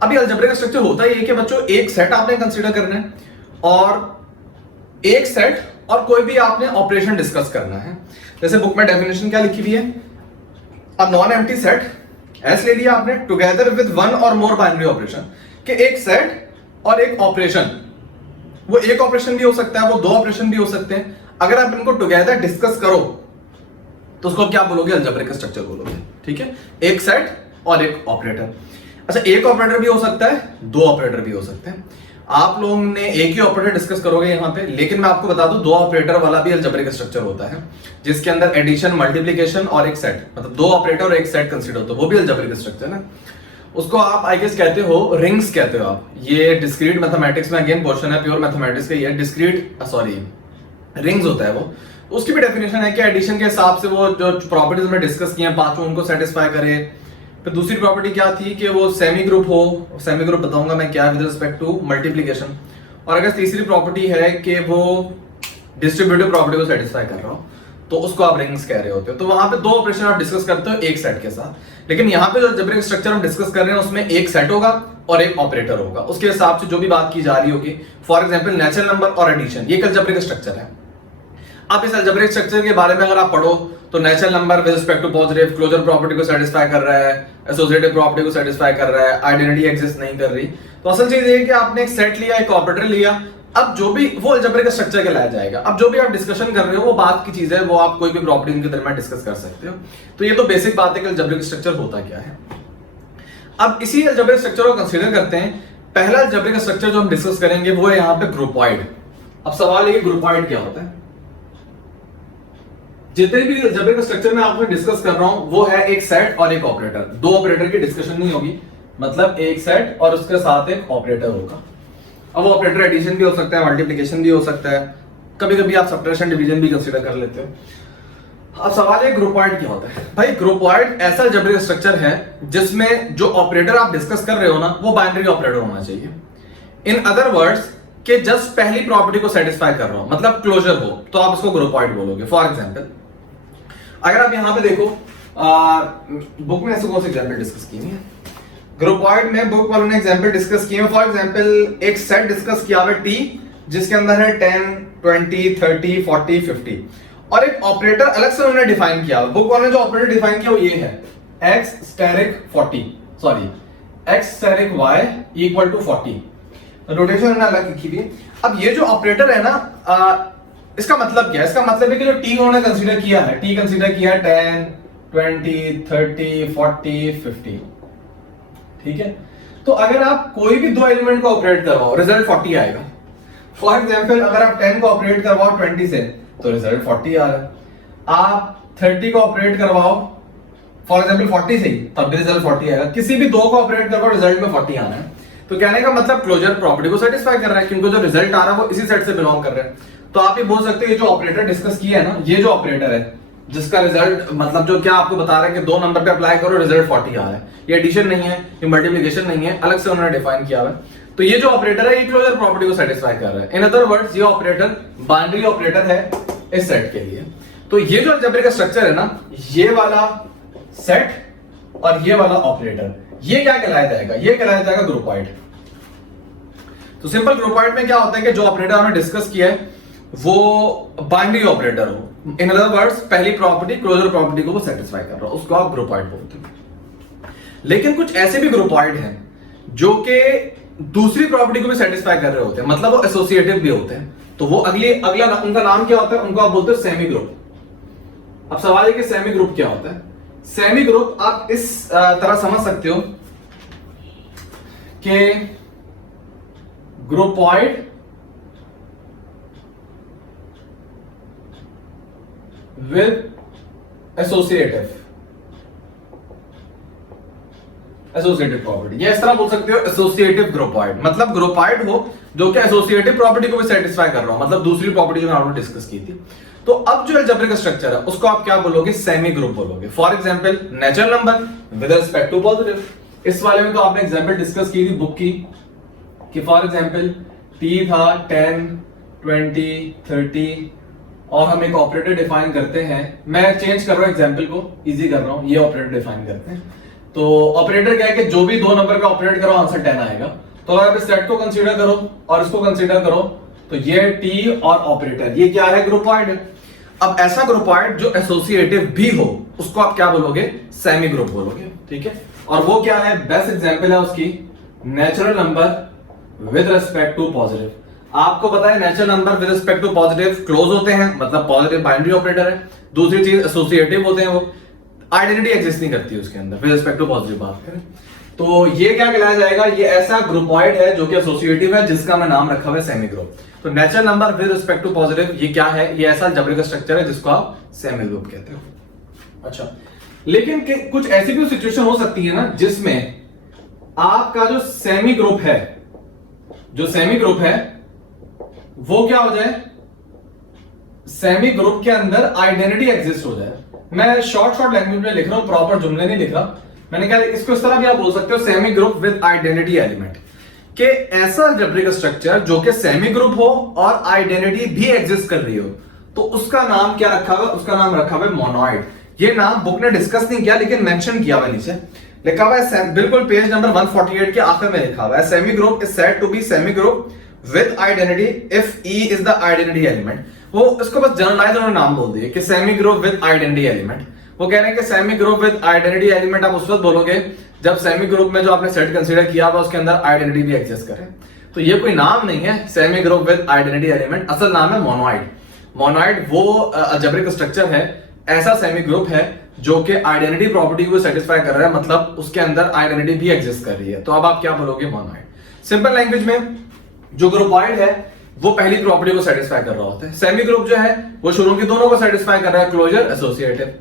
अब ये algebraic structure होता ही है कि बच्चों एक सेट आपने कंसीडर करना है और एक सेट और कोई भी आपने ऑपरेशन डिस्कस करना है। जैसे बुक में डेफिनेशन क्या लिखी हुई है, अ नॉन एम्प्टी सेट ऐसे ले लिया आपने टुगेदर विद वन और मोर बाइनरी ऑपरेशन, कि एक सेट और एक ऑपरेशन, वो एक ऑपरेशन भी हो सकता है, वो दो ऑपरेशन भी हो सकते हैं। अगर आप इनको टुगेदर डिस्कस करो तो उसको क्या बोलोगे, अलजेब्रिक स्ट्रक्चर बोलोगे। ठीक है, एक सेट और एक ऑपरेटर। अच्छा, एक ऑपरेटर भी हो सकता है, दो ऑपरेटर भी हो सकते हैं। आप लोगों ने एक ही ऑपरेटर डिस्कस करोगे यहां पे, लेकिन मैं आपको बता दूं दो ऑपरेटर वाला भी अलजेब्रिक स्ट्रक्चर होता है, जिसके अंदर एडिशन, मल्टीप्लिकेशन और एक सेट, मतलब दो ऑपरेटर और एक सेट कंसीडर होता है, वो भी अलजेब्रिक स्ट्रक्चर है। उसको आप आई गेस कहते हो रिंग्स कहते हो आप। ये डिस्क्रीट मैथमेटिक्स में अगेन पोर्शन है, प्योर मैथमेटिक्स का ये डिस्क्रीट सॉरी रिंग्स होता है वो। उसकी भी डेफिनेशन है कि एडिशन के हिसाब से वो जो प्रॉपर्टीज में डिस्कस किए हैं पांचों उनको सेटिस्फाई करे। फिर दूसरी प्रॉपर्टी क्या थी कि वो सेमी ग्रुप हो, सेमी ग्रुप बताऊंगा मैं क्या विद रिस्पेक्ट टू मल्टीप्लिकेशन। और अगर तीसरी प्रॉपर्टी है कि वो डिस्ट्रीब्यूटिव प्रॉपर्टी को सेटिस्फाई कर रहा हो तो उसको आप रिंग्स कह रहे होते हो। तो वहां पे दो ऑपरेशन आप डिस्कस करते हो एक सेट के साथ, लेकिन यहाँ पे जो अलजेब्रिक स्ट्रक्चर हम डिस्कस कर रहे हैं उसमें एक सेट होगा और एक ऑपरेटर होगा, उसके हिसाब से जो भी बात की जा रही होगी। फॉर एग्जाम्पल नेचुरल नंबर और एडिशन, ये अलजेब्रिक स्ट्रक्चर है। अब इस अलजेब्रिक स्ट्रक्चर के बारे में अगर आप पढ़ो तो natural number with respect to positive closure property को सेटिस्फाई कर रहा है, एसोसिएटिव प्रॉपर्टी को सेटिस्फाई कर रहा है, आइडेंटिटी एग्जिस्ट नहीं कर रही। तो असल चीज ये है कि आपने एक सेट लिया, एक ऑपरेटर लिया, अब जो भी वो अलजेब्रिक स्ट्रक्चर कहलाया जाएगा। अब जो भी आप डिस्कशन कर रहे हो वो बात की चीज है, वो आप कोई भी प्रॉपर्टी इनके दरमियान डिस्कस कर सकते हो। तो ये तो बेसिक बात है कि अलजेब्रिक स्ट्रक्चर होता क्या है। अब इसी अलजेब्रिक स्ट्रक्चर को कंसीडर करते हैं। पहला अलजेब्रिक स्ट्रक्चर जो हम डिस्कस करेंगे वो है यहाँ पे ग्रुपॉइड। अब सवाल है कि ग्रुपॉइड क्या होता है। जितने भी अलजेब्रिक स्ट्रक्चर में आपको डिस्कस कर रहा हूं वो है एक सेट और एक ऑपरेटर, दो ऑपरेटर की डिस्कशन नहीं होगी, मतलब एक सेट और उसके साथ एक ऑपरेटर होगा। अब वो ऑपरेटर एडिशन भी हो सकता है, मल्टीप्लिकेशन भी हो सकता है, कभी कभी आप सब्ट्रैक्शन डिवीजन भी कंसीडर कर लेते हो। अब सवाल है ग्रुपॉइड क्या होता है। भाई ग्रुपॉइड ऐसा अलजेब्रिक स्ट्रक्चर है जिसमें जो ऑपरेटर आप डिस्कस कर रहे हो ना वो बाइनरी ऑपरेटर होना चाहिए। इन अदर वर्ड्स कि जस्ट पहली प्रॉपर्टी को सेटिस्फाई कर रहा हो, मतलब क्लोजर हो, तो आप उसको ग्रुपॉइड बोलोगे। फॉर एग्जाम्पल अगर आप यहां पे देखो बुक में ऐसे कौन से एग्जाम्पल डिस्कस किए हैं, ग्रुपॉइड में बुक वालों ने एग्जाम्पल डिस्कस किए हैं। फॉर एग्जाम्पल एक सेट डिस्कस किया हुआ टी जिसके अंदर है 10, 20, 30, 40, 50 और एक ऑपरेटर अलग से उन्होंने डिफाइन किया। बुक वालों ने जो ऑपरेटर डिफाइन किया वो ये है x asterisk 40 sorry x asterisk y equal to 40, rotation उन्होंने अलग लिखी थी। अब ये जो ऑपरेटर है ना इसका मतलब क्या है, इसका मतलब है कि जो टी उन्होंने कंसीडर किया है, टी कंसीडर किया है 10, 20, 30, 40, 50, ठीक है। तो अगर आप कोई भी दो एलिमेंट को ऑपरेट करवाओ रिजल्ट 40 आएगा। फॉर एग्जांपल अगर आप 10 को ऑपरेट करवाओ 20 से तो रिजल्ट 40 आ रहा है, आप 30 को ऑपरेट करवाओ फॉर एग्जांपल 40 से तब भी रिजल्ट 40 आएगा, किसी भी दो को ऑपरेट करवाओ रिजल्ट में 40 आना है। तो कहने का मतलब क्लोजर प्रॉपर्टी को सेटिस्फाई कर रहा है क्योंकि जो रिजल्ट आ रहा है वो इसी सेट से बिलोंग कर रहा है। तो आप ये बोल सकते हो ये जो ऑपरेटर डिस्कस किया है ना, ये जो ऑपरेटर है जिसका रिजल्ट मतलब जो क्या आपको बता रहा है कि दो नंबर पे अप्लाई करो रिजल्ट 40 आ रहा है, ये एडिशन नहीं है, ये मल्टीप्लिकेशन नहीं है, अलग से उन्होंने डिफाइन किया हुआ है। तो ये जो ऑपरेटर है ये क्लोजर प्रॉपर्टी को सेटिस्फाई कर रहा है। इन अदर वर्ड्स ये ऑपरेटर बाइनरी ऑपरेटर है इस सेट के लिए। तो ये जो अलजेब्रिक स्ट्रक्चर है ना, ये वाला सेट और ये वाला ऑपरेटर, ये क्या कहलाया जाएगा, ये कहलाया जाएगा ग्रुपॉइड। तो सिंपल ग्रुपॉइड में क्या होता है कि जो ऑपरेटर हमने डिस्कस किया है वो बाइनरी ऑपरेटर हो, इन अदर वर्ड्स पहली प्रॉपर्टी क्लोजर प्रॉपर्टी को वो सेटिस्फाई कर रहा हो, उसको आप ग्रुपॉइड बोलते हो। लेकिन कुछ ऐसे भी ग्रुपॉइड हैं जो कि दूसरी प्रॉपर्टी को भी सेटिस्फाई कर रहे होते हैं, मतलब वो एसोसिएटिव भी होते हैं। तो वो अगला उनका नाम क्या होता है, उनको आप बोलते हो सेमी ग्रुप। अब सवाल है कि सेमी ग्रुप क्या होता है। सेमी ग्रुप आप इस तरह समझ सकते हो कि ग्रुपॉइड विद एसोसिएटिव प्रॉपर्टी, या इस तरह बोल सकते हो एसोसिएटिव ग्रुपॉइड, मतलब ग्रुपॉइड हो जो कि एसोसिएटिव प्रॉपर्टी को भी सेटिस्फाई कर रहा हो, मतलब दूसरी प्रॉपर्टी जो आपने डिस्कस की थी। तो अब जो अलजेब्रिक स्ट्रक्चर है उसको आप क्या बोलोगे, सेमी ग्रुप बोलोगे। For example natural number with respect to positive, इस वाले में तो आपने एग्जांपल डिस्कस की थी बुक की कि फॉर एग्जांपल टी था 10, 20, 30 और हम एक ऑपरेटर डिफाइन करते हैं। मैं चेंज कर रहा हूं एग्जांपल को, इजी कर रहा हूं, ये ऑपरेटर डिफाइन करते हैं तो ऑपरेटर क्या है कि जो भी दो नंबर का ऑपरेट करो आंसर 10 आएगा। तो अगर आप इस सेट को कंसीडर करो और इसको कंसीडर करो तो ये टी और ऑपरेटर ये क्या है, ग्रुपॉइड है। अब ऐसा ग्रुपॉइड जो एसोसिएटिव भी हो उसको आप क्या बोलोगे, सेमी ग्रुप बोलोगे, ठीक है। और वो क्या है, बेस्ट एग्जांपल है उसकी natural number with respect to positive. आपको पता है natural number with respect to positive close होते हैं, मतलब पॉजिटिव बाइनरी ऑपरेटर है। दूसरी चीज एसोसिएटिव होते हैं, वो आइडेंटिटी एग्जिस्ट नहीं करती उसके अंदर विद रिस्पेक्ट टू पॉजिटिव बात करें तो ये क्या कहलाया जाएगा, ये ऐसा ग्रुपॉइड है जो कि एसोसिएटिव है जिसका मैं नाम रखा हुआ है सेमी ग्रुप। तो natural number with respect to positive ये क्या है, ये ऐसा अलजेब्रिक स्ट्रक्चर है जिसको आप सेमी ग्रुप कहते हो। अच्छा, लेकिन कुछ ऐसी भी सिचुएशन हो सकती है ना जिसमें आपका जो सेमी ग्रुप है, जो सेमी ग्रुप है वो क्या हो जाए, सेमी ग्रुप के अंदर आइडेंटिटी एग्जिस्ट हो जाए। मैं शॉर्ट लैंग्वेज में लिख रहा हूं, प्रॉपर जुमले नहीं लिख रहा। मैंने कहा इसको इस तरह भी आप बोल सकते हो, semi group with identity element, कि ऐसा अलजेब्रिक स्ट्रक्चर जो कि सेमी ग्रुप हो और आइडेंटिटी भी एग्जिस्ट कर रही हो, तो उसका नाम क्या रखा हुआ, उसका नाम रखा हुआ है मोनोइड। ये नाम बुक ने डिस्कस नहीं किया लेकिन मेंशन किया हुआ नीचे लिखा हुआ है, बिल्कुल पेज नंबर 148 के आखिर में लिखा हुआ है, semi group is said to be semi group with identity if E is the identity element. वो इसको बस जनरलाइज उन्होंने नाम बोल दिया कि semi group with identity element. वो कह रहे हैं कि semi group with identity element आप उस वक्त बोलोगे जब सेमी ग्रुप में जो आपने सेट कंसीडर किया हुआ उसके अंदर आइडेंटिटी भी एग्जिस्ट करे। तो ये कोई नाम नहीं है semi group with identity element, असल नाम है मोनोइड। मोनोइड वो अलजेब्रिक स्ट्रक्चर है, ऐसा सेमी ग्रुप है जो कि आइडेंटिटी प्रॉपर्टी को सेटिस्फाई कर रहा है, मतलब उसके अंदर आइडेंटिटी भी एग्जिस्ट कर रही है। तो अब आप क्या बोलोगे, मोनोइड। सिंपल लैंग्वेज में जो ग्रुपॉइड है वो पहली प्रॉपर्टी को सेटिस्फाई कर रहा होता है, सेमी ग्रुप जो है वो शुरू की दोनों को सेटिस्फाई कर रहा है, क्लोजर एसोसिएटिव।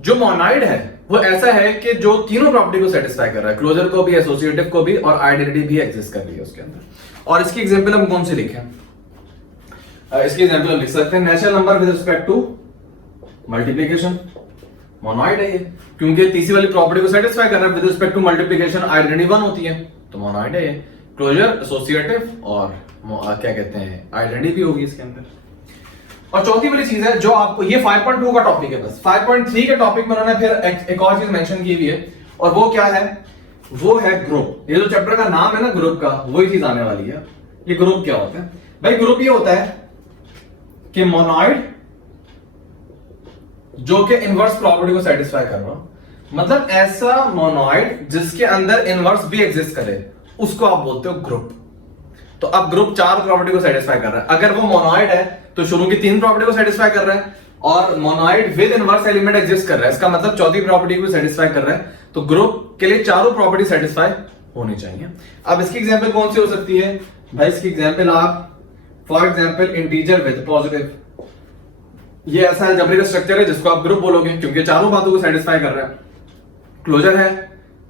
जो मोनोइड है वो ऐसा है कि जो तीनों प्रॉपर्टी को सेटिस्फाई कर रहा है, क्लोजर को भी, एसोसिएटिव को भी, और आइडेंटिटी भी एग्जिस्ट कर रही है उसके अंदर। और इसकी एग्जांपल हम कौन सी लिखें, इसकी एग्जांपल हम लिख सकते हैं natural number with respect to multiplication, monoid है ये, क्योंकि तीसरी वाली प्रॉपर्टी को सेटिस्फाई कर रहा है। With respect to multiplication identity 1 होती है तो मोनोइड है ये। क्लोजर, एसोसिएटिव और क्या कहते हैं आइडेंटिटी भी होगी इसके अंदर। और चौथी वाली चीज है जो आपको, ये 5.2 का टॉपिक है, बस 5.3 के टॉपिक में उन्होंने फिर एक और चीज मेंशन की हुई है, और वो क्या है, वो है ग्रुप। ये जो चैप्टर का नाम है ना ग्रुप का, वही चीज आने वाली है। ये ग्रुप क्या होता है भाई, ग्रुप ये होता है कि मोनोइड जो कि इनवर्स प्रॉपर्टी को सेटिस्फाई कर रहा हो, मतलब ऐसा मोनोइड जिसके अंदर इनवर्स भी एग्जिस्ट करे, उसको आप बोलते हो ग्रुप। तो अब ग्रुप 4 प्रॉपर्टी को सेटिस्फाई कर रहा है। अगर वो मोनोइड है तो शुरू की 3 प्रॉपर्टी को सेटिस्फाई कर रहा है, और monoid with inverse element exist कर रहा है, इसका मतलब चौथी प्रॉपर्टी को सेटिस्फाई कर रहा है। तो ग्रुप के लिए चारों प्रॉपर्टी सेटिस्फाई होनी चाहिए। अब इसकी एग्जांपल कौन सी हो सकती है भाई, इसकी एग्जांपल आप for example integer with positive, ये ऐसा अलजेब्रिक स्ट्रक्चर है जिसको आप ग्रुप बोलोगे क्योंकि चारों बातों को सेटिस्फाई कर रहा है। क्लोजर है,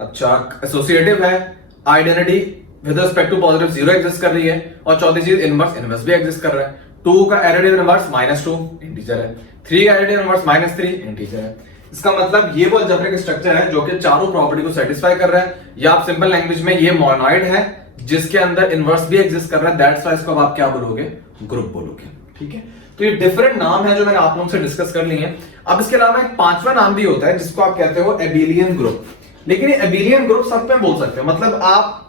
अच्छा एसोसिएटिव है, identity with respect to positive 0 exist कर रही है, और चौथी चीज इनवर्स भी एग्जिस्ट कर रहा है। 2 का एडिटिव इनवर्स -2 इंटीजर है, 3 का एडिटिव इनवर्स -3 इंटीजर है। इसका मतलब ये वो अलजेब्रिक स्ट्रक्चर है जो कि चारों प्रॉपर्टी को सेटिस्फाई कर रहा है, या आप सिंपल लैंग्वेज में ये मोनोइड है जिसके अंदर इनवर्स भी एग्जिस्ट कर रहा है, दैट्स व्हाई इसको आप क्या बोलोगे, ग्रुप बोलोगे, ठीक है। तो ये डिफरेंट नाम है जो मैंने आप लोगों से डिस्कस कर लिए हैं। अब इसके अलावा एक 5वां नाम भी होता है जिसको आप कहते हो एबिलियन ग्रुप, लेकिन ये एबिलियन ग्रुप सब पे बोल सकते हो, मतलब आप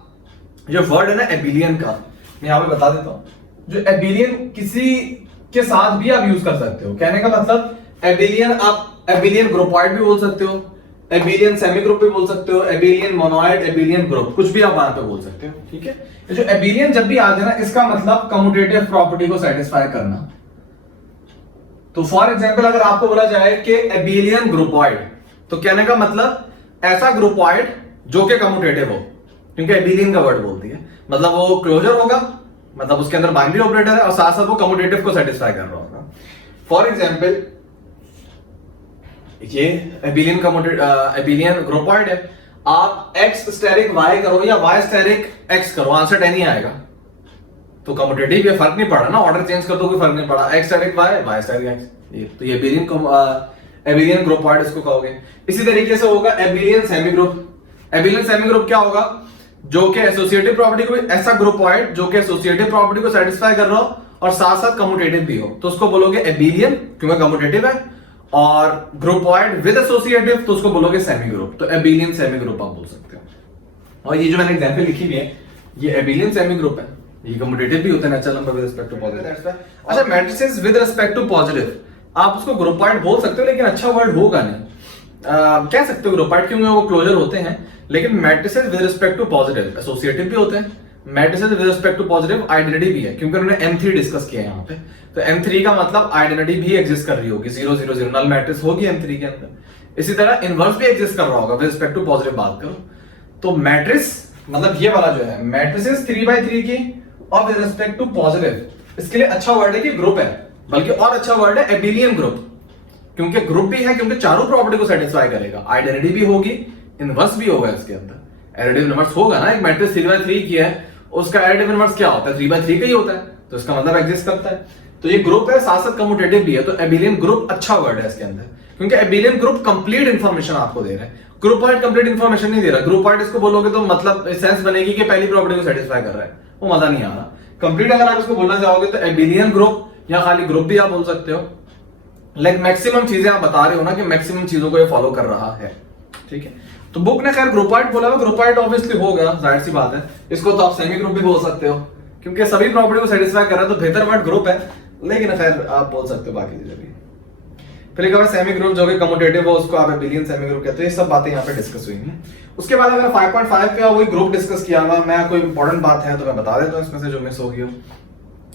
जो वर्ड है ना एबिलियन का, मैं यहां पे बता देता हूं। जो एबिलियन किसी के साथ भी आप यूज कर सकते हो, कहने का मतलब एबिलियन, आप एबिलियन ग्रुपॉइड भी बोल सकते हो, एबिलियन सेमी ग्रुप भी बोल सकते हो, एबिलियन मोनोइड, एबिलियन ग्रुप, कुछ भी आप वहां पे बोल सकते हो, ठीक है। ये जो एबिलियन जब भी आ जाए ना, इसका मतलब कम्यूटेटिव प्रॉपर्टी को सेटिस्फाई करना। तो फॉर एग्जांपल अगर आपको बोला जाए कि एबिलियन ग्रुपॉइड, तो कहने का मतलब ऐसा ग्रुपॉइड जो कि कम्यूटेटिव हो, क्योंकि एबिलियन का वर्ड बोलती है, मतलब वो क्लोजर होगा, मतलब उसके अंदर बाइनरी ऑपरेटर है, और साथ साथ वो कम्यूटेटिव को सेटिस्फाई कर रहा होगा। फॉर एग्जांपल ये एबिलियन ग्रुपॉइड है, आप x स्टेरिक y करो या y स्टेरिक x करो, आंसर 10 ही आएगा। तो कम्यूटेटिव ये फर्क नहीं पड़ा ना, ऑर्डर चेंज कर दो कोई फर्क नहीं पड़ा, x asterisk y asterisk x, ये तो ये एबिलियन ग्रुपॉइड इसको कहोगे। इसी तरीके से होगा एबिलियन सेमी ग्रुप। एबिलियन सेमी ग्रुप क्या होगा, जो कि एसोसिएटिव प्रॉपर्टी को, ऐसा ग्रुपॉइड जो कि एसोसिएटिव प्रॉपर्टी को सेटिस्फाई कर रहा हो और साथ साथ कम्यूटेटिव भी हो, तो उसको बोलोगे एबिलियन क्योंकि कम्यूटेटिव है, और ग्रुपॉइड विद एसोसिएटिव तो उसको बोलोगे सेमी ग्रुप, तो एबिलियन सेमी ग्रुप आप बोल सकते हो। और ये जो मैंने एग्जांपल लिखी हुई है ये एबिलियन सेमी ग्रुप है, ये कम्यूटेटिव भी होता है natural number with respect to positive. अच्छा matrices with respect to positive आप उसको ग्रुपॉइड बोल सकते हो लेकिन अच्छा वर्ड होगा नहीं। कह सकते हो ग्रुपॉइड क्योंकि वो क्लोजर होते हैं, लेकिन matrices with respect to positive associative भी होते हैं, matrices with respect to positive identity भी है, क्योंकि उन्होंने M3 डिस्कस किया है यहाँ पे। तो M3 का मतलब आइडेंटिटी भी एग्जिस्ट कर रही होगी, 0 0 0 नल मैट्रिक्स होगी M3 के अंदर। इसी तरह इनवर्स भी एग्जिस्ट कर रहा होगा विद रिस्पेक्ट टू पॉजिटिव बात करो तो मैट्रिक्स मतलब ये वाला जो है मैट्रिसेस 3x3 की और विद रिस्पेक्ट टू पॉजिटिव, इसके लिए अच्छा वर्ड है कि ग्रुप है, बल्कि और अच्छा वर्ड है एबिलियन ग्रुप, क्योंकि ग्रुप भी है, क्योंकि चारों प्रॉपर्टी को सेटिस्फाई करेगा, आइडेंटिटी भी होगी, इनवर्स भी होगा इसके अंदर। एडिटिव इनवर्स होगा ना, एक मैट्रिक्स 3x3 की है उसका एडिटिव इनवर्स क्या होता है 3x3 का ही होता है, तो इसका मतलब एग्जिस्ट करता है। तो ये ग्रुप है साथ साथ कम्यूटेटिव भी है, तो एबिलियन ग्रुप अच्छा वर्ड है इसके अंदर, क्योंकि एबिलियन ग्रुप कंप्लीट इंफॉर्मेशन आपको दे रहा है, ग्रुपॉइड कंप्लीट इंफॉर्मेशन नहीं दे रहा। ग्रुपॉइड इसको बोलोगे तो मतलब सेंस बनेगी कि पहली प्रॉपर्टी को सेटिस्फाई कर रहा है, वो मजा नहीं आ रहा। कंप्लीट अगर आप इसको बोलना चाहोगे तो एबिलियन ग्रुप या खाली ग्रुप भी आप बोल सकते हो, लाइक मैक्सिमम चीजें आप बता रहे हो ना कि मैक्सिमम चीजों को ये फॉलो कर रहा है, ठीक है। तो बुक ने खैर ग्रुपॉइड बोला, ग्रुपॉइड ऑब्वियसली होगा, जाहिर सी बात है। इसको तो आप सेमी ग्रुप भी बोल सकते हो, क्योंकि सभी प्रॉपर्टी को सेटिस्फाई कर रहा है, तो बेहतर वर्ड ग्रुप है, लेकिन खैर आप बोल सकते हो बाकी चीजें भी। फिर एक बार सेमी ग्रुप जो कि कम्यूटेटिव हो उसको आप एबिलियन सेमी ग्रुप कहते हैं। ये सब बातें यहाँ पे डिस्कस हुई हैं। उसके बाद अगर 5.5 पे वही ग्रुप डिस्कस किया हुआ, मैं कोई इंपॉर्टेंट बात है तो मैं बता देता हूँ इसमें से जो मिस होगी हो।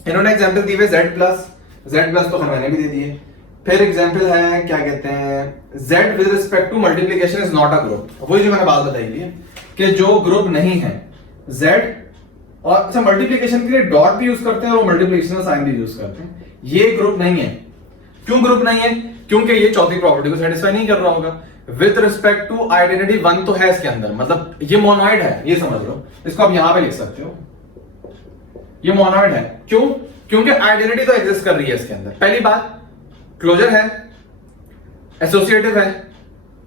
इन्होंने एग्जांपल दी है z+ तो मैंने भी दे दिए। फिर एग्जांपल है क्या कहते हैं z with respect to multiplication is not a group, वही जो मैंने बात बताई है कि जो ग्रुप नहीं है z, और अच्छा मल्टीप्लिकेशन के लिए डॉट भी यूज करते हैं और मल्टीप्लिकेशन का साइन भी यूज करते हैं, ये ग्रुप नहीं है। क्यों ग्रुप नहीं है? क्योंकि ये चौथी प्रॉपर्टी को सेटिस्फाई नहीं कर रहा होगा। विद रिस्पेक्ट टू आइडेंटिटी 1 तो है इसके अंदर, मतलब ये मोनोइड है, ये समझ लो, इसको आप यहां पे लिख सकते हो, ये मोनोइड है। क्यों? क्योंकि आइडेंटिटी तो एग्जिस्ट कर रही है इसके अंदर। पहली बात क्लोजर है, एसोसिएटिव है,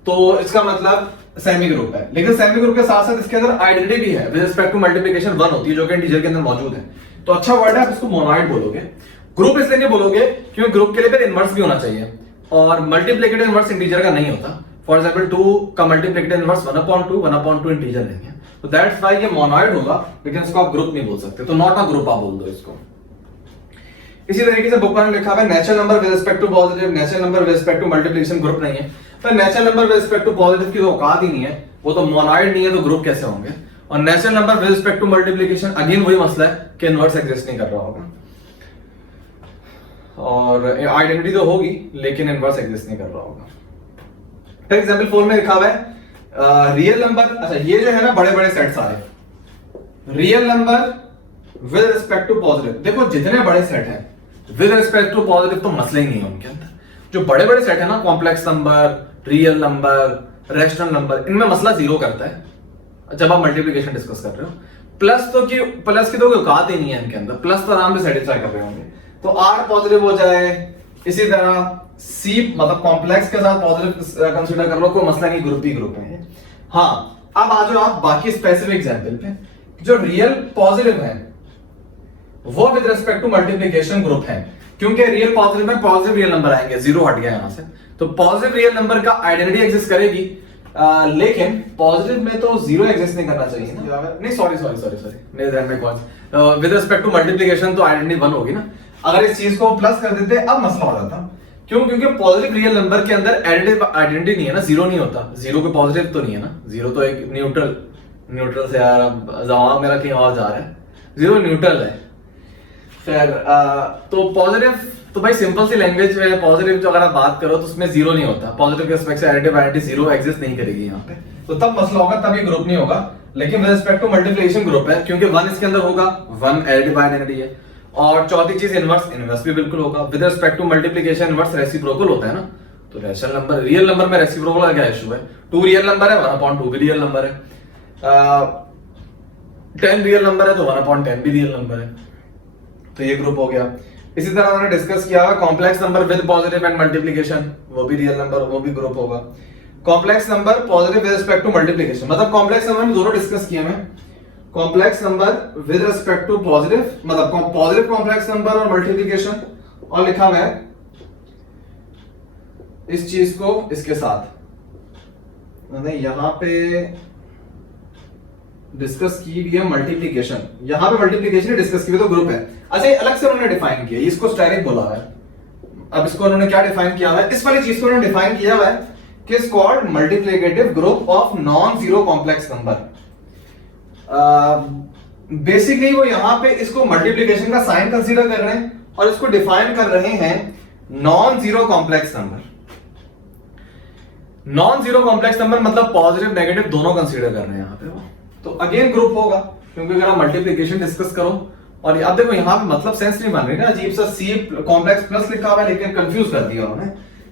तो इसका मतलब सेमी ग्रुप है, लेकिन सेमी ग्रुप के साथ साथ इसके अंदर आइडेंटिटी भी है, विद रिस्पेक्ट टू मल्टीप्लिकेशन 1 होती है जो कि इंटीजर के अंदर मौजूद है, तो अच्छा वर्ड है, आप इसको मोनोइड बोलोगे। ग्रुप इसलिए नहीं बोलोगे क्योंकि ग्रुप के लिए फिर इनवर्स भी होना चाहिए, और मल्टीप्लिकेटिव इनवर्स इंटीजर का नहीं होता। फॉर एग्जांपल 2 का मल्टीप्लिकेटिव इनवर्स 1/2 इंटीजर नहीं है, तो दैट्स व्हाई ये मोनोइड होगा, लेकिन इसको आप ग्रुप नहीं बोल सकते, तो नॉट अ ग्रुप आप बोल दो इसको। इसी तरीके से बुक में लिखा हुआ है natural number with respect to positive, natural number with respect to multiplication group नहीं है। तो natural number with respect to positive की तो औकात ही नहीं है, वो तो मोनोइड नहीं है, तो ग्रुप कैसे होंगे? और natural number with respect to multiplication again वही मसला है कि इनवर्स एग्जिस्ट नहीं कर रहा होगा, और आइडेंटिटी तो होगी लेकिन इनवर्स एग्जिस्ट नहीं कर रहा होगा। फिर एग्जांपल 4 में लिखा हुआ है रियल नंबर, अच्छा ये जो है ना बड़े बड़े सेट सारे, real number with respect to positive, देखो जितने बड़े सेट हैं विद रिस्पेक्ट टू पॉजिटिव तो मसला ही नहीं है उनके अंदर। जो बड़े बड़े सेट है ना, complex number, real number, rational number, इनमें मसला जीरो करता है जब आप मल्टीप्लिकेशन डिस्कस कर रहे हो। प्लस की तो कोई औकात ही नहीं है इनके अंदर, प्लस तो आराम से सेटिस्फाई कर रहे होंगे, तो आर पॉजिटिव हो जाए, इसी तरह सी मतलब कॉम्प्लेक्स के साथ पॉजिटिव कंसीडर कर लो, कोई मसला नहीं, ग्रुप ही ग्रुप है। हाँ अब आ जाओ आप बाकी स्पेसिफिक एग्जांपल पे। जो रियल पॉजिटिव है वो with respect to multiplication group है, क्योंकि रियल पॉजिटिव में पॉजिटिव रियल नंबर आएंगे, जीरो हट गया यहां से, तो पॉजिटिव रियल नंबर का आइडेंटिटी एग्जिस्ट करेगी, लेकिन पॉजिटिव में तो जीरो एग्जिस्ट नहीं करना चाहिए ना, नहीं सॉरी मेरे ध्यान में कौन विद रिस्पेक्ट टू मल्टीप्लिकेशन तो आइडेंटिटी 1 होगी ना। अगर इस चीज को प्लस कर देते अब मसला हो जाता। क्यों? क्योंकि पॉजिटिव रियल नंबर के अंदर आइडेंटिटी नहीं है ना, जीरो नहीं होता, जीरो को पॉजिटिव तो नहीं है ना, जीरो तो एक न्यूट्रल से यार जवाब मेरा कहीं और जा रहा है, जीरो न्यूट्रल है। फिर तो पॉजिटिव तो भाई सिंपल सी लैंग्वेज में पॉजिटिव जो अगर आप बात करो तो उसमें जीरो नहीं होता, पॉजिटिव के रिस्पेक्ट से आइडेंटिटी जीरो एग्जिस्ट नहीं करेगी यहाँ पे, तो तब मसला होगा, तब ये ग्रुप नहीं होगा। लेकिन with respect to multiplication group है, क्योंकि 1 इसके अंदर होगा, 1 एडिटिव आइडेंटिटी है। और चौथी चीज इनवर्स भी बिल्कुल होगा। With respect to multiplication inverse reciprocal होता है ना, तो रैशनल नंबर रियल नंबर में रेसिप्रोकल का क्या इशू है? 2 रियल नंबर है 1/2 भी रियल नंबर है, 10 रियल नंबर है तो 1/10 भी रियल नंबर है, तो ये ग्रुप हो गया। इसी तरह हमने डिस्कस किया complex number with positive and multiplication, वो भी रियल नंबर, वो भी ग्रुप होगा। Complex number positive with respect to multiplication, मतलब कॉम्प्लेक्स नंबर में दोनों डिस्कस किए मैं, complex number with respect to positive, मतलब पॉजिटिव कॉम्प्लेक्स नंबर और मल्टीप्लिकेशन, और लिखा हुआ है इस चीज को इसके साथ मैंने यहां पे डिस्कस की हुई है मल्टीप्लीकेशन, यहां पे मल्टीप्लीकेशन डिस्कस की हुई तो ग्रुप है। अच्छा अलग से उन्होंने डिफाइन किया, इसको स्टेरिक बोला है। अब इसको उन्होंने क्या डिफाइन किया हुआ है, इस वाली चीज को उन्होंने डिफाइन किया हुआ है कि is called multiplicative group of non zero complex number. Basically वो यहां पे इसको मल्टीप्लिकेशन का साइन कंसीडर कर रहे हैं और इसको डिफाइन कर रहे हैं non zero complex number. Non zero complex number मतलब पॉजिटिव नेगेटिव दोनों कंसीडर कर रहे हैं यहां पे वो। तो अगेन ग्रुप होगा, क्योंकि अगर आप मल्टीप्लिकेशन डिस्कस करो और अब देखो यहां पे मतलब सेंस नहीं बन रही ना, अजीब सा सी कॉम्प्लेक्स प्लस लिखा हुआ है लेकिन कंफ्यूज कर दिया उन्होंने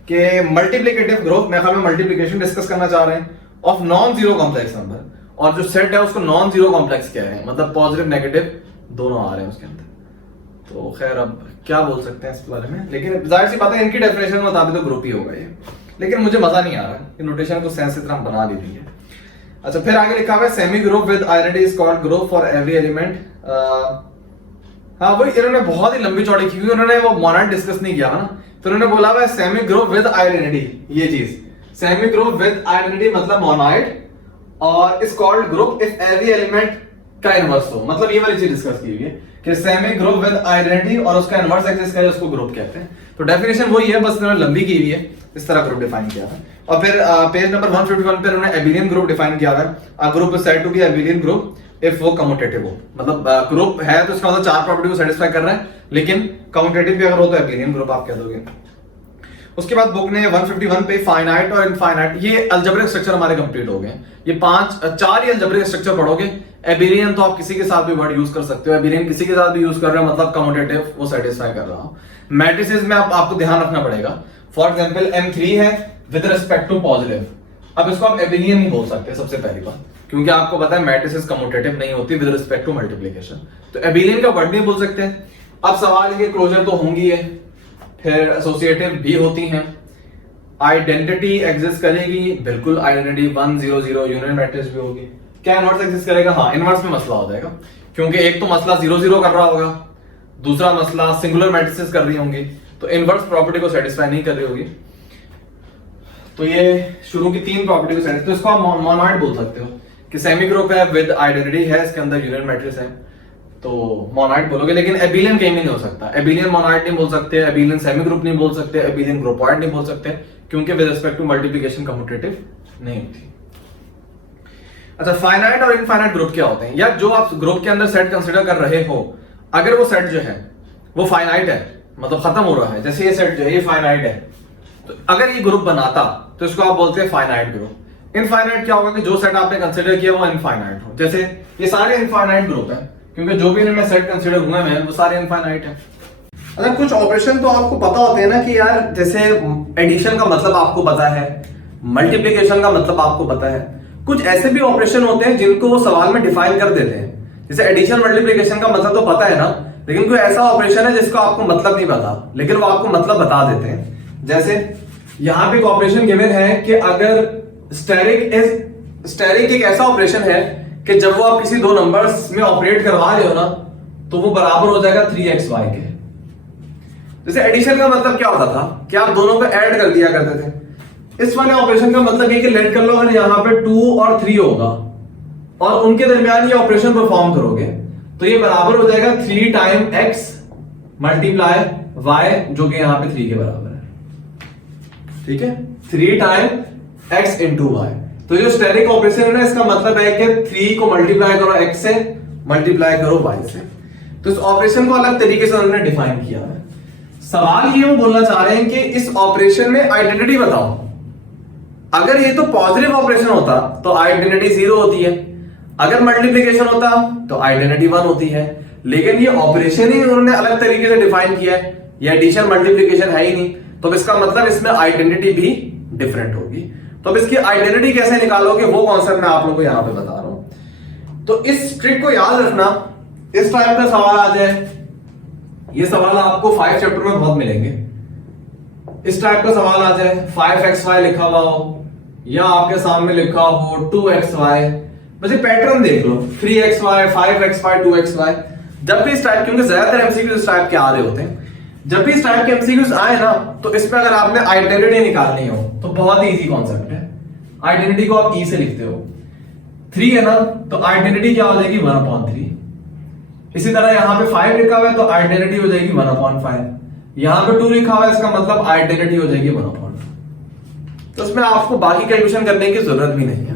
कि मल्टीप्लिकेटिव ग्रुप में हम मल्टीप्लिकेशन डिस्कस करना चाह रहे हैं of non zero complex number, और जो सेट है उसको नॉन जीरो कॉम्प्लेक्स कह रहे हैं, मतलब पॉजिटिव नेगेटिव दोनों आ रहे हैं उसके अंदर। तो खैर अब क्या बोल सकते हैं इस बारे में, लेकिन जाहिर सी बात है इनकी डेफिनेशन में मुताबिक तो ग्रुप ही होगा ये, लेकिन मुझे मजा नहीं आ रहा कि नोटेशन को सेंस की तरह बना दी थी है। अच्छा फिर आगे लिखा हुआ है semi group with identity is called group for every element. हाँ वही इन्होंने बहुत ही लंबी चौड़ी की हुई, उन्होंने वो मोनाइड डिस्कस नहीं किया ना, तो उन्होंने बोला हुआ है सेमी ग्रुप विद आइडेंटिटी, ये चीज सेमी ग्रुप विद आइडेंटिटी मतलब मोनाइड, और is called group if every element का इनवर्स हो, मतलब ये वाली चीज डिस्कस की हुई है कि सेमी ग्रुप विद आइडेंटिटी और उसका इनवर्स एग्जिस्ट करे उसको ग्रुप कहते हैं। तो डेफिनेशन वही है, बस इन्होंने लंबी की हुई है, इस तरह ग्रुप डिफाइन किया है। और फिर पेज नंबर 151 पे उन्होंने एबिलियन ग्रुप डिफाइन किया है। A group is said to be abelian group if वो कम्यूटेटिव हो, मतलब ग्रुप है तो इसका मतलब चार प्रॉपर्टी को सेटिस्फाई कर रहा है, लेकिन कम्यूटेटिव भी अगर हो तो एबिलियन ग्रुप आप कह दोगे। उसके बाद बुक ने 151 पे फाइनाइट और इनफाइनाइट, ये अलजेब्रिक स्ट्रक्चर हमारे कंप्लीट हो गए। ये चार ही अलजेब्रिक स्ट्रक्चर पढ़ोगे। एबिलियन तो आप किसी के साथ भी वर्ड यूज कर सकते हो, एबिलियन किसी के साथ भी यूज कर रहे हो मतलब कम्यूटेटिव वो सेटिस्फाई कर रहा हो। मैट्रिसेस में आपको ध्यान रखना पड़ेगा, फॉर एग्जांपल M3 है विद रिस्पेक्ट टू पॉजिटिव, अब इसको आप एबिलियन नहीं बोल सकते सबसे पहली बात, क्योंकि आपको पता है मैट्रिसेस कम्यूटेटिव नहीं होती विद रिस्पेक्ट टू मल्टीप्लिकेशन, तो एबिलियन का वर्ड नहीं बोल सकते। अब सवाल है कि क्लोजर तो होंगी है, फिर एसोसिएटिव भी होती हैं, आइडेंटिटी एग्जिस्ट करेगी, बिल्कुल आइडेंटिटी 1 0 0 यूनियन मैट्रिक्स भी होगी। क्या इनवर्स एग्जिस्ट करेगा? हाँ इनवर्स में मसला हो जाएगा, क्योंकि एक तो मसला 0 0 कर रहा होगा, दूसरा मसला सिंगुलर मैट्रिसेस कर रही होंगी, तो इनवर्स प्रॉपर्टी को सेटिस्फाई नहीं कर रही होगी। तो ये शुरू की तीन प्रॉपर्टी को सेटिस्फाई, तो इसको आप मोनोइड बोल सकते हो कि सेमी ग्रुप है विद आइडेंटिटी है, इसके अंदर यूनियन मैट्रिक्स है, तो मोनोइड बोलोगे। लेकिन एबिलियन कहीं भी नहीं हो सकता, एबिलियन मोनोइड नहीं बोल सकते, एबिलियन सेमी ग्रुप नहीं बोल सकते, एबिलियन ग्रुपॉइड नहीं बोल सकते, क्योंकि with respect to multiplication commutative नहीं होती। अच्छा फाइनाइट और इनफाइनाइट ग्रुप क्या होते हैं? या जो आप ग्रुप के अंदर सेट कंसीडर कर रहे हो, अगर वो सेट जो है वो फाइनाइट है, मतलब खत्म हो रहा है, जैसे ये सेट जो है ये फाइनाइट है, तो अगर ये ग्रुप बनाता तो इसको आप बोलते हैं फाइनाइट ग्रुप। इनफाइनाइट क्या होगा कि जो सेट आपने कंसीडर किया वो इनफाइनाइट हो, जैसे ये सारे इनफाइनाइट ग्रुप है, क्योंकि जो भी इनमें सेट कंसीडर हुए हैं वो सारे इनफाइनाइट है। अच्छा कुछ ऑपरेशन तो आपको पता होते हैं ना कि यार, जैसे एडिशन का मतलब आपको पता है, मल्टीप्लिकेशन का मतलब आपको पता है, कुछ ऐसे भी ऑपरेशन होते हैं जिनको वो सवाल में डिफाइन कर देते हैं। जैसे एडिशन मल्टीप्लिकेशन का मतलब तो पता है ना, लेकिन कोई ऐसा ऑपरेशन है जिसको आपको मतलब नहीं पता, लेकिन वो आपको मतलब बता देते हैं। जैसे यहां पे एक ऑपरेशन गिवन है कि अगर स्टेरिक एक ऐसा ऑपरेशन है कि जब वो आप किसी दो नंबर्स में ऑपरेट करवा रहे हो ना, तो वो बराबर हो जाएगा 3xy के। जैसे एडिशन का मतलब क्या होता था कि आप दोनों को ऐड कर दिया करते थे। इस वाले ऑपरेशन का मतलब ये कि लेट कर लो, अगर यहां पे 2 और 3 होगा और उनके दरमियान ये ऑपरेशन परफॉर्म करोगे तो ये बराबर हो जाएगा 3 टाइम x मल्टीप्लाई y, जो कि यहां पे 3 के बराबर है। ठीक है, 3 टाइम x इंटू वाई। तो जो स्टेरिक ऑपरेशन है ना, इसका मतलब है कि 3 को मल्टीप्लाई करो x से, मल्टीप्लाई करो y से। तो इस ऑपरेशन को अलग तरीके से उन्होंने डिफाइन किया है। सवाल ये वो बोलना चाह रहे हैं कि इस ऑपरेशन में आइडेंटिटी बताओ। अगर ये तो पॉजिटिव ऑपरेशन होता तो आइडेंटिटी 0 होती है, अगर मल्टीप्लिकेशन होता तो आइडेंटिटी 1 होती है, लेकिन ये ऑपरेशन ही उन्होंने अलग तरीके से डिफाइन किया है, ये एडिशन मल्टीप्लिकेशन है ही नहीं, तो इसका मतलब इसमें आइडेंटिटी भी डिफरेंट होगी। तो अब इसकी आइडेंटिटी कैसे निकालोगे वो कॉन्सेप्ट मैं आप लोगों को यहां पे बता रहा हूं। तो इस ट्रिक को याद रखना, इस टाइप का सवाल आ जाए, ये सवाल आपको 5 चैप्टर में बहुत मिलेंगे। इस टाइप का सवाल आ जाए, 5xy लिखा हुआ हो या आपके सामने लिखा हो 2xy, बस ये पैटर्न देख लो, 3xy 5xy 2xy। जब भी इस टाइप, क्योंकि ज्यादातर एमसीक्यू इस टाइप के आ रहे होते हैं, जब भी इस टाइप के एमसीक्यूज आए ना, तो इसमें अगर आपने आइडेंटिटी निकालनी हो तो बहुत ही इजी कॉन्सेप्ट है। आइडेंटिटी को आप ई से लिखते हो, 3 है ना, तो आइडेंटिटी क्या हो जाएगी 1/3। इसी तरह यहां पे 5 लिखा हुआ है तो आइडेंटिटी हो जाएगी 1/5। यहां पे 2 लिखा हुआ है, इसका मतलब आइडेंटिटी हो जाएगी 1/2। तो इसमें आपको बाकी कैलकुलेशन करने की जरूरत भी नहीं है,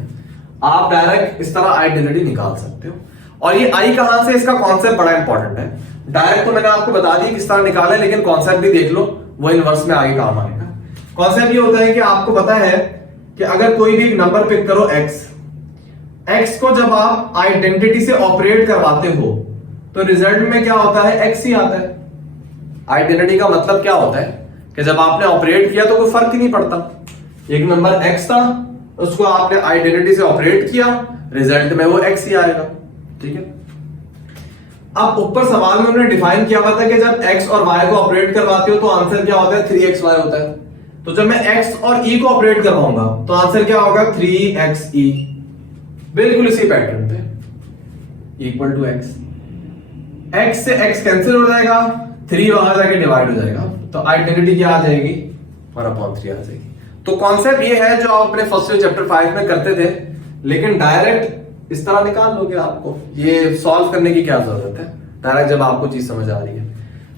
आप डायरेक्ट इस तरह आइडेंटिटी निकाल सकते हो। और ये आई कहां से, इसका कॉन्सेप्ट बड़ा इंपॉर्टेंट है। डायरेक्ट तो मैंने आपको बता दी किस तरह निकाला है, लेकिन कॉन्सेप्ट भी देख लो, वो इनवर्स में आगे काम आएगा। कॉन्सेप्ट ये होता है कि आपको पता है कि अगर कोई भी एक नंबर पिक करो x को जब आप आइडेंटिटी से ऑपरेट करवाते हो तो रिजल्ट में क्या होता है, x ही आता है। आइडेंटिटी का मतलब क्या होता है कि जब आपने ऑपरेट किया तो कोई फर्क ही नहीं पड़ता, एक नंबर x था, उसको आपने आइडेंटिटी से ऑपरेट किया, रिजल्ट में वो x ही आएगा। ठीक है, अब ऊपर सवाल में हमने डिफाइन किया हुआ था कि जब x और y को ऑपरेट करवाते हो तो आंसर क्या होता है, 3xy होता है। तो जब मैं x और e को ऑपरेट करवाऊंगा तो आंसर क्या होगा, 3xe। बिल्कुल इसी पैटर्न पे इक्वल टू x से x कैंसिल हो जाएगा, 3 वहां जाके डिवाइड हो जाएगा, तो आइडेंटिटी क्या आ जाएगी, 1/3 आ जाएगी। तो कॉन्सेप्ट ये है जो आप अपने फर्स्ट ईयर चैप्टर 5 में करते थे, लेकिन डायरेक्ट इस तरह निकाल लोगे, आपको ये सॉल्व करने की क्या जरूरत है, डायरेक्ट जब आपको चीज समझ आ रही है।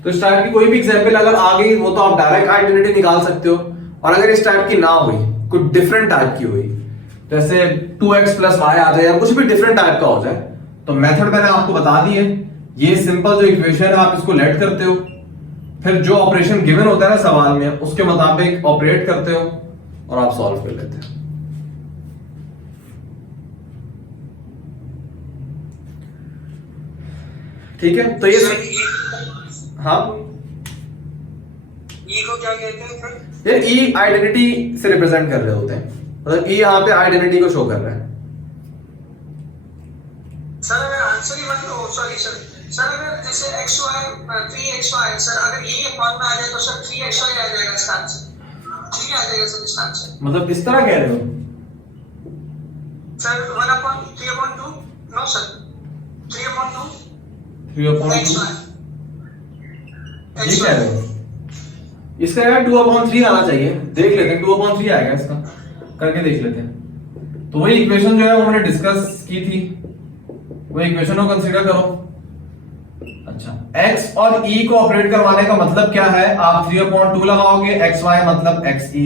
तो इस टाइप की कोई भी एग्जांपल अगर आ गई वो तो आप डायरेक्ट आइडेंटिटी निकाल सकते हो। और अगर इस टाइप की ना हुई, कुछ डिफरेंट टाइप की हुई, जैसे 2x + y आ जाए या कुछ भी डिफरेंट टाइप का हो जाए, तो मेथड मैंने आपको बता दी है। ये सिंपल जो इक्वेशन है आप इसको लेट करते हो, फिर जो ऑपरेशन गिवन होता है ना सवाल में उसके मुताबिक ऑपरेट करते हो और आप सॉल्व कर लेते हो। ठीक है, तो ये हाँ, ई को क्या कहते हैं फिर? ये ई आइडेंटिटी से रिप्रेजेंट कर रहे होते हैं, मतलब ई यहाँ पे आइडेंटिटी को शो कर रहा है। सर अगर आंसर ही मतलब सॉरी सर अगर जैसे xy 3xy सर अगर ये फॉर्म में आ जाए तो सर 3xy आ जाएगा इसका आंसर, 3 आ जाएगा सर इसका आंसर। मतलब इस तरह कह रहे हो सर 1/3/2 नो सर 3/2 3/2 ये कह रहे हो, इसका यार 2/3 आना चाहिए। देख लेते हैं 2/3 आएगा इसका, करके देख लेते हैं। तो वही इक्वेशन जो है वो हमने डिस्कस की थी, वो इक्वेशन को कंसीडर करो। अच्छा, x और e को ऑपरेट करवाने का मतलब क्या है, आप 3/2 लगाओगे, xy मतलब xe,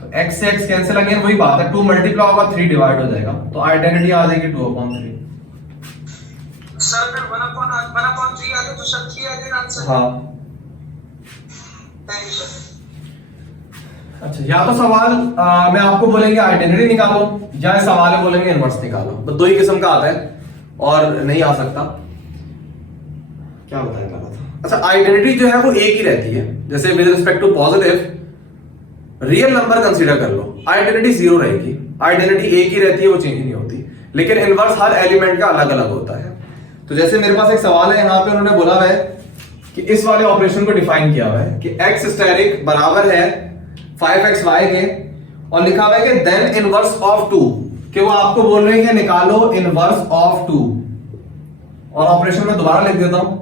तो x से x कैंसिल, अगेन वही बात है, 2 मल्टीप्लाई होगा 3 डिवाइड हो जाएगा, तो आइडेंटिटी आ जाएगी 2/3। सर फिर 1/3 आ गया तो सर 3 आ जाएगा आंसर। हाँ, थैंक यू सर। अच्छा, या तो सवाल में आपको बोलेंगे आइडेंटिटी निकालो, या सवाल में बोलेंगे इनवर्स निकालो, बस दो ही किस्म का आता है और नहीं आ सकता। क्या बताया था? अच्छा, आइडेंटिटी जो है वो एक ही रहती है, जैसे with respect to positive real number consider कर लो, आइडेंटिटी 0 रहेगी, आइडेंटिटी एक ही रहती है, वो चेंज नहीं होती, लेकिन इनवर्स हर एलिमेंट का अलग अलग होता है। तो जैसे मेरे पास एक सवाल है, यहाँ पे उन्होंने बोला हुआ है कि इस वाले ऑपरेशन को डिफाइन किया हुआ है कि x स्टेरिक बराबर है 5xy के, और लिखा हुआ है कि देन इनवर्स ऑफ 2, कि वो आपको बोल रहे हैं कि निकालो इनवर्स ऑफ 2, और ऑपरेशन में दोबारा लिख देता हूं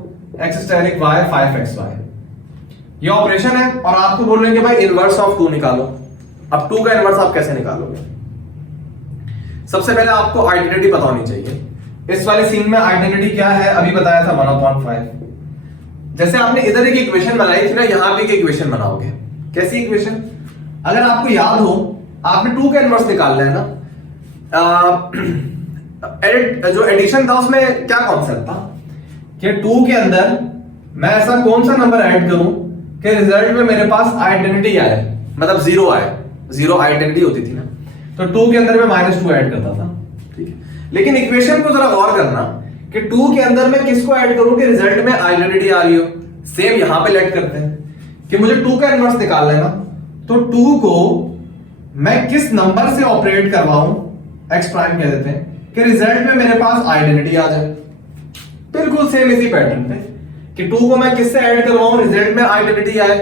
x स्टेरिक y 5xy, ये ऑपरेशन है, और आपको बोल रहे हैं कि भाई इनवर्स ऑफ 2 निकालो। अब 2 का इनवर्स आप कैसे निकालोगे? सबसे पहले आपको आइडेंटिटी पता होनी चाहिए। इस वाले सीन में आइडेंटिटी क्या है, अभी बताया था 1/5। जैसे आपने इधर एक इक्वेशन बनाई थी ना, यहां भी एक इक्वेशन बनाओगे। कैसी इक्वेशन? अगर आपको याद हो, आपने 2 का इनवर्स निकालना है ना, जो एडिशन था उसमें क्या कॉन्सेप्ट था कि 2 के अंदर मैं ऐसा कौन सा नंबर ऐड करूं कि रिजल्ट में मेरे पास आइडेंटिटी आए, मतलब 0 आए, 0 आइडेंटिटी होती थी ना, तो 2 के अंदर मैं -2 ऐड करता था। ठीक है, लेकिन इक्वेशन को जरा गौर करना कि 2 के अंदर मैं किसको ऐड करूं कि रिजल्ट में आइडेंटिटी आ रही हो। सेम यहां पे लेट करते हैं कि मुझे 2 का इनवर्स निकालना है ना, तो 2 को मैं किस नंबर से ऑपरेट करवाऊं, x प्राइम कह देते हैं, कि रिजल्ट में मेरे पास आइडेंटिटी आ जाए। बिल्कुल सेम इसी पैटर्न पे कि 2 को मैं किससे ऐड करवाऊं, रिजल्ट में आइडेंटिटी आए।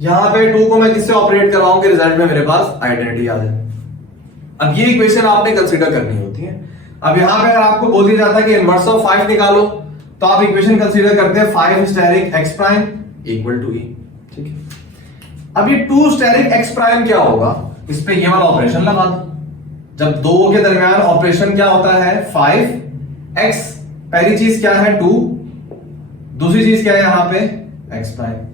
यहां पे 2 को मैं किससे ऑपरेट करवाऊं कि रिजल्ट में मेरे पास आइडेंटिटी आ जाए। अब ये इक्वेशन आपने कंसीडर करनी होती है। अब यहां पे अगर आपको बोल दिया जाता है कि इनवर्स ऑफ 5 निकालो, तो आप इक्वेशन कंसीडर करते हैं 5 asterisk x prime equal to E. ठीक है, अब ये 2 स्टेरिक x प्राइम क्या होगा, इस पे ये वाला ऑपरेशन लगा दो। जब दो के दरमियान ऑपरेशन क्या होता है 5x, पहली चीज क्या है 2, दूसरी चीज क्या है यहां पे x प्राइम।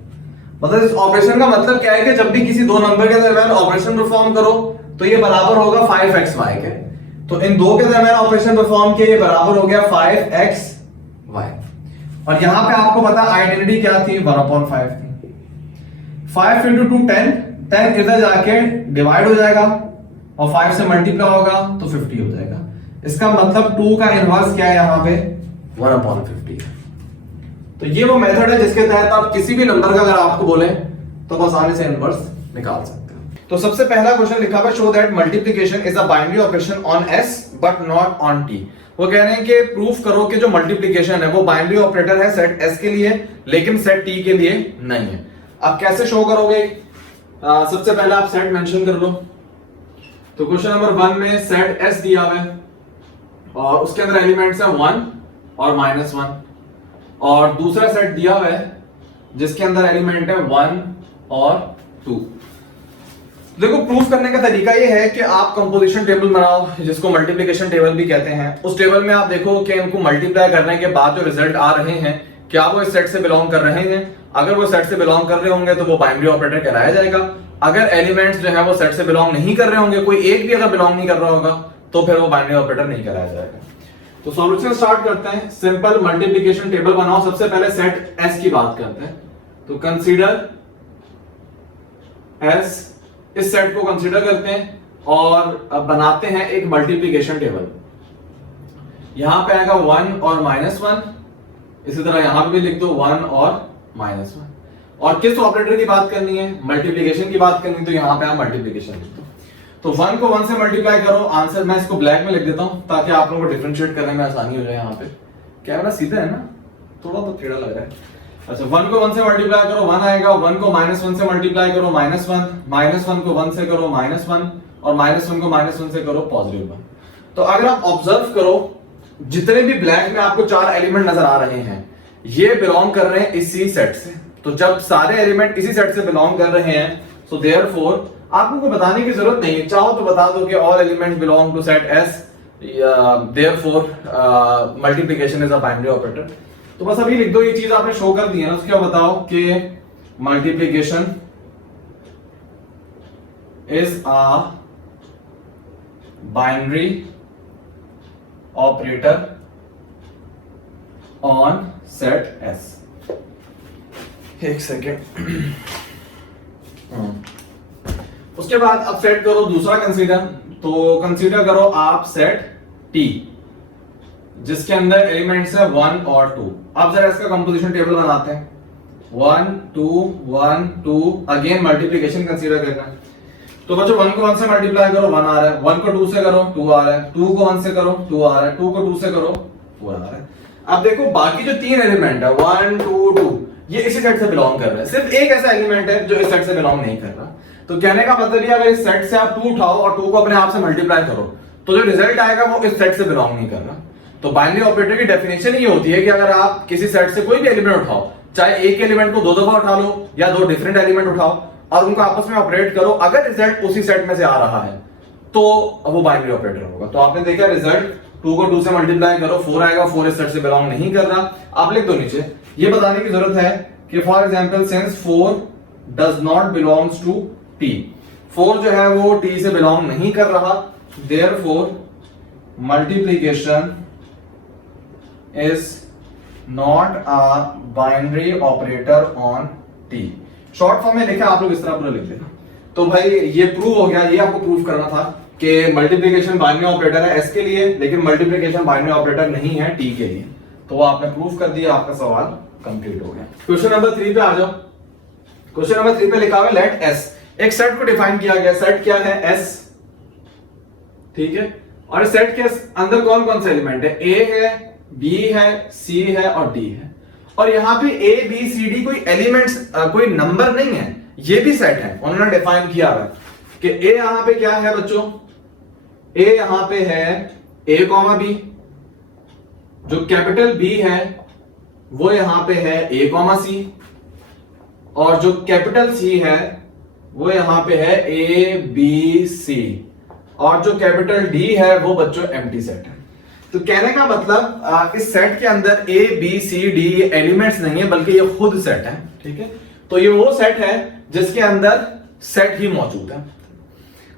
मतलब इस ऑपरेशन का मतलब क्या है कि जब भी किसी दो नंबर के दरमियान ऑपरेशन परफॉर्म करो तो ये बराबर होगा 5xy के। तो इन दो के दरमियान ऑपरेशन परफॉर्म किए, ये बराबर हो गया 5xy। और यहां पे आपको पता आइडेंटिटी क्या थी 1/5 थी। 5 into 2 10, 10 इधर जाके डिवाइड हो जाएगा और 5 से मल्टीप्लाई होगा तो 50 हो जाएगा। इसका मतलब 2 का इनवर्स क्या है यहां पे 1/50। तो ये वो मेथड है जिसके तहत आप किसी भी नंबर का अगर आपको बोले तो आसानी से इनवर्स निकाल सकते हैं। तो सबसे पहला क्वेश्चन लिखा हुआ show that multiplication is a binary operation on s but not on t। वो कह रहे हैं कि प्रूफ करो कि जो मल्टीप्लिकेशन है वो बाइनरी ऑपरेटर है सेट s के लिए लेकिन सेट t के लिए नहीं है। अब कैसे शो करोगे? सबसे पहले आप सेट मेंशन कर लो। तो क्वेश्चन नंबर 1 में सेट s दिया हुआ है और उसके अंदर एलिमेंट्स है 1 और -1, और दूसरा सेट दिया हुआ है जिसके अंदर एलिमेंट है 1 और 2। देखो प्रूफ करने का तरीका ये है कि आप कंपोजिशन टेबल बनाओ जिसको मल्टीप्लिकेशन टेबल भी कहते हैं। उस टेबल में आप देखो कि इनको मल्टीप्लाई करने के बाद जो रिजल्ट आ रहे हैं क्या वो इस सेट से बिलोंग कर रहे हैं। अगर वो सेट से बिलोंग कर रहे होंगे तो वो बाइनरी ऑपरेटर कहलाया जाएगा। अगर एलिमेंट्स जो है वो सेट से बिलोंग नहीं कर रहे होंगे, कोई एक भी अगर बिलोंग नहीं कर रहा होगा तो फिर वो बाइनरी ऑपरेटर नहीं कहलाया जाएगा। तो सॉल्यूशन स्टार्ट करते हैं। सिंपल मल्टीप्लिकेशन टेबल बनाओ। सबसे पहले सेट S की बात करते हैं। तो कंसीडर S, इस सेट को कंसीडर करते हैं और अब बनाते हैं एक मल्टीप्लिकेशन टेबल। यहां पे आएगा 1 और -1, इसी तरह यहां पे भी लिख दो 1 और -1। और किस ऑपरेटर की बात करनी है? मल्टीप्लिकेशन की बात करनी, तो यहां पे आप मल्टीप्लिकेशन लिख दो। तो 1 को 1 से मल्टीप्लाई करो। आंसर मैं इसको ब्लैक में लिख देता हूं ताकि आप लोगों को डिफरेंशिएट करने में आसानी हो जाए। यहां पे कैमरा सीधा है ना, थोड़ा तो टेढ़ा लग रहा है। अच्छा 1 को 1 से मल्टीप्लाई करो 1 आएगा। 1 को -1 से मल्टीप्लाई करो -1, -1 को 1 से करो -1 और -1 को -1 से करो +1। तो अगर आप ऑब्जर्व करो जितने भी ब्लैक में आपको 4 एलिमेंट नजर आ रहे हैं ये बिलोंग कर रहे हैं इसी सेट से। तो जब सारे एलिमेंट इसी सेट से बिलोंग कर रहे हैं सो देयरफॉर आपको कोई बताने की जरूरत नहीं है। चाहो तो बता दो कि all elements belong to set S, therefore multiplication is a binary operator. तो बस अभी लिख दो, ये चीज आपने शो कर दी है ना। उसके बाद बताओ कि multiplication is a binary operator on set S। एक सेकेंड। उसके बाद अब सेट करो दूसरा कंसीडर। तो कंसीडर करो आप सेट T जिसके अंदर एलिमेंट्स है 1 और 2। अब जरा इसका कंपोजिशन टेबल बनाते हैं। 1 2 1 2, अगेन मल्टीप्लिकेशन कंसीडर करना है। तो बच्चों 1 को 1 से मल्टीप्लाई करो 1 आ रहा है, 1 को 2 से करो 2 आ रहा है, 2 को 1 से करो 2 आ रहा है, 2 को 2 से करो 4 आ रहा है। अब देखो बाकी जो 3 एलिमेंट है 1 2 2 ये इसी सेट से बिलोंग कर रहे हैं। सिर्फ एक ऐसा एलिमेंट है जो इस सेट से बिलोंग नहीं कर रहा। तो कहने का मतलब ये अगर इस सेट से आप 2 उठाओ और 2 को अपने आप से मल्टीप्लाई करो तो जो रिजल्ट आएगा वो इस सेट से बिलोंग नहीं कर रहा। तो बाइनरी ऑपरेटर की डेफिनेशन ये होती है कि अगर आप किसी सेट से कोई भी एलिमेंट उठाओ, चाहे एक एलिमेंट को 2 दफा उठा लो या 2 डिफरेंट एलिमेंट उठाओ और उनको आपस में ऑपरेट करो, अगर रिजल्ट उसी सेट में से आ रहा है तो वो बाइनरी ऑपरेटर होगा। तो आपने देखा रिजल्ट 2 को 2 से मल्टीप्लाई करो 4 आएगा, 4 इस सेट से बिलोंग नहीं कर रहा। आप लिख दो नीचे, ये बताने की जरूरत है कि for example since 4 does not belongs to T, 4 जो है वो T से बिलोंग नहीं कर रहा, therefore multiplication is not a binary operator on T। Short form में लिखा, आप लोग इस तरह पूरा लिख देना। तो भाई ये प्रूव हो गया। ये आपको प्रूव करना था कि मल्टीप्लिकेशन बाइनरी ऑपरेटर है S के लिए लेकिन मल्टीप्लिकेशन बाइनरी ऑपरेटर नहीं है T के लिए। तो वो आपने प्रूव कर दिया, आपका सवाल कंप्लीट हो गया। क्वेश्चन नंबर 3 पे आ जाओ। क्वेश्चन नंबर 3 पे लिखा हुआ है लेट S। एक सेट को डिफाइन किया गया। सेट क्या है? S, ठीक है। और सेट के अंदर कौन कौन से एलिमेंट है? A है, B है, C है और D है। और यहां पे A B C D कोई एलिमेंट्स कोई नंबर नहीं है, ये भी सेट है। उन्होंने डिफाइन किया है कि A यहां पे क्या है बच्चों? A यहां पे है A, B, जो कैपिटल B है वो यहां पे है A, C, और जो कैपिटल सी है वो यहां पे है ए बी सी, और जो कैपिटल डी है वो बच्चों एम्प्टी सेट है। तो कहने का मतलब इस सेट के अंदर A B C D elements नहीं है, बल्कि ये खुद सेट है। ठीक है, तो ये वो सेट है जिसके अंदर सेट ही मौजूद है।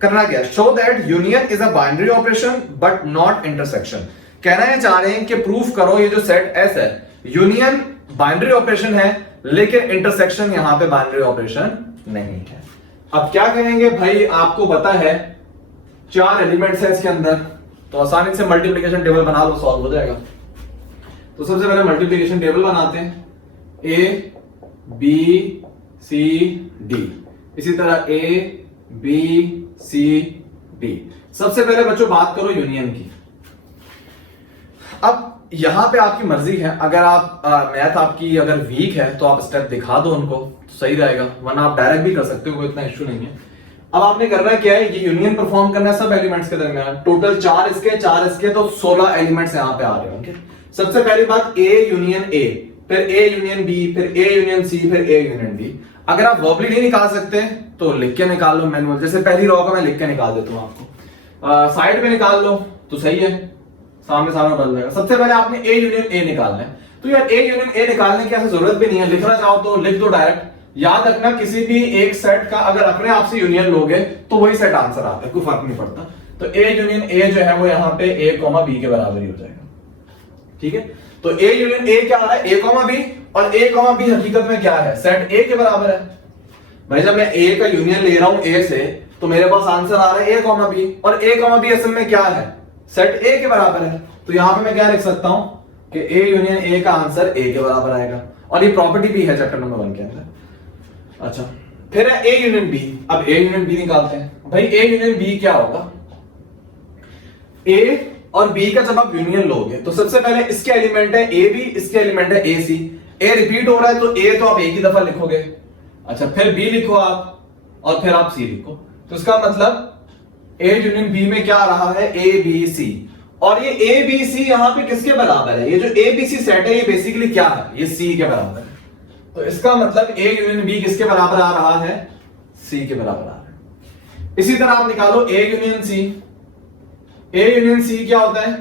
करना क्या है, show that union is a binary operation but not intersection. कहना ये चाह रहे हैं कि प्रूफ करो ये जो सेट एस है यूनियन बाइनरी ऑपरेशन है, लेकिन इंटरसेक्शन यहां पे बाइनरी ऑपरेशन नहीं है। अब क्या करेंगे भाई, आपको पता है 4 एलिमेंट्स है इसके अंदर, तो आसानी से मल्टीप्लिकेशन टेबल बना लो, सॉल्व हो जाएगा। तो सबसे पहले मल्टीप्लिकेशन टेबल बनाते हैं, ए बी सी डी, इसी तरह ए बी सी डी। सबसे पहले बच्चों बात करो यूनियन की। अब यहां पे आपकी मर्जी है, अगर आप मैथ आपकी अगर वीक है तो आप स्टेप दिखा दो उनको, तो सही रहेगा, वरना आप डायरेक्ट भी कर सकते हो, कोई इतना इश्यू नहीं है। अब आपने करना क्या है, ये यूनियन परफॉर्म करना है सब एलिमेंट्स के दरमियान। टोटल 4 इसके तो 16 एलिमेंट्स यहां पे आ रहे होंगे। सबसे पहली बात ए यूनियन ए, फिर ए यूनियन बी, फिर ए यूनियन सी, फिर ए यूनियन डी। अगर आप वर्बली नहीं निकाल सकते तो लिख के निकाल लो मैनुअल, जैसे पहली रो का मैं लिख के निकाल देता हूं आपको, साइड में निकाल लो तो सही है, सामने सामने बदल जाएगा। सबसे पहले आपने ए यूनियन ए निकालना है, तो यार ए यूनियन ए निकालने की ऐसी जरूरत भी नहीं है, लिखना चाहो तो लिख दो डायरेक्ट। याद रखना किसी भी एक सेट का अगर अपने आप से यूनियन लोगे तो वही सेट आंसर आता है, कोई फर्क नहीं पड़ता। तो ए यूनियन ए जो है वो यहाँ पे ए कॉमा बी के बराबर ही हो जाएगा। ठीक है, तो ए यूनियन ए क्या आ रहा है, ए कॉमा बी, और ए कॉमा बी हकीकत में क्या है, सेट ए के बराबर है। भाई जब मैं ए का यूनियन ले रहा हूं ए से, तो मेरे पास आंसर आ रहा है ए कॉमा बी, और ए कॉमा बी असल में क्या है, सेट ए के बराबर है। तो यहां पे मैं क्या लिख सकता हूं कि ए यूनियन ए का आंसर ए के बराबर आएगा, और ये प्रॉपर्टी भी है चैप्टर नंबर 1 के अंदर। अच्छा, फिर है ए यूनियन बी। अब ए यूनियन बी निकालते हैं। भाई ए यूनियन बी क्या होगा, ए और बी का जब आप यूनियन लोगे तो सबसे पहले इसके एलिमेंट है ए बी, इसके एलिमेंट है ए सी। ए रिपीट हो रहा है तो ए तो आप एक ही दफा लिखोगे, अच्छा फिर बी लिखो आप, और फिर आप सी लिखो। तो इसका मतलब ए यूनियन बी में क्या आ रहा है, ए बी सी। और ये ए बी सी यहां पे किसके बराबर है, ये जो ए बी सी सेट है ये बेसिकली क्या है, ये सी के बराबर है। तो इसका मतलब ए यूनियन बी किसके बराबर आ रहा है, सी के बराबर आ रहा है। इसी तरह आप निकालो A union C. A union C क्या होता है,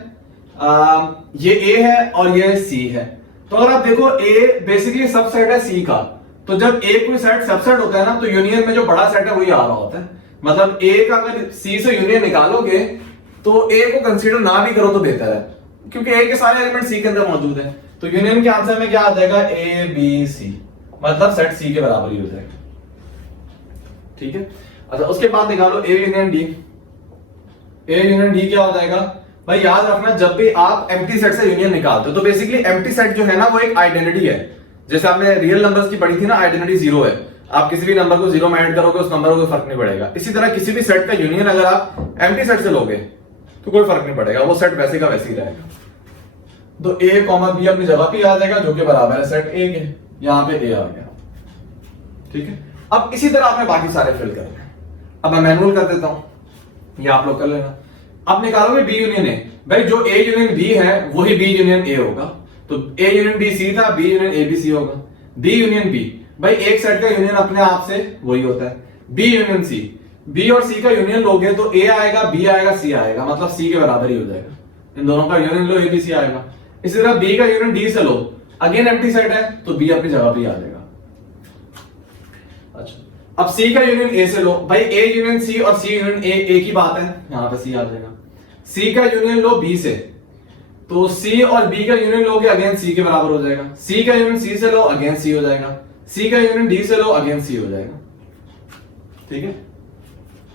ये ए है और ये सी है। तो अगर आप देखो ए बेसिकली सबसेट है सी का, तो जब ए कोई सेट सबसेट होता है ना, तो यूनियन में जो बड़ा सेट है वही आ रहा होता है। मतलब ए का अगर सी से यूनियन निकालोगे तो ए को कंसीडर ना भी करो तो बेहतर है, क्योंकि ए के सारे एलिमेंट सी के अंदर मौजूद है। तो यूनियन के आंसर में क्या आ जाएगा, ए बी सी, मतलब सेट सी के बराबर ही हो जाएगा। ठीक है, अच्छा उसके बाद निकालो A union D. A union D क्या हो जाएगा, भाई याद रखना जब भी आप एम्प्टी सेट से यूनियन निकालते हो तो बेसिकली एम्प्टी सेट जो है ना वो एक आइडेंटिटी है। जैसे आपने रियल नंबर्स की पढ़ी थी ना, आइडेंटिटी 0 है, आप किसी भी नंबर को 0 में ऐड करोगे उस नंबर को कोई फर्क नहीं पड़ेगा। इसी तरह किसी भी सेट का यूनियन अगर आप एम्प्टी सेट से लोगे तो कोई फर्क नहीं पड़ेगा, वो सेट वैसे का वैसे ही रहेगा। तो ए कॉमा बी अपनी जगह पे आ जाएगा जो कि बराबर है सेट ए के, यहां पे ए आ गया। ठीक है, अब इसी तरह आपने बाकी सारे फिल करने हैं। अब मैं मैनुअल कर देता हूं, ये आप लोग कर लेना। अब निकालोगे बी यूनियन ए। भाई जो ए यूनियन बी है वही बी यूनियन ए होगा, तो ए यूनियन बी सी था, B union A B C होगा। बी यूनियन बी, भाई एक सेट का यूनियन अपने आप से वही होता है। बी यूनियन सी, बी और सी का यूनियन लोगे तो ए आएगा, बी आएगा, सी आएगा, मतलब सी के बराबर ही हो जाएगा। इन दोनों का यूनियन लो, ए बी सी आएगा। इसी तरह बी का यूनियन डी से लो, अगेन एम्प्टी सेट है तो बी अपनी जगह पे आ जाएगा। अच्छा, अब सी का यूनियन ए से लो, भाई ए यूनियन सी और सी यूनियन ए एक ही बात है, यहां पे सी आ जाएगा। सी का यूनियन लो बी से, तो सी और बी का यूनियन लोगे अगेन सी के बराबर हो जाएगा। सी का यूनियन सी से लो, अगेन सी हो जाएगा। सी का यूनियन डी से लो, अगेन सी हो जाएगा। ठीक है,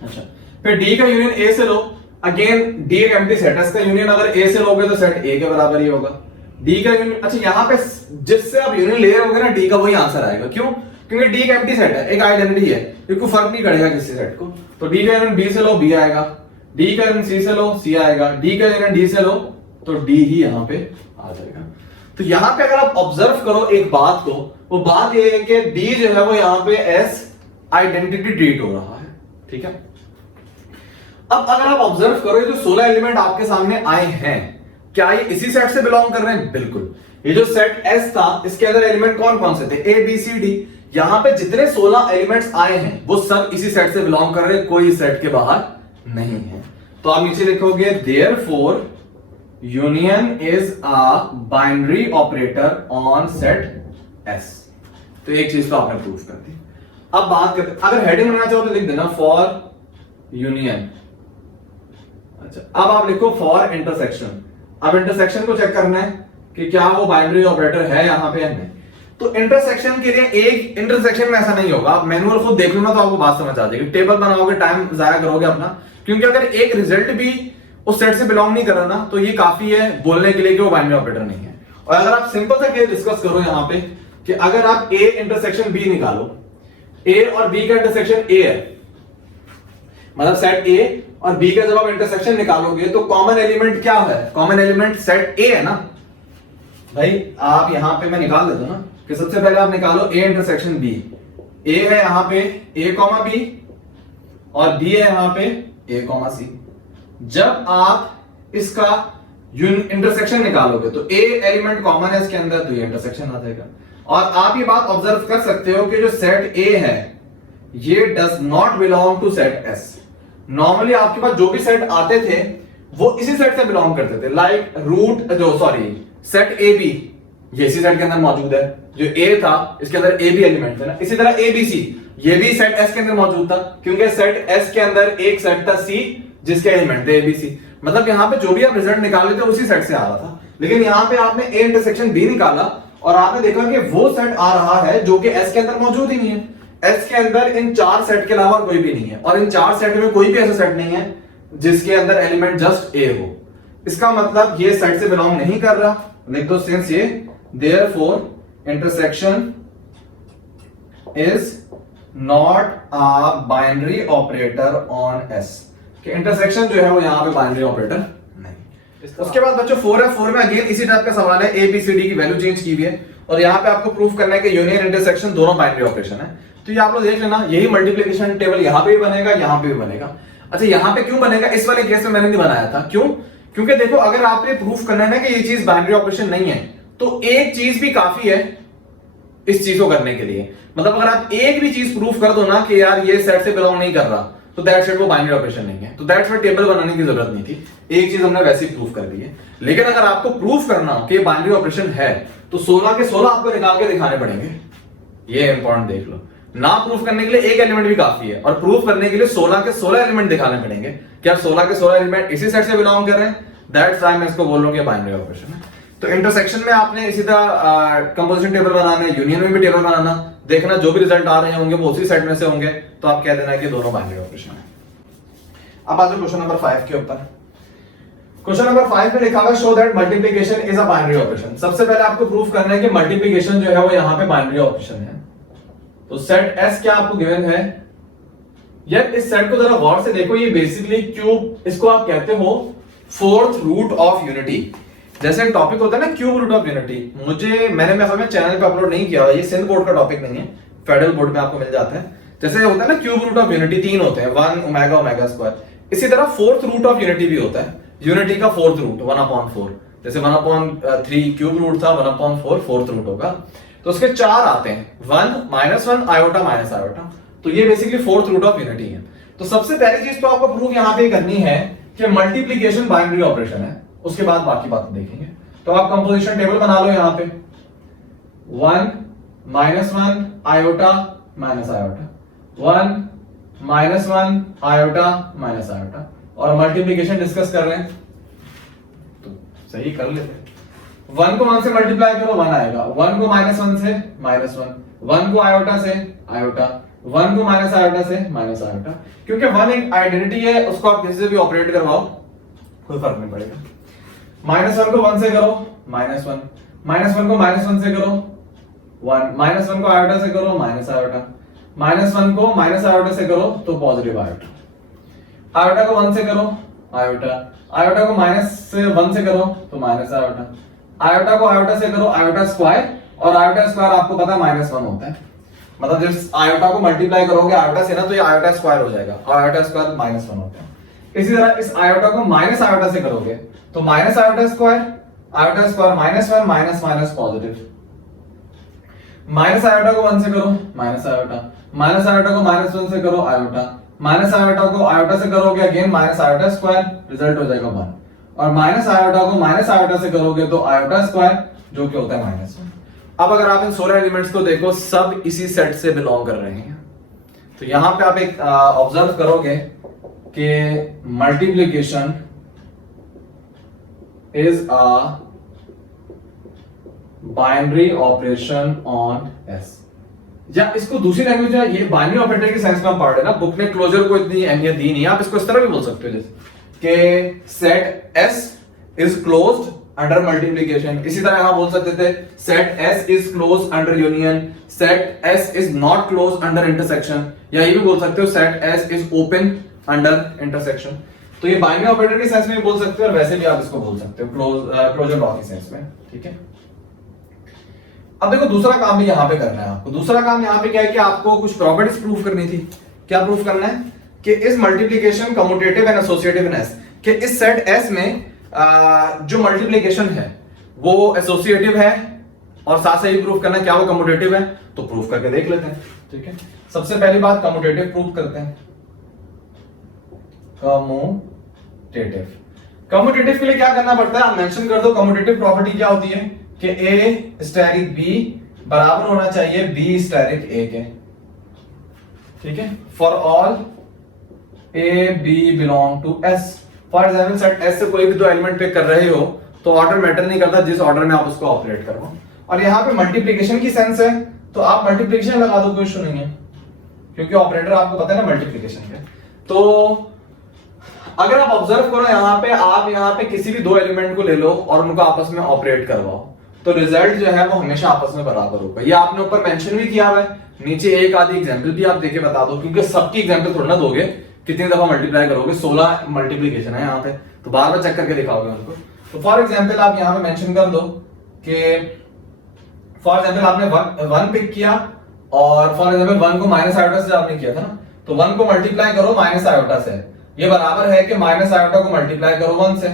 अच्छा फिर डी का यूनियन ए से लो, अगेन डी एक एम्प्टी सेट है, इसका यूनियन अगर ए से लोगे तो सेट ए के बराबर ही होगा। डी का यूनियन, अच्छा यहां पे जिससे आप यूनियन ले रहे होगे ना डी का वही आंसर आएगा। क्यों, क्योंकि डी एक एम्प्टी सेट है, एक आइडेंटिटी है, इसको फर्क नहीं पड़ेगा किसी सेट को। तो डी का यूनियन बी से लो, बी आएगा। डी का यूनियन सी से लो, सी आएगा। डी का यूनियन डी से लो तो डी ही यहां पे आ जाएगा। तो यहां पे अगर आप ऑब्जर्व करो एक बात को, वो बात ये है कि डी जो है वो यहां पे एस आइडेंटिटी ट्रीट हो रहा है। ठीक है, अब अगर आप ऑब्जर्व करो ये जो 16 एलिमेंट आपके सामने आए हैं, क्या ये इसी सेट से बिलोंग कर रहे हैं? बिल्कुल। ये जो सेट एस था इसके अंदर एलिमेंट कौन कौन से थे? A B C D. यहां पे जितने 16 एलिमेंट्स आए हैं वो सब इसी सेट से बिलोंग कर रहे हैं, कोई सेट के बाहर नहीं है। तो आप नीचे लिखोगे therefore union is a binary operator on set S. तो एक चीज तो आपने प्रूफ कर दी। अब बात करते, अगर हेडिंग बनाना चाहो तो लिख देना फॉर यूनियन। अच्छा, अब आप लिखो फॉर इंटरसेक्शन। अब इंटरसेक्शन को चेक करना है कि क्या वो बाइनरी ऑपरेटर है यहां पे या नहीं। तो इंटरसेक्शन के लिए एक इंटरसेक्शन में ऐसा नहीं होगा, आप मैनुअल खुद देख लो ना तो आपको बात समझ आ जाएगी। टेबल बनाओगे, टाइम जाया करोगे अपना, क्योंकि अगर एक रिजल्ट भी उस सेट से बिलोंग नहीं कर रहा ना तो ये काफी है बोलने के लिए कि वो बाइनरी ऑपरेटर नहीं है। और अगर आप सिंपल सा केस डिस्कस करो यहां पे कि अगर आप ए इंटरसेक्शन बी निकालो, ए और बी का इंटरसेक्शन ए है, मतलब सेट ए और बी का जब आप इंटरसेक्शन निकालोगे तो कॉमन एलिमेंट क्या है? कॉमन एलिमेंट सेट ए है ना भाई। आप यहां पे मैं निकाल देता हूं ना कि सबसे पहले आप निकालो ए इंटरसेक्शन बी। ए है यहां पे ए कॉमा बी और बी है यहां पे ए कॉमा सी। जब आप इसका इंटरसेक्शन निकालोगे तो ए एलिमेंट कॉमन है इसके अंदर, तो ये इंटरसेक्शन आ जाएगा। और आप ये बात ऑब्जर्व कर सकते हो कि जो सेट ए है ये does not belong to set S. Normally आपके पास जो भी सेट आते थे वो इसी सेट से बिलोंग करते थे, लाइक रूट जो सॉरी सेट ए बी ये इसी सेट के अंदर मौजूद है। जो ए था इसके अंदर ए बी एलिमेंट थे ना, इसी तरह ए बी सी ये भी सेट एस के अंदर मौजूद था, क्योंकि सेट एस के अंदर एक सेट था सी जिसके एलिमेंट थे ए बी सी। मतलब यहां पे जो भी आप रिजल्ट निकाले थे उसी सेट से आ रहा था। लेकिन यहां पे आपने ए इंटरसेक्शन बी निकाला और आपने देखा कि वो सेट आ रहा है जो कि एस के अंदर मौजूद ही नहीं है। एस के अंदर इन चार सेट के अलावा कोई भी नहीं है, और इन चार सेट में कोई भी ऐसा सेट नहीं है जिसके अंदर एलिमेंट जस्ट ए हो। इसका मतलब ये सेट से बिलोंग नहीं कर रहा। लिख दो सिंस ये therefore intersection is not a binary operator on S. कि इंटरसेक्शन जो है वो यहां पे बाइनरी ऑपरेटर नहीं। उसके बाद बच्चों 4 है। 4 में अगेन इसी टाइप का सवाल है, ए बी सी डी की वैल्यू चेंज की हुई है और यहां पे आपको प्रूफ करना है कि यूनियन इंटरसेक्शन दोनों बाइनरी ऑपरेशन है। तो ये आप लोग देख लेना, यही मल्टीप्लिकेशन टेबल यहां पे भी बनेगा, यहां पे भी बनेगा। अच्छा, यहां पे क्यों बनेगा? इस वाले केस में मैंने नहीं बनाया था। क्यों? क्योंकि देखो अगर आपने प्रूफ करना है ना कि ये चीज बाइनरी ऑपरेशन नहीं है तो एक चीज भी काफी है इस चीज को करने के लिए। मतलब अगर आप एक भी चीज प्रूफ कर दो ना कि यार ये सेट से बिलोंग नहीं कर रहा तो दैट सेट वो बाइनरी ऑपरेशन नहीं है, तो दैट सेट टेबल बनाने की जरूरत नहीं थी। एक चीज हमने वैसे ही प्रूफ कर दी है। लेकिन अगर आपको प्रूफ करना हो कि ये बाइनरी ऑपरेशन है तो 16 के 16 आपको निकाल के दिखाने पड़ेंगे। ये इंपॉर्टेंट देख लो, ना प्रूफ करने के लिए एक एलिमेंट भी काफी है और प्रूफ करने के लिए 16 के 16 एलिमेंट दिखाने पड़ेंगे। क्या 16 के 16 एलिमेंट इसी सेट से बिलोंग कर रहे हैं? दैट्स व्हाई मैं इसको बोल रहा हूं कि बाइनरी ऑपरेशन है। तो इंटरसेक्शन में आपने इसी तरह कंपोजिशन टेबल बनाना है, यूनियन में भी टेबल बनाना, देखना जो भी रिजल्ट आ रहे होंगे वो उसी सेट में से होंगे, तो आप कह देना कि दोनों बाइनरी ऑपरेशन है। अब आ जाओ क्वेश्चन नंबर 5 के ऊपर। क्वेश्चन नंबर 5 में लिखा हुआ है show that multiplication is a binary operation. सबसे पहले आपको प्रूफ करना है कि मल्टीप्लिकेशन जो है वो यहां पे बाइनरी ऑपरेशन है। तो सेट एस क्या आपको गिवन है? यार इस सेट को जरा गौर से देखो, ये बेसिकली क्यूब, इसको आप कहते हो फोर्थ रूट ऑफ यूनिटी। जैसे एक टॉपिक होता है ना क्यूब रूट ऑफ यूनिटी, मैंने मैं चैनल पे अपलोड नहीं किया, ये सिंध बोर्ड का टॉपिक नहीं है, फेडरल बोर्ड में आपको मिल जाता है। जैसे होता है ना क्यूब रूट ऑफ यूनिटी 3 होते हैं, 1 ओमेगा ओमेगा स्क्वायर। इसी तरह फोर्थ रूट ऑफ यूनिटी भी होता है, यूनिटी का फोर्थ रूट 1/4। जैसे 1/3 क्यूब रूट था, 1/4 फोर्थ रूट होगा। तो उसके 4 आते हैं, 1 -1 आयोटा माइनस आयोटा। तो ये basically fourth root of unity है। तो सबसे पहली चीज तो आपको प्रूफ यहां पे करनी है कि मल्टीप्लिकेशन बाइनरी ऑपरेशन है, उसके बाद बाकी बातें देखेंगे। तो आप कंपोजिशन टेबल बना लो यहां पे, 1 -1 iota minus iota, 1 -1 iota minus iota, और मल्टीप्लिकेशन डिस्कस कर रहे हैं तो सही कर लेते हैं। 1 को 1 से मल्टीप्लाई करो 1 आएगा, 1 को -1 से -1, 1 को आयोटा से आयोटा, 1 को माइनस आयोटा से माइनस आयोटा। क्योंकि 1 एक आइडेंटिटी है, उसको आप किसी से भी ऑपरेट करवाओ कोई फर्क नहीं पड़ेगा। -1 को 1 से करो -1, -1 को -1 से करो 1, -1 को आयोटा से करो माइनस आयोटा, -1 को माइनस आयोटा से करो तो पॉजिटिव आयोटा, आयोटा को 1 से करो आयोटा, आयोटा को -1 से करो तो माइनस आयोटा, आयोटा को आयोटा से करो आयोटा स्क्वायर, और आयोटा स्क्वायर आपको पता है -1 होता है। मतलब जब आयोटा को मल्टीप्लाई करोगे आयोटा से ना तो ये आयोटा स्क्वायर हो जाएगा, और आयोटा स्क्वायर -1 होता है। इसी तरह इस आयोटा को माइनस आयोटा से करोगे तो minus iota square -1 minus minus positive. Minus iota को 1 से करो माइनस आयोटा, माइनस आयोटा को -1 से करो आयोटा, माइनस आयोटा को आयोटा से करोगे again minus iota square, result हो जाएगा 1, और माइनस आयोटा को माइनस आयोटा से करोगे तो आयोटा स्क्वायर जो कि होता है -1। अब अगर आप इन 16 एलिमेंट्स को देखो सब इसी सेट से बिलोंग कर रहे हैं, तो यहां पे आप एक ऑब्जर्व करोगे कि multiplication is a binary operation on S, या इसको दूसरी लैंग्वेज है, ये बाइनरी ऑपरेटर के सेंस में हम पढ़ रहे हैं ना, बुक ने क्लोजर को इतनी अहमियत दी नहीं है, आप इसको इस तरह भी बोल सकते हो जैसे कि set S is closed under multiplication, इसी तरह यहां बोल सकते थे set S is close under union, set S is not close under intersection, या ये भी बोल सकते हो set S is open under intersection. तो ये बाइनरी ऑपरेटर के सेंस में भी बोल सकते हो और वैसे भी आप इसको बोल सकते हो क्लोजर लॉ के सेंस में, ठीक है। अब देखो दूसरा काम भी यहां पे करना है आपको, दूसरा काम यहां पे क्या है कि आपको कुछ प्रॉपर्टीज प्रूफ करनी थी। क्या प्रूफ करना है कि इस multiplication commutative and associative in S, कि इस सेट एस में जो मल्टीप्लिकेशन है वो एसोसिएटिव है, और साथ से ही प्रूफ करना है क्या वो कम्यूटेटिव है, तो प्रूफ करके देख लेते हैं, ठीक है। सबसे पहली बात कम्यूटेटिव प्रूफ करते हैं। कम्यूटेटिव, कम्यूटेटिव के लिए क्या करना पड़ता है, आप मेंशन कर दो कम्यूटेटिव प्रॉपर्टी क्या होती है कि A स्टेरिक B बराबर होना चाहिए B स्टेरिक A के, ठीक है, for all A B belong to S। For example set S से कोई भी दो एलिमेंट पिक कर रहे हो तो ऑर्डर मैटर नहीं करता, जिस ऑर्डर में आप उसको ऑपरेट करो, और यहाँ पे मल्टीप्लिकेशन की सेंस है तो आप मल्टीप्लिकेशन लगा दो, कोई इशू नहीं है, क्योंकि ऑपरेटर आपको पता है ना मल्टीप्लिकेशन का। तो अगर आप ऑब्जर्व करो यहाँ पे, आप यहाँ पे किसी भी दो एलिमेंट को ले लो और उनको आपस में ऑपरेट करवाओ, तो रिजल्ट जो है वो हमेशा आपस में बराबर होगा। ये आपने ऊपर मेंशन भी किया हुआ है, नीचे एक आधी एग्जांपल भी आप देके बता दो, क्योंकि सबकी एग्जांपल थोड़ा ना दोगे, कितनी दफा मल्टीप्लाई करोगे, 16 मल्टीप्लिकेशन है यहाँ पे, तो बार बार चेक करके दिखाओगे उनको। तो फॉर एग्जांपल आप यहाँ पे मेंशन कर दो कि फॉर एग्जांपल आपने 1 पिक किया, और फॉर एग्जांपल 1 को माइनस आयोटा से आपने किया था ना, तो 1 को मल्टीप्लाई करो माइनस आयोटा से, ये बराबर है कि माइनस आयोटा को मल्टीप्लाई करो 1 से,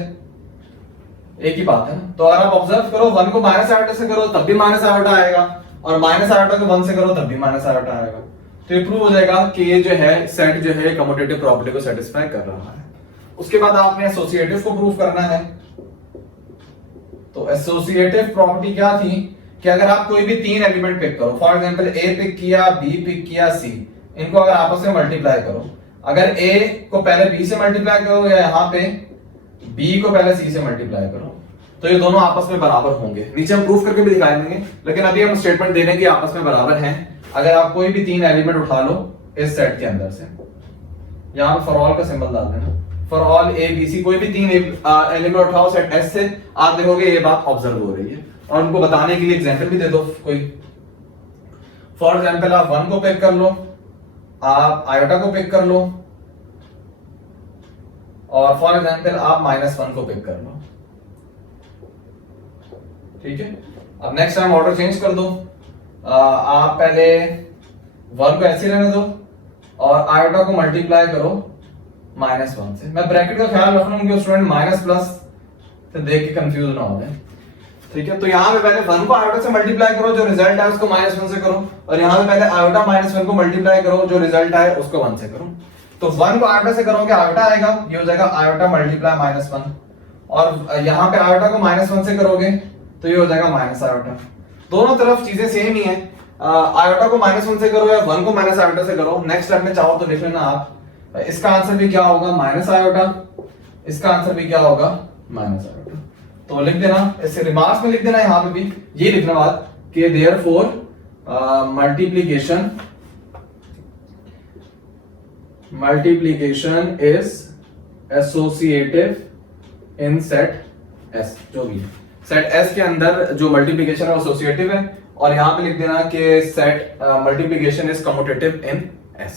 एक ही बात है ना। तो अगर आप ऑब्जर्व करो 1 को माइनस आयोटा से करो तब भी माइनस आयोटा आएगा, और माइनस आयोटा को 1 से करो तब भी माइनस आयोटा आएगा, तो ये प्रूव हो जाएगा कि ये जो है सेट जो है कम्यूटेटिव प्रॉपर्टी को सेटिस्फाई कर रहा है। उसके बाद आपने एसोसिएटिव को प्रूव करना है। तो एसोसिएटिव प्रॉपर्टी क्या थी कि अगर आप कोई भी तीन एलिमेंट पिक करो, फॉर एग्जांपल A पिक किया, B पिक किया, C, इनको अगर आपस में मल्टीप्लाई करो, अगर A को पहले B से मल्टीप्लाई करो या यहाँ पे B को पहले C से मल्टीप्लाई करो, तो ये दोनों आपस में बराबर होंगे। नीचे हम प्रूफ करके भी दिखा देंगे, लेकिन अभी हम स्टेटमेंट दे रहे हैं कि आपस में बराबर हैं। अगर आप कोई भी तीन एलिमेंट उठा लो इस सेट के अंदर से, यहाँ फॉर ऑल का सिंबल डाल देना, for all A B C, कोई भी तीन एलिमेंट उठाओ सेट S से, आप देखोगे ये बात ऑब्जर्व हो रही है। और उनको बताने के लिए एग्जांपल भी दे दो कोई, फॉर एग्जांपल आप 1 को पिक कर लो, आप आयोटा को पिक कर लो, और फॉर एग्जांपल आप -1 को पिक कर लो, ठीक है। अब नेक्स्ट टाइम ऑर्डर चेंज कर दो, आप पहले 1 को ऐसे रहने दो और आयोटा को मल्टीप्लाई करो -1 से। मैं ब्रैकेट का ख्याल रख लूंगा स्टूडेंट माइनस प्लस से देख के कंफ्यूज ना हो जाए, ठीक है। तो यहाँ पे पहले 1 को आयोटा से मल्टीप्लाई करो, जो रिजल्ट है उसको -1 से करो, और यहाँ पे पहले आयोटा -1 को मल्टीप्लाई करो, जो रिजल्ट है उसको 1 से करो। तो 1 को आयोटा से करोगे आयोटा आएगा, ये हो जाएगा आयोटा मल्टीप्लाई -1, और यहाँ पे आयोटा को -1 से करोगे तो ये हो जाएगा माइनस आयोटा। दोनों तरफ चीजें सेम ही है, आयोटा को -1 से करो या 1 को माइनस आयोटा से करो। नेक्स्ट स्टेप में चाहो तो लिख लेना आप, इसका आंसर भी क्या होगा माइनस आयोटा, इसका आंसर भी क्या होगा माइनस आयोटा। तो लिख देना, इससे रिमार्क्स में लिख देना यहाँ पे भी ये लिखना बात कि therefore multiplication is associative in set S, जो भी है सेट S के अंदर जो मल्टीप्लिकेशन है एसोसिएटिव है, और यहां पे लिख देना कि set multiplication is commutative in S।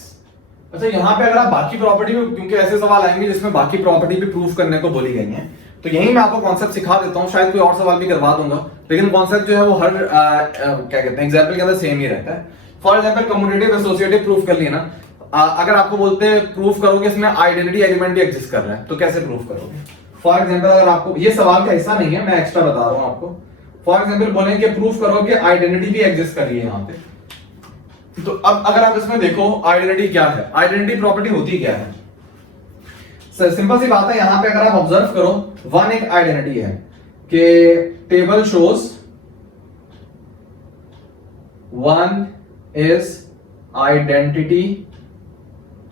अच्छा, यहाँ पे अगर आप बाकी प्रॉपर्टी भी, क्योंकि ऐसे सवाल आएंगे जिसमें बाकी प्रॉपर्टी भी प्रूफ करने को बोली गई है, तो यही मैं आपको कॉन्सेप्ट सिखा देता हूँ, शायद कोई और सवाल भी करवा दूंगा, लेकिन कॉन्सेप्ट जो है वो हर क्या कहते हैं एग्जाम्पल के अंदर सेम ही रहता है। For example commutative associative proof कर लिया ना, अगर आपको बोलते हैं प्रूफ करोगे इसमें आइडेंटिटी एलिमेंट भी एग्जिस्ट कर रहा है, तो कैसे प्रूफ करोगे। फॉर एग्जाम्पल अगर आपको, ये सवाल का हिस्सा नहीं है, मैं एक्स्ट्रा बता रहा हूँ आपको, फॉर एग्जाम्पल बोले कि प्रूफ करो कि आइडेंटिटी भी एग्जिस्ट कर रही है यहाँ पे। तो अब अगर आप इसमें देखो आइडेंटिटी क्या है, आइडेंटिटी प्रॉपर्टी होती क्या है। सिंपल सी बात है, यहां पे अगर आप ऑब्जर्व करो वन एक आइडेंटिटी है कि table shows one is identity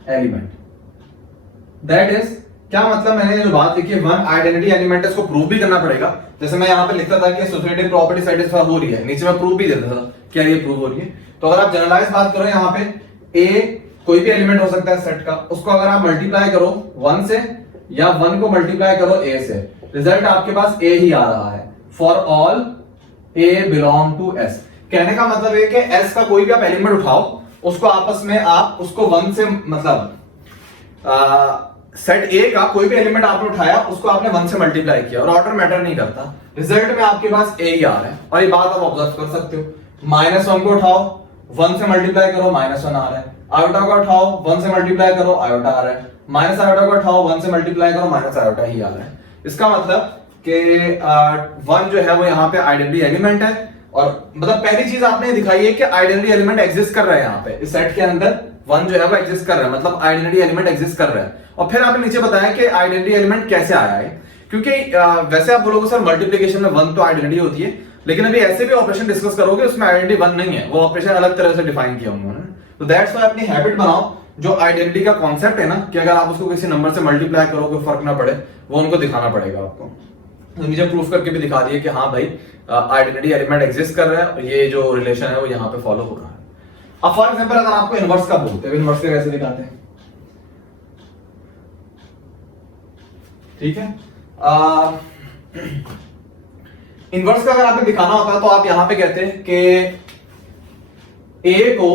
element. That is क्या मतलब, मैंने जो बात लिखी है वन आइडेंटिटी एलिमेंट है, इसको प्रूव भी करना पड़ेगा। जैसे मैं यहां पे लिखता था कि एसोसिएटिव प्रॉपर्टी सेटिस्फाई हो रही है, नीचे मैं प्रूव भी देता था क्या ये प्रूव हो रही है। तो अगर आप जनरलाइज बात करो यहां पे ए कोई भी एलिमेंट हो सकता है सेट का, उसको अगर आप मल्टीप्लाई करो 1 से या 1 को मल्टीप्लाई करो a से, रिजल्ट आपके पास a ही आ रहा है। For all a belong to s। कहने का मतलब है कि s का कोई भी आप एलिमेंट उठाओ, उसको आपस में आप उसको 1 से मतलब सेट a का कोई भी एलिमेंट आपने उठाया, उसको आपने 1 से मल्टीप्लाई किया और ऑर्डर मैटर नहीं करता, रिजल्ट में आपके पास a ही आ रहा है। और ये बात आप ऑब्जर्व कर सकते हो, -1 को उठाओ 1 से मल्टीप्लाई करो -1 आ रहा है, आयोटा को उठाओ 1 से मल्टीप्लाई करो आयोटा आ रहा है, माइनस आयोटा को उठाओ 1 से मल्टीप्लाई करो माइनस आयोटा ही आ रहा है। इसका मतलब कि 1 जो है वो यहाँ पे आइडेंटिटी एलिमेंट है। और मतलब पहली चीज आपने दिखाई है कि आइडेंटिटी एलिमेंट एग्जिस्ट कर रहा है यहाँ पे इस सेट के अंदर, 1 जो है वो एग्जिस्ट कर रहा है, मतलब आइडेंटिटी एलिमेंट एग्जिस्ट कर रहा है। और फिर आपने नीचे बताया कि आइडेंटिटी एलिमेंट कैसे आया है, क्योंकि वैसे आप बोलोगे सर मल्टीप्लिकेशन में 1 तो आइडेंटिटी होती है, लेकिन अभी ऐसे भी ऑपरेशन डिस्कस करोगे उसमें आइडेंटिटी 1 नहीं है, वो ऑपरेशन अलग तरह से डिफाइन किया उन्होंने। तो दैट्स व्हाई अपनी हैबिट बनाओ, जो आइडेंटिटी का कॉन्सेप्ट है ना कि अगर आप उसको किसी नंबर से मल्टीप्लाई करो कोई फर्क ना पड़े, वो उनको दिखाना पड़ेगा आपको। तो नीचे प्रूफ करके भी दिखा दिए कि हाँ भाई आइडेंटिटी एलिमेंट एग्जिस्ट कर रहा है और ये जो रिलेशन है वो यहाँ पे फॉलो हो रहा है। अब फॉर एग्जांपल अगर आपको इनवर्स का बोलते हैं, इनवर्स के कैसे दिखाते हैं, ठीक है। इनवर्स का अगर आपको दिखाना होता है तो आप यहां पे कहते हैं कि a को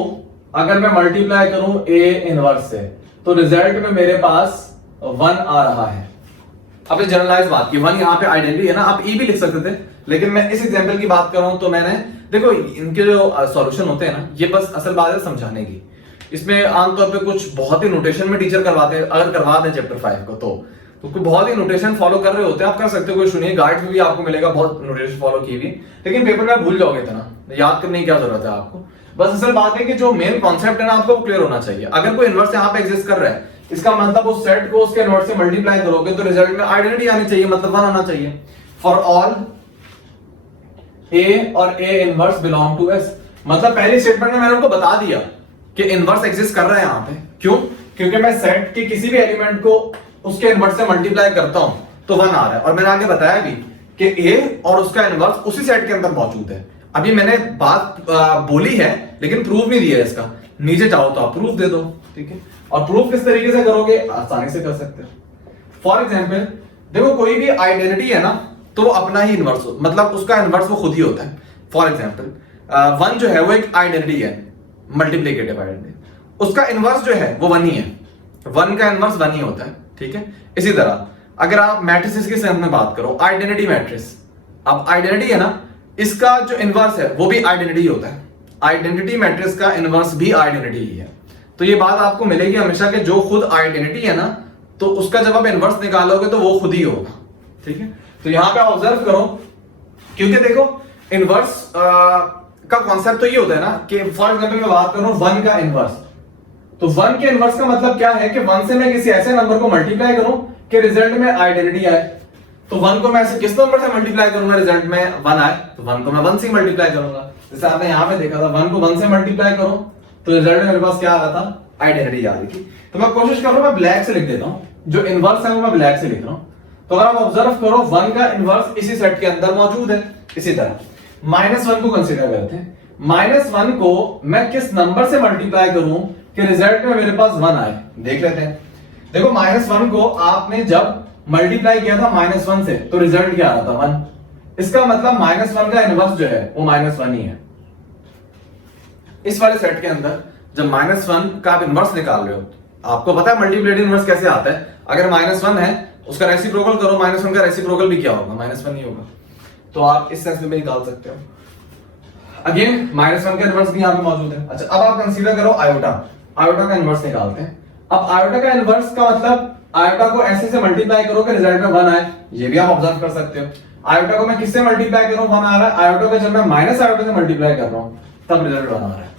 अगर मैं मल्टीप्लाई करूं a इनवर्स से तो रिजल्ट में मेरे पास 1 आ रहा है। अब ये जनरलाइज बात की, 1 यहां पे आइडेंटिटी है ना, आप e भी लिख सकते थे, लेकिन मैं इस एग्जांपल की बात कर रहा हूं तो मैंने देखो इनके जो सॉल्यूशन होते हैं ना, ये बस असल बात है समझाने की। इसमें आमतौर पे कुछ बहुत ही नोटेशन में टीचर करवाते हैं, अगर करवा दें चैप्टर 5 को तो बहुत ही नोटेशन फॉलो कर रहे होते हैं, आप कर सकते हो, कोई सुनिए गाइड में भी आपको मिलेगा बहुत नोटेशन फॉलो की हुई, लेकिन पेपर में भूल जाओगे इतना, याद करने की क्या जरूरत है आपको। बस असल बात है कि जो मेन कॉन्सेप्ट है ना आपको क्लियर होना चाहिए। अगर कोई इनवर्स यहाँ पे एग्जिस्ट कर रहा है, इसका मतलब उस सेट को उसके इनवर्स से मल्टीप्लाई करोगे तो रिजल्ट में आइडेंटिटी आनी चाहिए, मतलब 1 आना चाहिए। फॉर ऑल a और a inverse belong to s, मतलब पहली स्टेटमेंट में मैंने उनको बता दिया कि इनवर्स एग्जिस्ट कर रहा है यहाँ पे। क्यों? क्योंकि मैं सेट के किसी भी एलिमेंट को उसके इनवर्स से मल्टीप्लाई करता हूं तो 1 आ रहा है। और मैंने आगे बताया भी कि a और उसका इनवर्स उसी सेट के अंदर मौजूद है। अभी मैंने बात बोली है लेकिन प्रूफ नहीं दिया है इसका, नीचे चाहो तो आप प्रूफ दे दो, ठीक है। और प्रूफ किस तरीके से करोगे, आसानी से कर सकते हो। फॉर एग्जाम्पल देखो कोई भी आइडेंटिटी है ना तो वो अपना ही इनवर्स हो, मतलब उसका इनवर्स वो खुद ही होता है। फॉर एग्जाम्पल 1 जो है वो एक आइडेंटिटी है, मल्टीप्लिकेटिव आइडेंटिटी, उसका इनवर्स जो है वो 1 ही है, 1 का इनवर्स 1 ही होता है, ठीक है। इसी तरह अगर आप मैट्रिसेस के सेंस में बात करो, आइडेंटिटी मैट्रिक्स, अब आइडेंटिटी है ना, इसका जो इनवर्स है वो भी आइडेंटिटी होता है, आइडेंटिटी मैट्रिक्स का इनवर्स भी आइडेंटिटी ही है। तो ये बात आपको मिलेगी हमेशा कि जो खुद आइडेंटिटी है ना तो उसका जब आप इनवर्स निकालोगे तो वो खुद ही होगा, ठीक है। तो यहां पे आप ऑब्जर्व करो, क्योंकि देखो इनवर्स का कॉन्सेप्ट तो ये होता है ना कि फॉर एग्जांपल मैं बात करूं 1 का इनवर्स, तो 1 के इनवर्स का मतलब क्या है कि 1 से मैं किसी ऐसे नंबर को मल्टीप्लाई करूं कि रिजल्ट में आइडेंटिटी आए। तो 1 को मैं ऐसे किस नंबर से मल्टीप्लाई करूंगा रिजल्ट में 1 आए, तो 1 को मैं 1 से मल्टीप्लाई करूंगा। जैसे आपने यहां पे देखा था 1 को 1 से मल्टीप्लाई करो तो रिजल्ट में मेरे पास क्या आ रहा था, आइडेंटिटी आ रही थी। तो मैं कोशिश कर रहा हूं मैं ब्लैक से लिख देता हूं, जो इनवर्स है वो मैं ब्लैक से लिख रहा हूं। तो अगर आप ऑब्जर्व करो 1 का इनवर्स इसी सेट के अंदर मौजूद है। इसी तरह -1 को कंसीडर करते हैं, -1 को मैं किस नंबर से मल्टीप्लाई करूं कि रिजल्ट में मेरे पास 1 आए, देख लेते हैं। देखो -1 को आपने जब मल्टीप्लाई किया था -1 से तो रिजल्ट क्या आ रहा था, 1। इसका मतलब -1 का इनवर्स जो है वो -1 ही है। इस वाले सेट के अंदर जब -1 का आप इनवर्स निकाल रहे हो, आपको पता है मल्टीप्लिकेटिव इनवर्स कैसे आता है, अगर -1 है उसका रेसिप्रोकल करो, -1 का रेसिप्रोकल भी क्या होगा, -1 ही होगा। तो आप इस सेंस में भी निकाल सकते हो। अगेन -1 का इनवर्स भी यहां पे मौजूद है। अच्छा अब आप कंसीडर करो आयोटा, आयोटा का इनवर्स निकालते हैं। अब आयोटा का इनवर्स का मतलब आयोटा को ऐसे से मल्टीप्लाई करो कि रिजल्ट में 1 आए, ये भी आप ऑब्जर्व कर सकते हो। आयोटा को मैं किससे मल्टीप्लाई कर रहा हूं, 1 आ रहा है। आयोटा को जब मैं माइनस आयोटा से मल्टीप्लाई कर रहा हूं तब रिजल्ट 1 आ रहा है।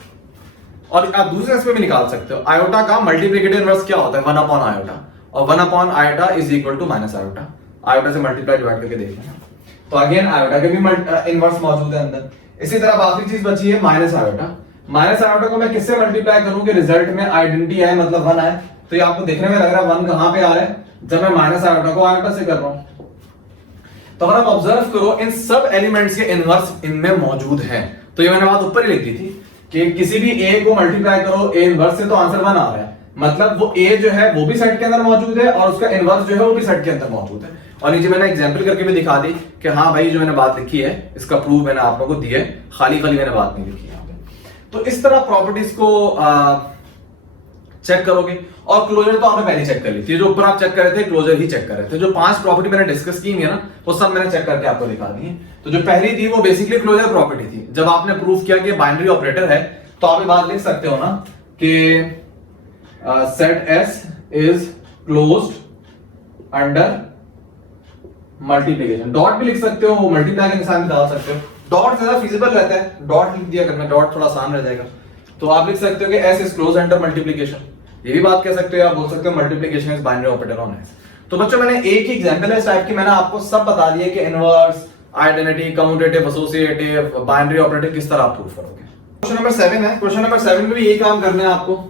और आप दूसरे केस में भी निकाल सकते हो, आयोटा का मल्टीप्लिकेटिव इनवर्स क्या होता है, 1 अपॉन आयोटा, और 1 upon iota is equal to minus iota. Iota से मल्टीप्लाई डिवाइड करके देख लेना, तो अगेन आयोटा के भी इनवर्स मौजूद है अंदर। इसी तरह आखिरी चीज बची है माइनस आयोटा। माइनस आयोटा को मैं किससे मल्टीप्लाई करूं कि रिजल्ट में आइडेंटिटी है, मतलब 1 आए। तो ये आपको देखने में लग रहा है 1 कहां पे आ रहा है, जब मैं माइनस आयोटा को आयोटा से कर रहा हूं। तो अगर आप ऑब्जर्व करो इन सब एलिमेंट्स के इनवर्स इनमें मौजूद है। तो ये मैंने बात ऊपर ही लिख दी थी कि किसी भी ए को मल्टीप्लाई करो ए इनवर्स से तो आंसर 1 आ रहा है, मतलब वो ए जो है वो भी सेट के अंदर मौजूद है और उसका इनवर्स जो है वो भी सेट के अंदर मौजूद है। और नीचे मैंने एग्जांपल करके भी दिखा दी कि हाँ भाई जो मैंने बात लिखी है इसका प्रूफ मैंने आप लोगों को दिया है, खाली खाली मैंने बात नहीं लिखी यहाँ पे। तो इस तरह प्रॉपर्टीज को चेक करोगे। और क्लोजर तो आपने पहले चेक कर ली थी, जो ऊपर आप चेक कर रहे थे क्लोजर ही चेक कर रहे थे। जो 5 प्रॉपर्टी मैंने डिस्कस की है ना वो सब मैंने चेक करके आपको दिखा दी है। तो जो पहली थी वो बेसिकली क्लोजर प्रॉपर्टी थी। जब आपने प्रूफ किया कि बाइनरी ऑपरेटर है तो आप ये बात लिख सकते हो ना कि set S is closed under multiplication. Dot भी लिख सकते हो, मल्टीप्लाई के निशान भी डाल सकते हो। डॉट ज्यादा फिजिबल रहता है, डॉट लिख दिया करना, डॉट थोड़ा आसान रह जाएगा। तो आप लिख सकते हो कि S is close under multiplication, ये भी बात कह सकते हो। आप बोल सकते हो multiplication is binary operator on S. तो बच्चों मैंने एक ही एग्जांपल है इस टाइप की, मैंने आपको सब बता दिया कि inverse, identity, commutative, associative, binary operator किस तरह आप प्रूफ करोगे। क्वेश्चन नंबर 7 है। क्वेश्चन नंबर 7 में भी यही काम करना है आपको।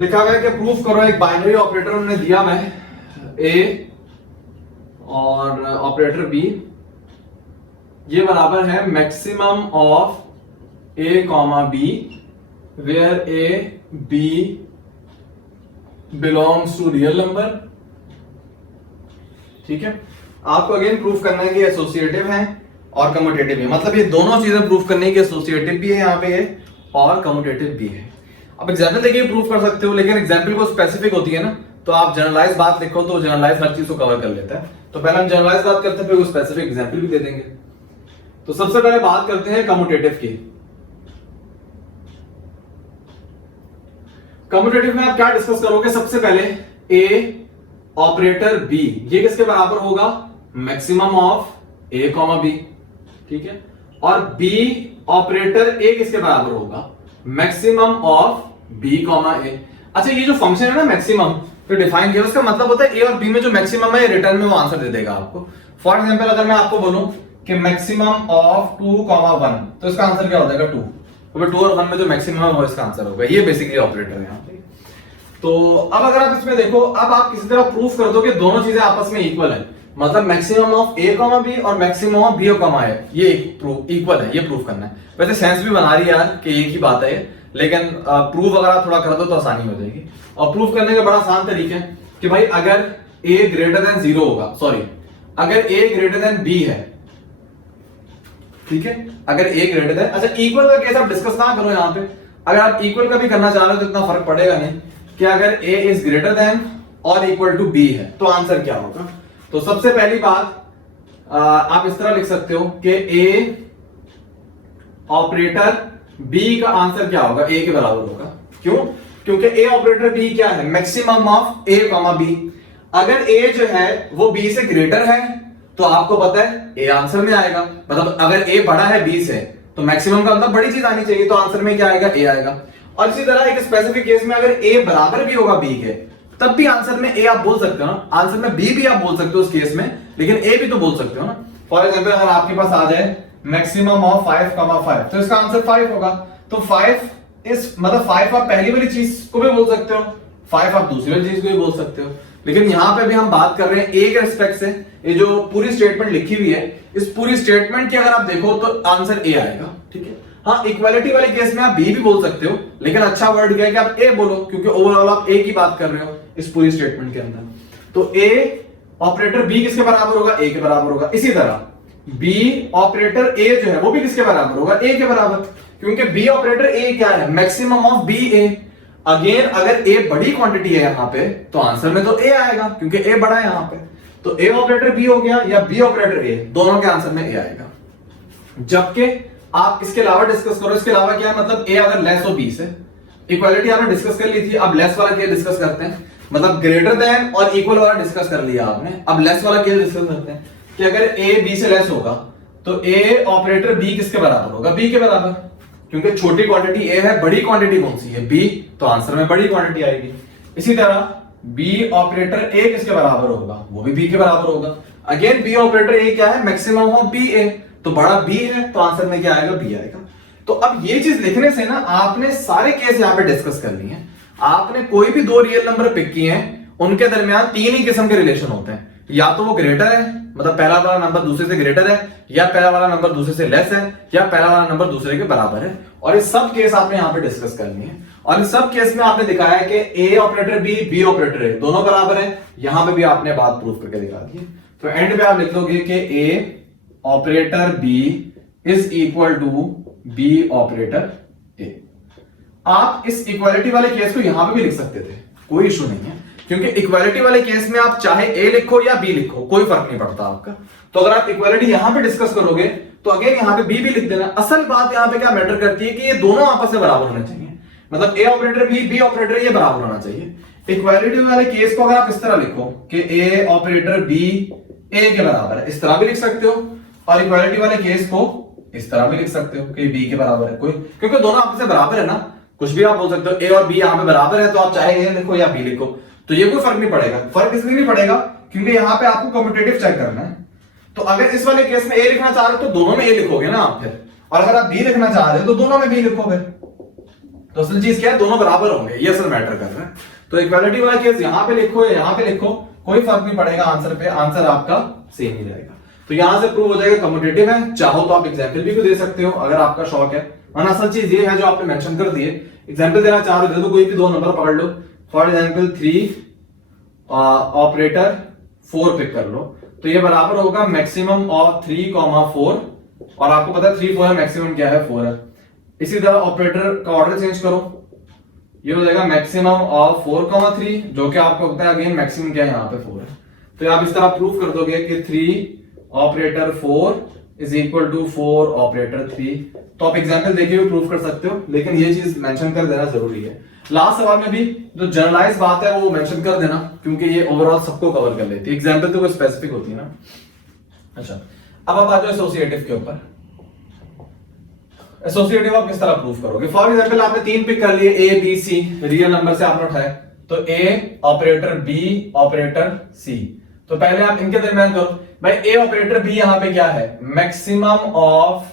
लिखा गया कि प्रूफ करो एक बाइनरी ऑपरेटर उन्होंने दिया मैं ए और ऑपरेटर बी, ये बराबर है maximum of A comma B where A B belongs to real number. ठीक है, आपको अगेन प्रूफ करना है कि एसोसिएटिव है और कम्यूटेटिव है, मतलब ये दोनों चीजें प्रूफ करने की, एसोसिएटिव भी है यहाँ पे और कम्यूटेटिव भी है। अब एग्जाम्पल देखिए प्रूफ कर सकते हो, लेकिन एग्जाम्पल को स्पेसिफिक होती है ना, तो आप जनरलाइज बात लिखो तो जनरलाइज हर चीज को कवर कर लेता है। तो पहले हम जनरलाइज बात करते हैं, फिर स्पेसिफिक एग्जाम्पल भी दे देंगे। तो सबसे पहले बात करते हैं कम्यूटेटिव की। कम्यूटेटिव में आप क्या डिस्कस करोगे, सबसे पहले ए ऑपरेटर बी, ये किसके बराबर होगा, maximum of A comma B. ठीक है, और बी ऑपरेटर ए किसके बराबर होगा, maximum of B comma A. अच्छा, ये जो फंक्शन है ना मैक्सिमम तो डिफाइन किया, उसका मतलब होता है ए और बी में जो मैक्सिमम है रिटर्न में वो आंसर दे देगा आपको। फॉर एग्जांपल अगर मैं आपको बोलूं कि मैक्सिमम ऑफ 2,1 तो इसका आंसर क्या हो जाएगा 2। तो 2 और 1 में जो मैक्सिमम है वो इसका आंसर होगा। ये बेसिकली ऑपरेटर है यहाँ पे। तो अब अगर आप इसमें देखो, अब आप किसी तरह प्रूफ कर दो कि दोनों चीजें आपस में इक्वल है, मतलब maximum of A comma B और maximum of B comma A ये इक्वल है, ये प्रूफ करना है। वैसे सेंस भी बना रही है यार कि एक ही बात है, लेकिन प्रूफ अगर आप थोड़ा कर दो तो आसानी हो जाएगी। और प्रूफ करने का बड़ा आसान तरीका है कि भाई अगर a ग्रेटर देन 0 होगा, सॉरी अगर a ग्रेटर देन b है, ठीक है, अगर a ग्रेटर देन, अच्छा इक्वल का केस आप डिस्कस ना करो यहाँ पे। अगर आप इक्वल का भी करना चाह रहे हो तो इतना फर्क पड़ेगा नहीं कि अगर a इज ग्रेटर देन और इक्वल टू b है तो आंसर क्या होगा। तो सबसे पहली बात आप इस तरह लिख सकते हो कि a ऑपरेटर b का आंसर क्या होगा, a के बराबर होगा। क्यों, क्योंकि a ऑपरेटर b क्या है, maximum of a comma b। अगर a जो है वो b से ग्रेटर है तो आपको पता है a आंसर में आएगा, मतलब अगर a बड़ा है b से तो मैक्सिमम का मतलब बड़ी चीज आनी चाहिए, तो आंसर में क्या आएगा, a आएगा। और इसी तरह एक स्पेसिफिक केस में अगर a बराबर भी होगा b के तब भी आंसर में a आप बोल सकते हो ना, आंसर में b भी आप बोल सकते हो उस केस में, लेकिन a भी तो बोल सकते हो ना। फॉर एग्जाम्पल अगर आपके पास आ जाए मैक्सिमम ऑफ 5,5 तो इसका आंसर 5 होगा। तो 5 इस मतलब 5 आप पहली वाली चीज को भी बोल सकते हो, 5 आप दूसरी वाली चीज को भी बोल सकते हो, लेकिन यहां पे भी हम बात कर रहे हैं ए के रिस्पेक्ट से। ये जो पूरी स्टेटमेंट लिखी हुई है, इस पूरी स्टेटमेंट की अगर आप देखो तो आंसर ए आएगा। ठीक है, हाँ इक्वालिटी वाले केस में आप बी भी बोल सकते हो, लेकिन अच्छा वर्ड क्या है कि आप ए बोलो, क्योंकि ओवरऑल आप ए की बात कर रहे हो इस पूरी स्टेटमेंट के अंदर। तो ए ऑपरेटर बी किसके बराबर होगा, ए के बराबर होगा। इसी तरह बी ऑपरेटर ए जो है वो भी किसके बराबर होगा, ए के बराबर, क्योंकि बी ऑपरेटर ए क्या है, maximum of B A. Again अगर ए बड़ी क्वांटिटी है यहाँ पे तो आंसर में तो ए आएगा, क्योंकि ए बड़ा है यहाँ पे। तो ए ऑपरेटर बी हो गया या बी ऑपरेटर ए, दोनों के आंसर में ए आएगा। जबकि आप इसके अलावा डिस्कस करो, इसके अलावा क्या है, मतलब ए अगर लेस हो बी से, इक्वालिटी आपने डिस्कस कर ली थी, अब लेस वाला केस डिस्कस करते हैं, मतलब ग्रेटर देन और इक्वल वाला डिस्कस कर लिया आपने, अब लेस वाला केस डिस्कस करते हैं। कि अगर ए बी से लेस होगा तो ए ऑपरेटर बी किसके बराबर होगा, बी के बराबर, क्योंकि छोटी क्वांटिटी ए है, बड़ी क्वांटिटी कौन सी है, बी, तो आंसर में बड़ी क्वांटिटी आएगी। इसी तरह बी ऑपरेटर ए किसके बराबर होगा, वो भी बी के बराबर होगा। अगेन बी ऑपरेटर ए क्या है, मैक्सिमम ऑफ बी ए, तो बड़ा बी है, तो आंसर में क्या आएगा, बी आएगा। तो अब ये चीज लिखने से ना आपने सारे केस यहां पे डिस्कस कर लिए हैं। आपने कोई भी दो रियल नंबर पिक किए हैं, उनके दरमियान तीन ही किस्म के रिलेशन होते हैं, या तो वो ग्रेटर है, मतलब पहला वाला नंबर दूसरे से ग्रेटर है, या पहला वाला नंबर दूसरे से लेस है, या पहला वाला नंबर दूसरे के बराबर है। और इस सब केस आपने यहां पे डिस्कस कर लिए हैं, और इस सब केस में आपने दिखाया है कि A operator B, B operator ए, दोनों बराबर है। यहां पे भी आपने बात प्रूफ करके दिखा दी है। तो एंड पे आप लिख लोगे कि A operator B is equal to B operator A. आप इस इक्वालिटी वाले केस को यहां पे भी लिख सकते थे, कोई इशू नहीं है, क्योंकि इक्वालिटी वाले केस में आप चाहे ए लिखो या बी लिखो, कोई फर्क नहीं पड़ता आपका। तो अगर आप इक्वालिटी यहां पे डिस्कस करोगे तो अगेन यहां पे बी भी लिख देना। असल बात यहां पे क्या मैटर करती है कि ये दोनों आपस में बराबर होने चाहिए, मतलब ए ऑपरेटर बी, बी ऑपरेटर ये बराबर होना चाहिए। इक्वालिटी वाले केस को अगर आप इस तरह लिखो कि ए ऑपरेटर बी ए के बराबर है, इस तरह भी लिख सकते हो, और इक्वालिटी वाले केस को इस तरह भी लिख सकते हो कि बी के बराबर है, कोई, क्योंकि दोनों आपस में बराबर है ना, कुछ भी आप बोल सकते हो। ए और बी यहां पे बराबर है, तो आप चाहे ए लिखो या बी लिखो, तो ये कोई फर्क नहीं पड़ेगा। फर्क इसलिए नहीं पड़ेगा क्योंकि यहां पे आपको कम्यूटेटिव चेक करना है। तो अगर इस वाले केस में ए लिखना चाह रहे हो तो दोनों में ए लिखोगे ना आप फिर, और अगर आप बी लिखना चाह रहे हो तो दोनों में बी लिखोगे। तो असल चीज क्या है, दोनों बराबर होंगे, ये असल मैटर कर रहा है। तो इक्वालिटी वाला केस यहां पे लिखो या यहां पे लिखो, कोई फर्क नहीं पड़ेगा आंसर पे, आंसर आपका सेम ही रहेगा। तो यहां से प्रूव हो जाएगा कम्यूटेटिव है। चाहो तो आप एग्जाम्पल भी दे सकते हो अगर आपका शौक है, वरना असल चीज ये है जो आपने मेंशन कर दिए। एग्जाम्पल देना चाह रहे थे तो कोई भी दो नंबर पकड़ लो, फॉर एग्जाम्पल 3 ऑपरेटर 4 पिक कर लो, तो ये बराबर होगा मैक्सिमम ऑफ 3,4, और आपको पता है 3 4 है, मैक्सिमम क्या है 4 है। इसी तरह ऑपरेटर का ऑर्डर चेंज करो, ये हो जाएगा मैक्सिमम ऑफ 4,3, जो कि आपको पता है अगेन मैक्सिमम क्या है यहाँ पे 4 है। तो आप इस तरह प्रूफ कर दोगे कि 3 operator 4 is equal to 4 operator 3। तो आप एग्जाम्पल देके भी प्रूफ कर सकते हो, लेकिन ये चीज मेंशन कर देना जरूरी है। लास्ट सवाल में भी जो जनरलाइज बात है वो मेंशन कर देना, क्योंकि ये ओवरऑल सबको कवर कर लेती है, एग्जाम्पल तो कोई स्पेसिफिक होती है ना। अच्छा, अब आप आ जाओ एसोसिएटिव के ऊपर। एसोसिएटिव आप किस तरह प्रूफ करोगे। फॉर एग्जाम्पल आपने 3 पिक कर लिए, A B C, real number से आपने उठाए, तो A operator B operator C. तो पहले आप इनके दरमियान करो भाई, ए ऑपरेटर बी यहां पे क्या है, maximum of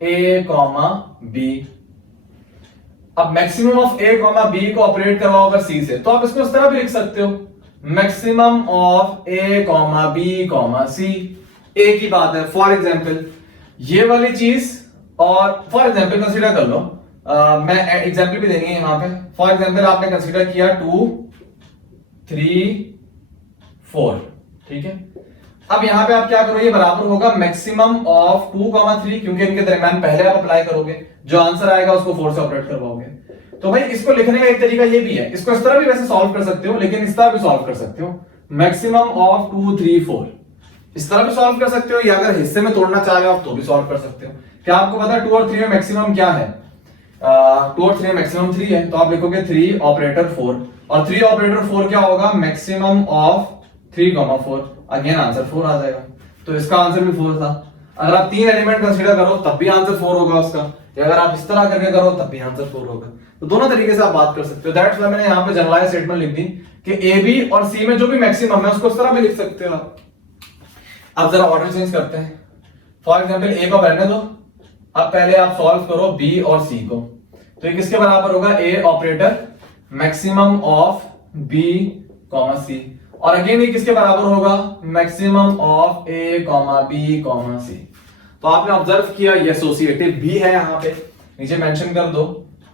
A comma B. अब maximum of A comma B को ऑपरेट करवाओगे सी से, तो आप इसको इस तरह भी लिख सकते हो, maximum of A comma B comma C. A की बात है फॉर एग्जाम्पल ये वाली चीज, और फॉर एग्जाम्पल कंसीडर कर लो, मैं एग्जाम्पल भी देंगे यहां पे। फॉर एग्जाम्पल आपने कंसीडर किया 2 3 4, ठीक है। अब यहां पे आप क्या करो, ये बराबर होगा मैक्सिमम ऑफ 2,3, क्योंकि इनके दरमियान पहले आप अप्लाई करोगे, जो आंसर आएगा उसको 4 से ऑपरेट करवाओगे। तो भाई इसको लिखने का एक तरीका ये भी है, इसको इस तरह भी वैसे सॉल्व कर सकते हो, लेकिन इस तरह भी सॉल्व कर सकते हो, मैक्सिमम ऑफ 2 3 4, इस तरह भी सॉल्व कर सकते हो, या अगर हिस्से में तोड़ना चाह रहे हो आप तो भी सॉल्व कर सकते हो। क्या आपको पता है 2 और 3 में मैक्सिमम क्या है, 2 और 3 में मैक्सिमम 3 है, तो आप लिखोगे 3 ऑपरेटर 4, और 3 ऑपरेटर 4 क्या होगा, मैक्सिमम ऑफ 3,4, अगेन आंसर 4 आ जाएगा। तो इसका आंसर भी 4 था। अगर आप 3 एलिमेंट कंसीडर करो तब भी आंसर 4 होगा उसका, या अगर आप इस तरह करके करो तब भी आंसर 4 होगा। तो दोनों तरीके से आप बात कर सकते हो। दैट्स व्हाई मैंने यहाँ पे जनरलाइज स्टेटमेंट लिख दी कि ए बी और सी में जो भी मैक्सिमम है उसको इस तरह भी लिख सकते हो आप। अब जरा ऑर्डर चेंज करते हैं। फॉर एग्जाम्पल ए को रहने दो, अब पहले आप सॉल्व करो बी और सी को, तो ये किसके बराबर होगा, A operator maximum of B comma C, और अगेन ये किसके बराबर होगा, maximum of A comma B comma C. तो आपने ऑब्जर्व किया ये एसोसिएटिव भी है, यहां पे नीचे मेंशन कर दो,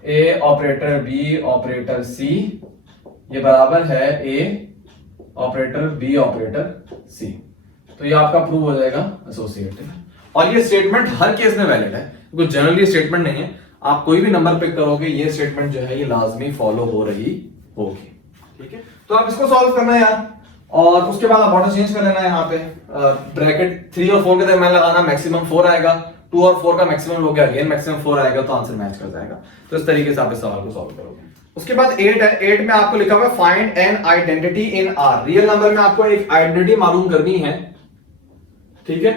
ए ऑपरेटर बी ऑपरेटर सी ये बराबर है ए ऑपरेटर बी ऑपरेटर सी। तो ये आपका प्रूव हो जाएगा एसोसिएटिव। और ये स्टेटमेंट हर केस में वैलिड है, कोई जनरली स्टेटमेंट नहीं है। आप कोई भी नंबर पिक करोगे ये स्टेटमेंट जो है ये लाजमी फॉलो हो रही होगी, ठीक है। तो आप इसको सॉल्व करना है यार, और उसके बाद आप ऑर्डर चेंज कर लेना है। यहाँ पे ब्रैकेट 3 और 4 के दरमियान लगाना, मैक्सिमम 4 आएगा, 2 और 4 का मैक्सिमम हो गया, अगेन मैक्सिमम 4 आएगा, तो आंसर मैच कर जाएगा। तो इस तरीके से आप इस सवाल को सॉल्व करोगे। उसके बाद 8 है, 8 में आपको लिखा हुआ है find an identity in are. Real number में आपको एक आइडेंटिटी मालूम करनी है ठीक है।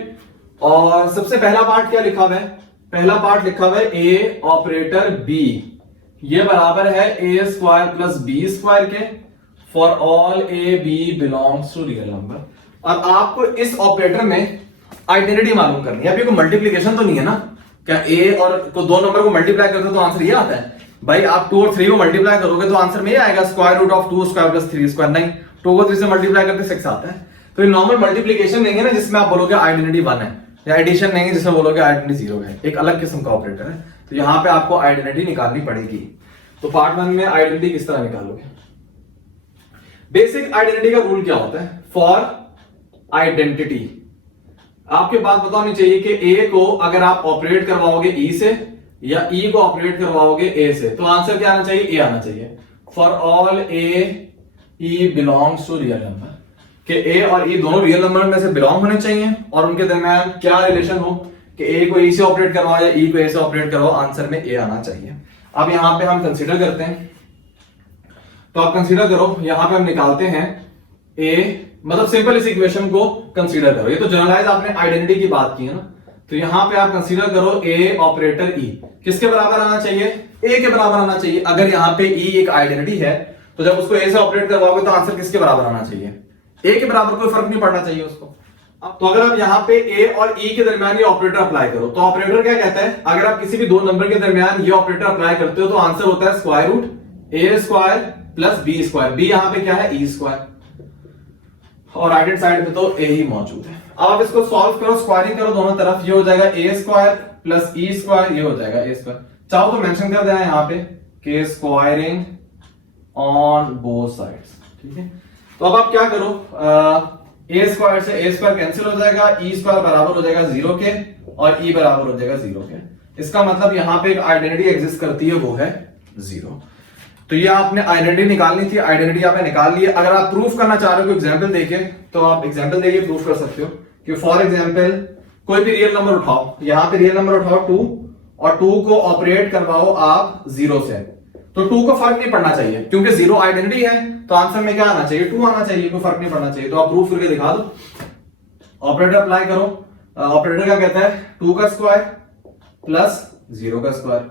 और सबसे पहला पार्ट क्या लिखा हुआ है, पहला पार्ट लिखा हुआ है ए ऑपरेटर बी, ये बराबर है A square plus B square के for all A B belongs to real number. और आपको इस ऑपरेटर में आइडेंटिटी मालूम करनी है। अभी कोई मल्टीप्लीकेशन तो नहीं है ना, क्या ए और को दो नंबर को मल्टीप्लाई करते हो तो आंसर ये आता है? भाई आप 2 और 3 को मल्टीप्लाई करोगे तो आंसर में ये आएगा square root of 2 square plus 3 square. नहीं, 2 को 3 से मल्टीप्लाई करते 6 आता है। तो ये नॉर्मल मल्टीप्लीकेशन नहीं है ना जिसमें आप बोलोगे आइडेंटिटी 1 है, या एडिशन नहीं है जिसमें बोलोगे आइडेंटिटी 0 है, एक अलग किस्म का ऑपरेटर है। तो यहाँ पे आपको आइडेंटिटी निकालनी पड़ेगी। तो पार्ट 1 में आइडेंटिटी किस तरह निकालोगे? बेसिक आइडेंटिटी का रूल क्या होता है? फॉर आइडेंटिटी आपके पास पता होनी चाहिए कि ए को अगर आप ऑपरेट करवाओगे ई से या ई को ऑपरेट करवाओगे ए से, तो आंसर क्या आना चाहिए? ए आना चाहिए। For all A E belongs to real number, कि ए और ई दोनों रियल नंबर में से बिलोंग होने चाहिए और उनके दरमियान क्या रिलेशन हो कि ए को ई से ऑपरेट करवाओ या ई को ए से ऑपरेट करवाओ, आंसर में ए आना चाहिए। अब यहां पे हम कंसीडर करते हैं, तो आप कंसीडर करो, यहां पे हम निकालते हैं ए, मतलब सिंपल इस इक्वेशन को कंसीडर करो। ये तो जनरलाइज आपने आइडेंटिटी की बात की है ना, तो यहां पे आप कंसीडर करो ए ऑपरेटर ई किसके बराबर आना चाहिए? ए के बराबर आना चाहिए। अगर यहां पे ई एक आइडेंटिटी है तो जब उसको ए से ऑपरेट करवाओगे तो आंसर किसके बराबर आना चाहिए? ए के बराबर, कोई फर्क नहीं पड़ना चाहिए उसको। तो अगर आप यहाँ पे ए और ई के दरमियान ये ऑपरेटर अप्लाई करो तो ऑपरेटर क्या कहता है? अगर आप किसी भी दो नंबर के दरमियान ये ऑपरेटर अप्लाई करते हो तो आंसर होता है square root A square plus B square. B यहाँ पे क्या है? ई स्क्वायर, और राइट हैंड साइड पे तो ए ही मौजूद है। अब आप इसको सॉल्व करो, स्क्वायरिंग करो दोनों तरफ, ये हो जाएगा ए स्क्वायर प्लस ई स्क्वायर, ये हो जाएगा ए स्क्वायर। चाहो तो मेंशन कर देना यहाँ पे कि स्क्वायरिंग ऑन बोथ साइड्स, ठीक है। तो अब आप क्या करो, ए स्क्वायर से ए स्क्वायर कैंसिल हो जाएगा, ई स्क्वायर बराबर हो जाएगा 0 के और ई बराबर हो जाएगा 0 के। इसका मतलब यहाँ पे एक आइडेंटिटी एग्जिस्ट करती है, वो है 0। तो ये आपने आइडेंटिटी निकालनी थी, आइडेंटिटी आपने निकाल ली है। अगर आप प्रूफ करना चाह रहे हो एग्जांपल देके तो आप एग्जांपल देके प्रूफ कर सकते हो कि फॉर एग्जांपल कोई भी रियल नंबर उठाओ, यहां पे रियल नंबर उठाओ 2 और 2 को ऑपरेट करवाओ आप 0 से, तो 2 को फर्क नहीं पड़ना चाहिए क्योंकि 0 आइडेंटिटी है, तो आंसर में क्या आना चाहिए? 2 आना चाहिए, कोई फर्क नहीं पड़ना चाहिए। तो आप प्रूफ करके दिखा दो, ऑपरेटर अप्लाई करो। ऑपरेटर क्या कहता है? 2 का स्क्वायर प्लस 0 का स्क्वायर।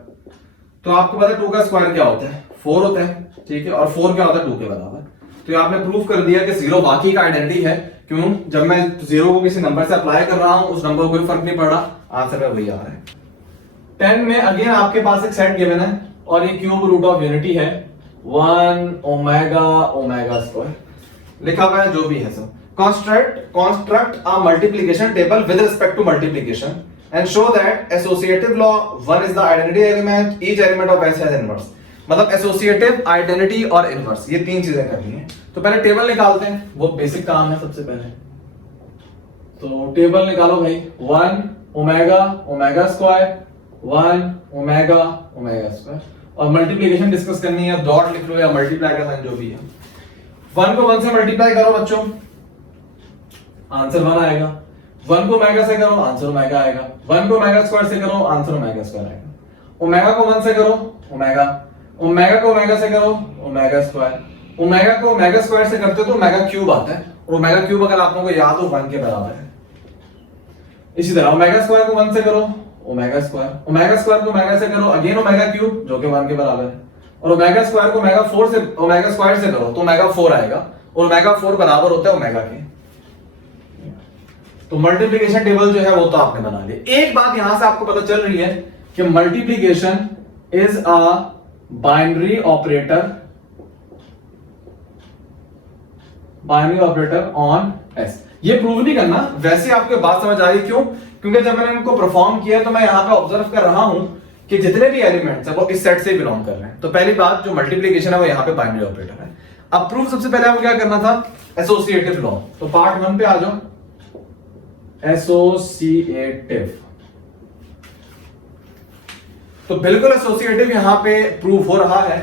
तो आपको पता है 2 का स्क्वायर क्या होता है? 4 होता है, ठीक है, और 4 क्या होता है? 2 के बराबर। तो आपने प्रूफ कर दिया कि 0 वाकई का आइडेंटिटी है। क्यों? जब मैं 0 को किसी नंबर से अप्लाई कर रहा हूं उस नंबर को कोई फर्क नहीं पड़ रहा, आंसर में वही आ रहा है। 10 में अगेन आपके पास एक सेट गिवन है और ये क्यूब रूट ऑफ यूनिटी है 1 ओमेगा ओमेगा स्क्वायर लिखा हुआ है, जो भी है सब। construct a multiplication table with respect to multiplication and show that associative law 1 is the identity element, each element of S has inverse। मतलब एसोसिएटिव, आइडेंटिटी और इनवर्स, ये 3 चीजें करनी है। तो पहले टेबल निकालते हैं, वो बेसिक काम है सबसे पहले। तो टेबल निकालो भाई, 1 omega omega square 1 omega omega square, और मल्टीप्लिकेशन डिस्कस करनी है, डॉट लिख लो या मल्टीप्लाई का साइन जो भी है। 1 को 1 से मल्टीप्लाई करो बच्चों, आंसर 1 आएगा। 1 को ओमेगा से करो, आंसर ओमेगा आएगा। 1 को ओमेगा स्क्वायर से करो, आंसर ओमेगा स्क्वायर आएगा। ओमेगा को 1 से करो, ओमेगा। ओमेगा को ओमेगा से करो, ओमेगा स्क्वायर। ओमेगा को ओमेगा स्क्वायर से करते हो तो ओमेगा क्यूब आता है, और ओमेगा क्यूब अगर आप लोगों को याद हो 1 के बराबर है। इसी तरह ओमेगा स्क्वायर को 1 से करो, ओमेगा स्क्वायर। ओमेगा स्क्वायर को ओमेगा से करो, अगेन ओमेगा क्यूब जो कि 1 के बराबर है। और ओमेगा स्क्वायर को ओमेगा 4 से, ओमेगा स्क्वायर से करो तो ओमेगा 4 आएगा, और ओमेगा 4 बराबर होता है ओमेगा के। तो मल्टीप्लिकेशन टेबल जो है वो तो आपने बना लिया। एक बात यहां से आपको पता चल रही है कि multiplication is a binary operator on S. ये प्रूव नहीं करना, वैसे आपको बात समझ आ रही। क्यों? क्योंकि जब मैंने इनको परफॉर्म किया तो मैं यहां पे ऑब्जर्व कर रहा हूं कि जितने भी एलिमेंट्स है वो इस सेट से बिलोंग कर रहे हैं। तो पहली बात जो मल्टीप्लिकेशन है वो यहां पे बाइनरी ऑपरेटर है। अब प्रूफ सबसे पहले आपको क्या करना था? Associative law. तो पार्ट 1 पे आ जाओ, एसोसिएटिव। तो बिल्कुल एसोसिएटिव यहां पे प्रूफ हो रहा है,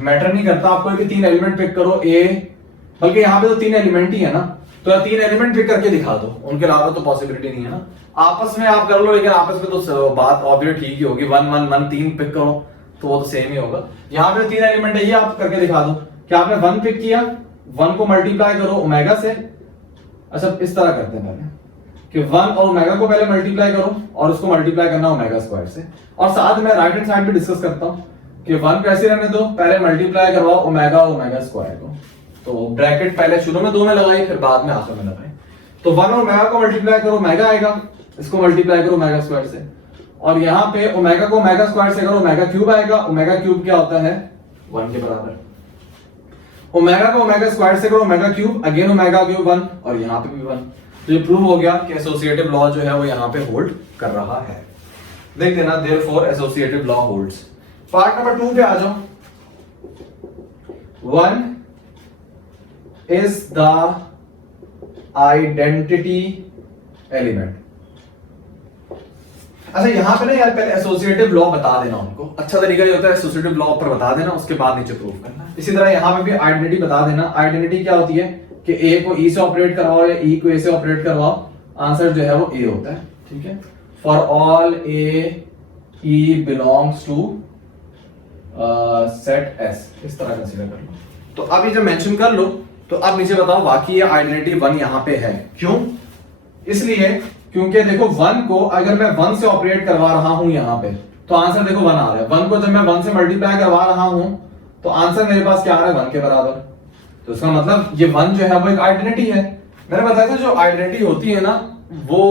मैटर नहीं करता आप कोई भी 3 एलिमेंट पिक करो, ए, बल्कि यहां पे तो 3 एलिमेंट ही है ना, तो 3 एलिमेंट पिक करके दिखा दो, उनके अलावा तो पॉसिबिलिटी नहीं है ना। आपस में आप कर लो, लेकिन आपस में तो बात ऑब्वियस ठीक ही होगी। 1 1 1 3 पिक करो तो वो तो सेम ही होगा। यहां पे 3 एलिमेंट है, ये आप करके दिखा दो कि आपने 1 पिक किया, 1 को मल्टीप्लाई करो ओमेगा से। अच्छा इस तरह करते हैं पहले, कि 1 और ओमेगा को पहले मल्टीप्लाई करो और उसको मल्टीप्लाई करना ओमेगा स्क्वायर से, और साथ में राइट हैंड साइड पे डिस्कस करता हूं कि 1 कैसे रहने दो, पहले मल्टीप्लाई करवाओ ओमेगा और ओमेगा स्क्वायर को। तो ब्रैकेट पहले शुरू में 2 में लगाई, फिर बाद में आखिर में लगाई। तो 1 और ओमेगा को मल्टीप्लाई करो, ओमेगा आएगा, इसको मल्टीप्लाई करो ओमेगा स्क्वायर से, और यहाँ पे ओमेगा को ओमेगा स्क्वायर से करो, ओमेगा क्यूब आएगा। ओमेगा क्यूब क्या होता है, 1 के बराबर। ओमेगा को ओमेगा स्क्वायर से करो, omega cube, again omega cube 1, और यहाँ पे भी 1। तो ये प्रूव हो गया कि एसोसिएटिव लॉ जो है वो यहाँ पे होल्ड कर रहा है। देख देना, therefore associative law holds. Part number 2 पे आ जाओ। 1 is the identity element। अच्छा यहां पे ना यार पहले एसोसिएटिव लॉ बता देना उनको, अच्छा तरीका ये होता है एसोसिएटिव लॉ पर बता देना, उसके बाद नीचे प्रूव करना। इसी तरह यहां पे भी आइडेंटिटी बता देना। आइडेंटिटी क्या होती है कि ए को ई से ऑपरेट करवाओ या ई को ए से ऑपरेट करवाओ, आंसर जो है वो ए होता है। ठीक है, for all A E belongs to set S, इस तरह कंसीडर कर लो। तो अब ये जब मेंशन कर लो तो अब नीचे बताओ बाकी ये आइडेंटिटी 1 यहां पे है। क्यों? इसलिए क्योंकि देखो 1 को अगर मैं 1 से ऑपरेट करवा रहा हूं यहां पे, तो आंसर देखो 1 आ रहा है। 1 को जब मैं 1 से मल्टीप्लाई करवा रहा हूं तो आंसर मेरे पास क्या आ रहा है, 1 के बराबर। तो इसका मतलब ये 1 जो है वो एक आइडेंटिटी है। मैंने बताया था जो आइडेंटिटी होती है ना, वो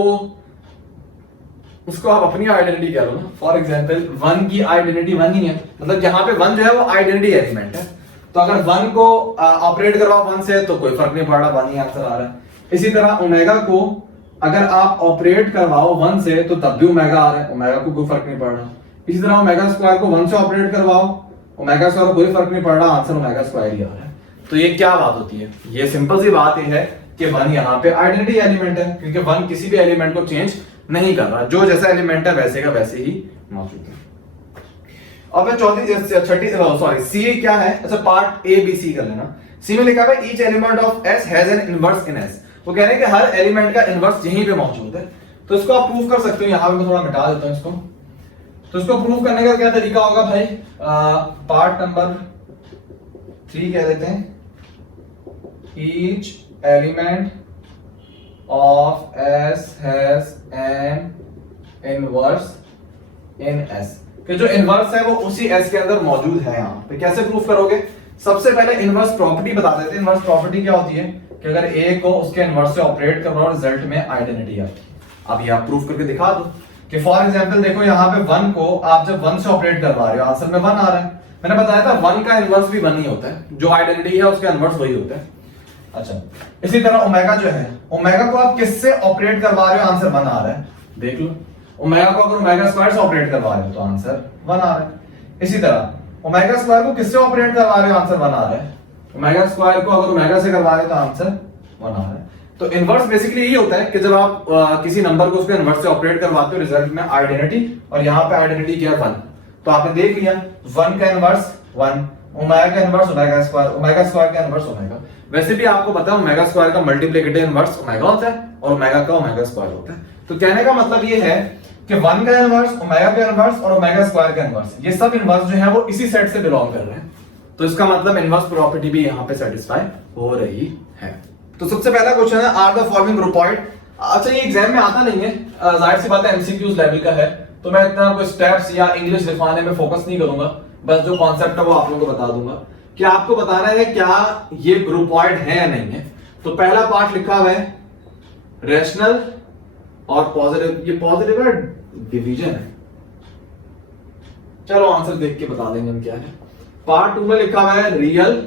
उसको आप अपनी आइडेंटिटी कह लो ना। फॉर एग्जांपल 1 की आइडेंटिटी 1 ही है, मतलब यहाँ पे 1 जो है वो आइडेंटिटी एलिमेंट है। तो अगर 1 को ऑपरेट करवाओ 1 से तो कोई फर्क नहीं पड़ रहा, 1 ही आंसर आ रहा है। इसी तरह ओमेगा को अगर आप ऑपरेट करवाओ 1 से तो तब भी ओमेगा आ रहा है, ओमेगा को कोई फर्क नहीं पड़ रहा। इसी तरह ओमेगा स्क्वायर को 1 से ऑपरेट करवाओ, ओमेगा स्क्वायर को कोई फर्क नहीं पड़ रहा, आंसर ओमेगा स्क्वायर ही आ रहा है। तो ये क्या बात होती है, ये सिंपल सी बात है कि 1 यहाँ पे आइडेंटिटी एलिमेंट है, क्योंकि 1 किसी भी एलिमेंट को चेंज नहीं कर रहा, जो जैसा एलिमेंट है वैसे का वैसे ही मौजूद है। अब छठी सॉरी सी क्या है, अच्छा पार्ट ए बी सी कर लेना। सी में लिखा है each element of S has an inverse in S. वो कह रहे हैं कि हर एलिमेंट का इनवर्स यहीं पे मौजूद है। तो इसको आप प्रूव कर सकते हो, यहां पे मैं थोड़ा मिटा देता हूं इसको। तो इसको प्रूव करने का क्या तरीका होगा भाई, पार्ट नंबर 3 कह देते हैं, each element of S has an inverse in S, कि जो इनवर्स है वो उसी एस के अंदर मौजूद है। यहाँ पे कैसे प्रूफ करोगे, सबसे पहले इनवर्स प्रॉपर्टी बता देते हैं। इनवर्स प्रॉपर्टी क्या होती है कि अगर ए को उसके इनवर्स से ऑपरेट करवाओ, रिजल्ट में आइडेंटिटी आती है। अब ये आप प्रूफ करके दिखा दो कि फॉर एग्जांपल देखो यहाँ पे 1 को आप जब 1 से ऑपरेट करवा रहे हो, आंसर में 1 आ रहा है। मैंने बताया था 1 का इनवर्स भी 1 ही होता है, जो आइडेंटिटी है उसका इनवर्स वही होता है। अच्छा इसी तरह ओमेगा जो है, ओमेगा को आप किससे ऑपरेट करवा रहे हो, आंसर 1 आ रहा है। देख लो, ओमेगा को अगर ओमेगा स्क्वायर से ऑपरेट करवा रहे हो तो आंसर 1 आ रहा है। इसी तरह ओमेगा स्क्वायर को किससे ऑपरेट करवा रहे हो, आंसर 1 आ रहा है। ओमेगा स्क्वायर को अगर ओमेगा से करवा रहे हो तो आंसर 1 आ रहा है। तो इनवर्स बेसिकली यही होता है कि जब आप किसी नंबर को उसके इनवर्स से ऑपरेट करवाते हो, रिजल्ट में आइडेंटिटी, और यहाँ पे आइडेंटिटी क्या है 1। तो आपने देख लिया 1 का इनवर्स 1, ओमेगा का इनवर्स ओमेगा स्क्वायर का इनवर्स ओमेगा। वैसे भी आपको पता है ओमेगा स्क्वायर का मल्टीप्लिकेटिव इनवर्स ओमेगा होता है और ओमेगा का ओमेगा स्क्वायर होता है। तो कहने का मतलब ये है कि 1 का इनवर्स, ओमेगा का इनवर्स और ओमेगा स्क्वायर का इनवर्स, ये सब इनवर्स जो है वो इसी सेट से बिलोंग कर रहे हैं। तो इसका मतलब इनवर्स प्रॉपर्टी भी यहाँ पे सेटिस्फाई हो रही है। तो सबसे पहला क्वेश्चन है, आर द फॉलोइंग ग्रुपॉइड। अच्छा ये एग्जाम में आता नहीं है, जाहिर सी बात है एमसीक्यूज लेवल का है, तो मैं इतना कोई स्टेप्स या इंग्लिश लिखवाने में फोकस नहीं करूंगा, बस जो कॉन्सेप्ट है वो आप लोगों को बता दूंगा कि आपको बताना है क्या ये ग्रुपॉइड है या नहीं है। तो पहला पार्ट लिखा हुआ है रैशनल और पॉजिटिव, ये पॉजिटिव है डिवीजन है, चलो आंसर देख के बता देंगे हम क्या है। पार्ट 2 में लिखा हुआ है रियल,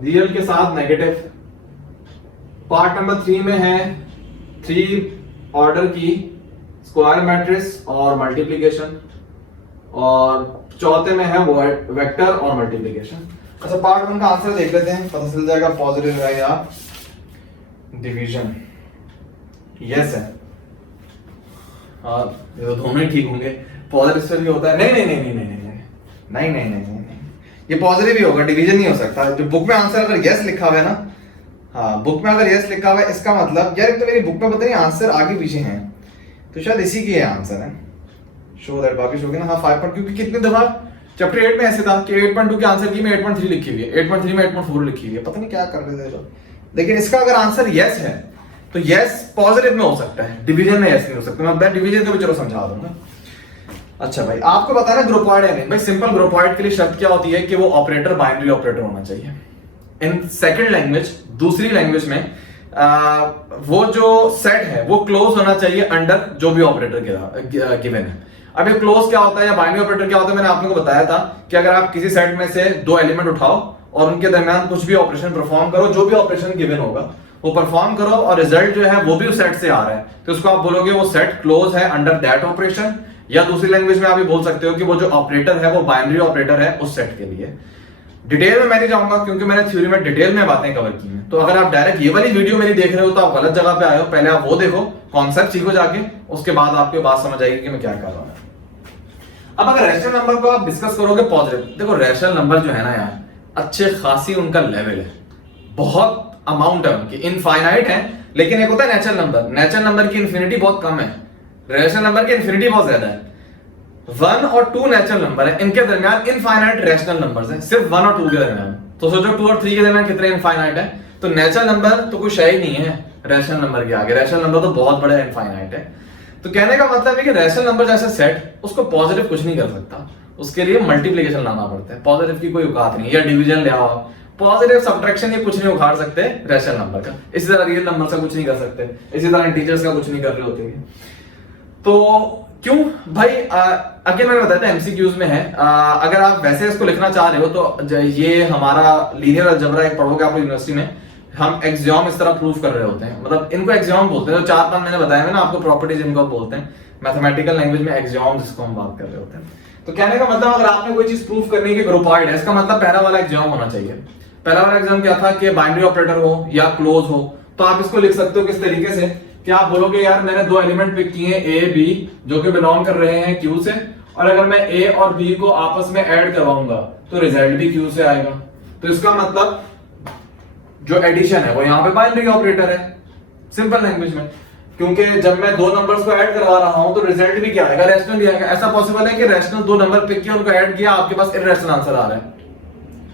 रियल के साथ नेगेटिव। पार्ट नंबर 3 में है 3 ऑर्डर की स्क्वायर मैट्रिक्स और मल्टीप्लिकेशन, और चौथे में है वेक्टर और मल्टीप्लिकेशन। अच्छा पार्ट 1 का आंसर देख लेते हैं, पता चल जाएगा पॉजिटिव है या डिवीजन। यस है, हाँ ये तो दोनों ही ठीक होंगे, पॉजिटिव से भी होता है। नहीं नहीं नहीं नहीं नहीं नहीं नहीं नहीं नहीं नहीं नहीं, ये पॉजिटिव ही होगा, डिवीजन नहीं हो सकता। जो बुक में आंसर अगर यस लिखा हुआ है ना, हाँ बुक में अगर यस लिखा हुआ है, इसका मतलब यार एक तो मेरी बुक में पता नहीं आंसर आगे पीछे हैं, तो शायद इसी की आंसर है। शो दैट बाकी शो ना, हाँ 5 क्योंकि कितने दफा चैप्टर 8 में ऐसे था कि 8.2 के आंसर की में 8.3 लिखी हुई है, 8.3 में 8.4 लिखी हुई है, पता नहीं क्या कर रहे थे लोग। लेकिन इसका अगर आंसर यस है, तो यस पॉजिटिव में हो सकता है, डिवीजन में यस नहीं हो सकता। मैं डिवीजन को भी चलो समझा दूंगा। अच्छा भाई, आपको बताना ग्रुपॉइड है नहीं भाई। सिंपल ग्रुपॉइड के लिए शर्त क्या होती है कि वो ऑपरेटर बाइनरी ऑपरेटर होना चाहिए। इन सेकंड लैंग्वेज, दूसरी लैंग्वेज में वो जो सेट है वो क्लोज होना चाहिए अंडर जो भी ऑपरेटर गिवन है। अब ये क्लोज क्या होता है या बाइनरी ऑपरेटर क्या होता है, मैंने आपको बताया था कि अगर आप किसी सेट में से दो एलिमेंट उठाओ और उनके दरमियान कुछ भी ऑपरेशन परफॉर्म करो, जो भी ऑपरेशन गिवन होगा वो परफॉर्म करो और रिजल्ट जो है वो भी उस सेट से आ रहा है, तो उसको आप बोलोगे वो सेट क्लोज है अंडर दैट ऑपरेशन। या दूसरी लैंग्वेज में आप ये बोल सकते हो कि वो जो ऑपरेटर है वो बाइनरी ऑपरेटर है उस सेट के लिए। डिटेल में मैं नहीं जाऊंगा क्योंकि मैंने थ्योरी में डिटेल में बातें कवर की हैं। तो अगर आप डायरेक्ट ये वाली वीडियो मेरी देख रहे हो तो आप गलत जगह पे आए हो। पहले आप वो देखो, कॉन्सेप्ट सीखो जाके, उसके बाद आपको बात समझ आएगी कि मैं क्या कर रहा हूं। अब अगर रैशनल नंबर को आप डिस्कस करोगे पॉजिटिव, देखो रैशनल नंबर जो है ना यार, अच्छे खासी उनका लेवल है, बहुत अमाउंट है उनकी, इनफाइनाइट है। लेकिन एक होता है नेचुरल नंबर, नेचुरल नंबर की इन्फिनिटी बहुत कम है, रैशनल नंबर की इन्फिनिटी बहुत ज्यादा है। 1 और 2 नेचुरल नंबर है, इनके दरमियान इनफाइनाइट रैशनल नंबर्स हैं, सिर्फ 1 और 2 के दरमियान। तो सोचो 2 और 3 के दरमियान कितने इनफाइनाइट है। तो नेचुरल नंबर तो कोई शय ही नहीं है रैशनल नंबर के आगे, रैशनल नंबर तो बहुत बड़ा इनफाइनाइट है। तो कहने का मतलब है कि रैशनल नंबर जैसे सेट, उसको पॉजिटिव कुछ नहीं कर सकता, उसके लिए मल्टीप्लिकेशन लाना पड़ता है। पॉजिटिव की कोई औकात नहीं है, या डिवीजन ले आओ, पॉजिटिव सब्ट्रैक्शन ये कुछ नहीं उखाड़ सकते रैशनल नंबर का। इसी तरह रियल नंबर से कुछ नहीं कर सकते, इसी तरह इंटीजर्स का कुछ नहीं कर रहे होते हैं। तो क्यों भाई, अगेन मैंने बताया था एमसीक्यूज में है। अगर आप वैसे इसको लिखना चाह रहे हो तो ये हमारा लीनियर अलजेब्रा एक पढ़ोगे आप यूनिवर्सिटी में, हम एक्सियोम इस तरह प्रूव कर रहे होते हैं, मतलब इनको एक्सियोम बोलते हैं। तो 4-5 मैंने बताया है ना आपको प्रॉपर्टीज इनको बोलते हैं, मैथमेटिकल लैंग्वेज में एक्सियोम जिसको हम बात कर रहे होते हैं। तो कहने का मतलब अगर आपने कोई चीज प्रूव करनी है कि ग्रुपॉइड है, इसका मतलब पहला वाला एक्सियोम होना चाहिए। पहला वाला एक्सियोम क्या था कि बाइनरी ऑपरेटर हो या क्लोज हो। तो आप इसको लिख सकते हो किस तरीके से कि आप बोलोगे यार मैंने दो एलिमेंट पिक किए हैं ए बी जो कि बिलोंग कर रहे हैं क्यू से, और अगर मैं ए और बी को आपस में ऐड करवाऊंगा तो रिजल्ट भी क्यू से आएगा। तो इसका मतलब जो एडिशन है वो यहाँ पे बाइनरी ऑपरेटर है सिंपल लैंग्वेज में, क्योंकि जब मैं दो नंबर्स को ऐड करवा रहा हूं तो रिजल्ट भी क्या आएगा, रैशनल ही आएगा। ऐसा पॉसिबल है कि रैशनल दो नंबर पिक किया उनको ऐड किया आपके पास इररेशनल आंसर आ रहा है?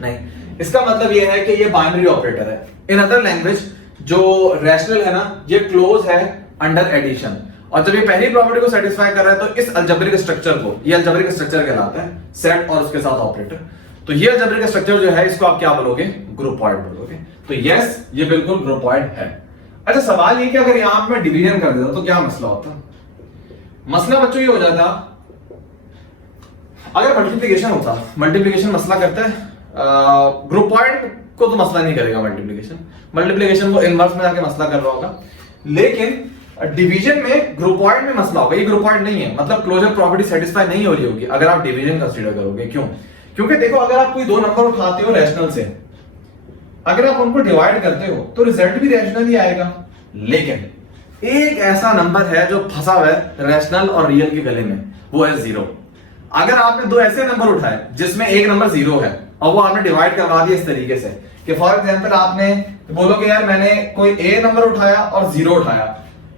नहीं। इसका मतलब ये है कि ये बाइनरी ऑपरेटर है। इन अदर लैंग्वेज जो रैशनल है ना ये क्लोज है अंडर एडिशन, और जब ये पहली प्रॉपर्टी को सेटिस्फाई कर रहा है तो इस अलजेब्रिक स्ट्रक्चर को, ये अलजेब्रिक स्ट्रक्चर कहलाता है, सेट और उसके साथ ऑपरेटर। तो ये अलजेब्रिक स्ट्रक्चर जो है इसको आप क्या बोलोगे, ग्रुपॉइड बोलोगे। तो यस ये बिल्कुल ग्रुपॉइड है। अच्छा सवाल ये कि अगर यहां पे मैं डिवीजन कर देता तो क्या मसला होता? मसला बच्चों ये हो जाता अगर मल्टीप्लिकेशन होता। मल्टीप्लिकेशन मसला करता है, ग्रुपॉइड को तो मसला नहीं करेगा मल्टीप्लिकेशन वो इनवर्स में जाके मसला कर रहा होगा, लेकिन डिवीजन में ग्रुपॉइड में मसला होगा। ये ग्रुपॉइड नहीं है, मतलब क्लोजर प्रॉपर्टी सेटिस्फाई नहीं हो रही होगी अगर आप डिवीजन कंसीडर करोगे। क्यों? क्योंकि देखो अगर आप कोई दो नंबर उठाते हो रैशनल से, अगर आप उनको डिवाइड करते हो तो रिजल्ट भी रैशनल ही आएगा, लेकिन एक ऐसा नंबर है जो फंसा हुआ है रैशनल और रियल के गले में, वो है 0। अगर आपने दो ऐसे नंबर उठाए जिसमें एक नंबर 0 है और वो आपने डिवाइड करवा दिया इस तरीके से कि फॉर एग्जांपल आपने बोलोगे यार मैंने कोई ए नंबर उठाया और 0 उठाया,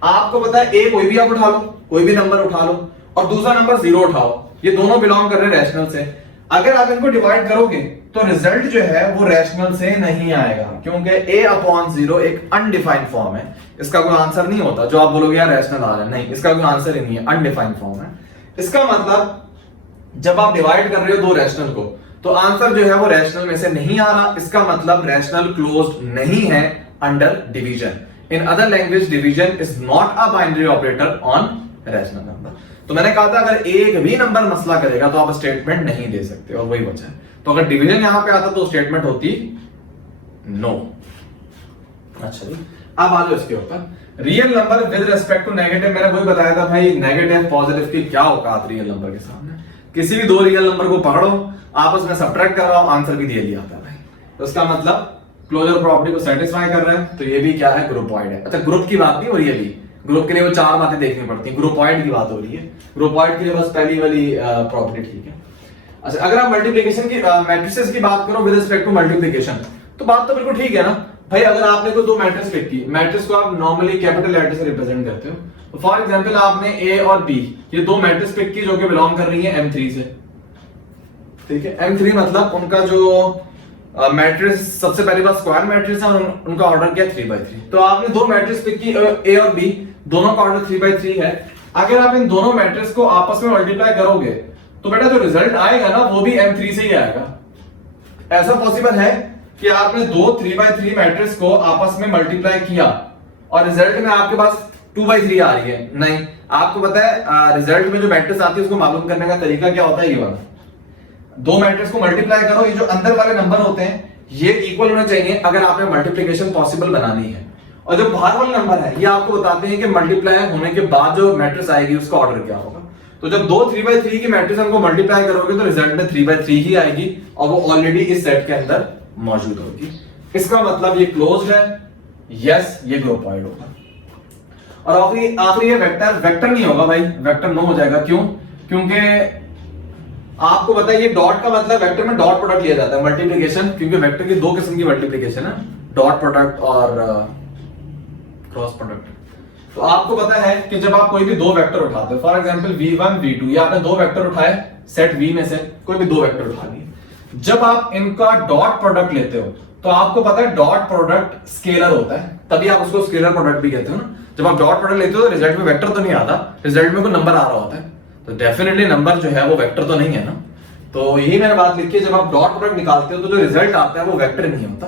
आपको पता है ए कोई भी आप उठा लो, कोई भी नंबर उठा लो, और दूसरा नंबर 0 उठाओ, ये दोनों बिलोंग कर रहे हैं रैशनल से। अगर आप इनको डिवाइड करोगे तो रिजल्ट जो है वो रैशनल से नहीं आएगा, क्योंकि a/0 एक अनडिफाइंड फॉर्म है, इसका कोई आंसर नहीं होता। जो आप बोलोगे यार रैशनल आ रहा है, नहीं, इसका कोई आंसर ही नहीं है, अनडिफाइंड फॉर्म है। इसका मतलब जब आप डिवाइड कर रहे हो दो रैशनल को तो आंसर जो है वो रैशनल में से नहीं आ रहा, इसका मतलब रैशनल क्लोज्ड नहीं है under division. In other language division is not a binary operator on rational number. तो मैंने कहा था अगर एक भी नंबर मसला करेगा तो आप स्टेटमेंट नहीं दे सकते, और वही वजह है। तो अगर डिवीजन यहां पे आता तो स्टेटमेंट होती नो। अच्छा जी, अब आ जाओ इसके ऊपर real number with respect to negative. मैंने वही बताया था भाई नेगेटिव पॉजिटिव की क्या औकात रियल नंबर के सामने। किसी भी दो रियल नंबर को पकड़ो, आपस में सब्ट्रैक्ट कर रहा हूं, आंसर भी दे दिया आता है भाई। तो इसका मतलब क्लोजर प्रॉपर्टी को सेटिस्फाई कर रहे हैं, तो ये भी क्या है, ग्रुपॉइड है। अच्छा ग्रुप की बात नहीं हो रही है अभी, ग्रुप के लिए वो चार बातें देखनी पड़ती हैं, ग्रुपॉइड की बात हो रही है। ग्रुपॉइड के लिए बस पहली वाली प्रॉपर्टी ठीक है। अच्छा अगर आप मल्टीप्लिकेशन की मैट्रिसेस की बात करो विद रिस्पेक्ट टू मल्टीप्लिकेशन, तो बात तो बिल्कुल ठीक है ना भाई। अगर आपने कोई दो मैट्रिक्स पिक की, मैट्रिक्स को आप नॉर्मली कैपिटल लेटर से रिप्रेजेंट करते हो। फॉर एग्जांपल आपने ए और बी ये दो मैट्रिक्स पिक की जो कि बिलोंग कर रही है M3 से, ठीक है। M3 मतलब उनका जो मैट्रिक्स सबसे पहली बात स्क्वायर मैट्रिक्स है और उनका ऑर्डर क्या 3/3। तो आपने दो मैट्रिक्स पिक की ए और बी, दोनों का ऑर्डर 3/3 है। अगर आप इन दोनों मैट्रिक्स को आपस में मल्टीप्लाई करोगे तो बेटा जो रिजल्ट आएगा ना वो भी M3 से ही आएगा। ऐसा पॉसिबल है कि आपने दो 3/3 मैट्रिक्स को आपस में मल्टीप्लाई किया और रिजल्ट में आपके पास 2/3 आ रही है? नहीं, आपको पता है रिजल्ट में जो मैट्रिक्स आती है उसको मालूम करने का तरीका क्या होता है, ये वाला। दो मैट्रिक्स को मल्टीप्लाई करो, ये जो अंदर वाले नंबर होते हैं ये इक्वल होने चाहिए अगर आपने मल्टीप्लिकेशन पॉसिबल बनानी है, और जो बाहर वाले नंबर है ये आपको बताते हैं कि मल्टीप्लाई होने के बाद जो मैट्रिक्स आएगी उसका ऑर्डर क्या होगा। तो जब दो 3/3 की मैट्रिक्स को मल्टीप्लाई करोगे तो रिजल्ट में 3/3 ही आएगी और वो ऑलरेडी इस सेट के अंदर मौजूद होगी। इसका मतलब ये क्लोज्ड है, यस ये ग्रुपॉइड होगा। और आखिरी ये वेक्टर नहीं होगा भाई, वेक्टर नो हो जाएगा। क्यों? क्योंकि आपको पता है ये डॉट का मतलब वेक्टर में डॉट प्रोडक्ट लिया जाता है, मल्टीप्लिकेशन, क्योंकि वेक्टर की दो किस्म की मल्टीप्लिकेशन है, डॉट प्रोडक्ट और क्रॉस प्रोडक्ट। तो आपको पता है कि जब आप कोई भी दो वेक्टर उठाते हो, फॉर एग्जांपल v1 v2, ये आपने दो वेक्टर उठाए सेट V में से, कोई भी दो वेक्टर उठा लिए, जब आप इनका डॉट प्रोडक्ट लेते हो तो आपको पता है डॉट प्रोडक्ट स्केलर होता है, तभी आप उसको स्केलर प्रोडक्ट भी कहते हो ना। जब आप डॉट प्रोडक्ट लेते हो तो रिजल्ट में वेक्टर तो नहीं आता, रिजल्ट में कोई नंबर आ रहा होता है, तो डेफिनेटली नंबर जो है वो वेक्टर तो नहीं है ना। तो यही मैंने बात लिखी है, जब आप डॉट प्रोडक्ट निकालते हो तो जो रिजल्ट आता है वो वेक्टर नहीं होता।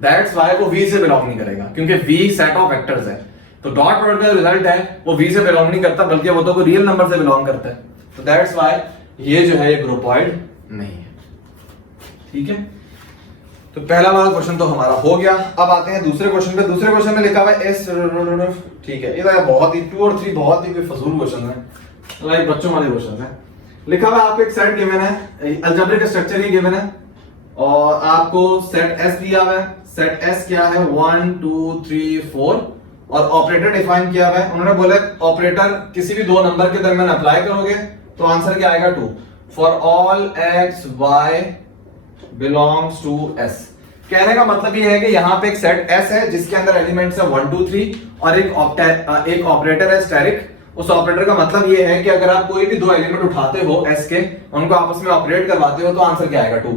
दैट्स व्हाई वो V से बिलोंग नहीं करेगा, क्योंकि V सेट ऑफ वेक्टर्स है। तो डॉट प्रोडक्ट का रिजल्ट है वो V से बिलोंग नहीं करता, बल्कि वो तो कोई रियल नंबर से बिलोंग करता है। तो दैट्स व्हाई ये जो है ये ग्रुपॉइड नहीं है। ठीक है, तो पहला वाला क्वेश्चन तो हमारा हो गया। अब आते हैं दूसरे क्वेश्चन पे। दूसरे क्वेश्चन में लिखा हुआ है एस, ठीक है, ये तो बहुत ही 2 और 3 बहुत ही फजूल क्वेश्चन है, लाइक बच्चों वाले क्वेश्चन है। लिखा हुआ है आपको एक सेट गिवन है, अलजेब्रिक स्ट्रक्चर ही गिवन है और आपको सेट S दिया हुआ है। सेट S क्या है? 1 2 3 4 और ऑपरेटर डिफाइन किया हुआ है। उन्होंने बोला ऑपरेटर किसी भी दो नंबर के दरमियान अप्लाई करोगे तो आंसर क्या आएगा? 2 for all x y belongs to S। कहने का मतलब ये है कि यहाँ पे एक सेट S है जिसके अंदर एलिमेंट्स है 1 2 3 और एक ऑपरेटर है स्टेरिक। उस ऑपरेटर का मतलब ये है कि अगर आप कोई भी दो एलिमेंट उठाते हो S के, उनको आपस में ऑपरेट करवाते हो तो आंसर क्या आएगा? 2।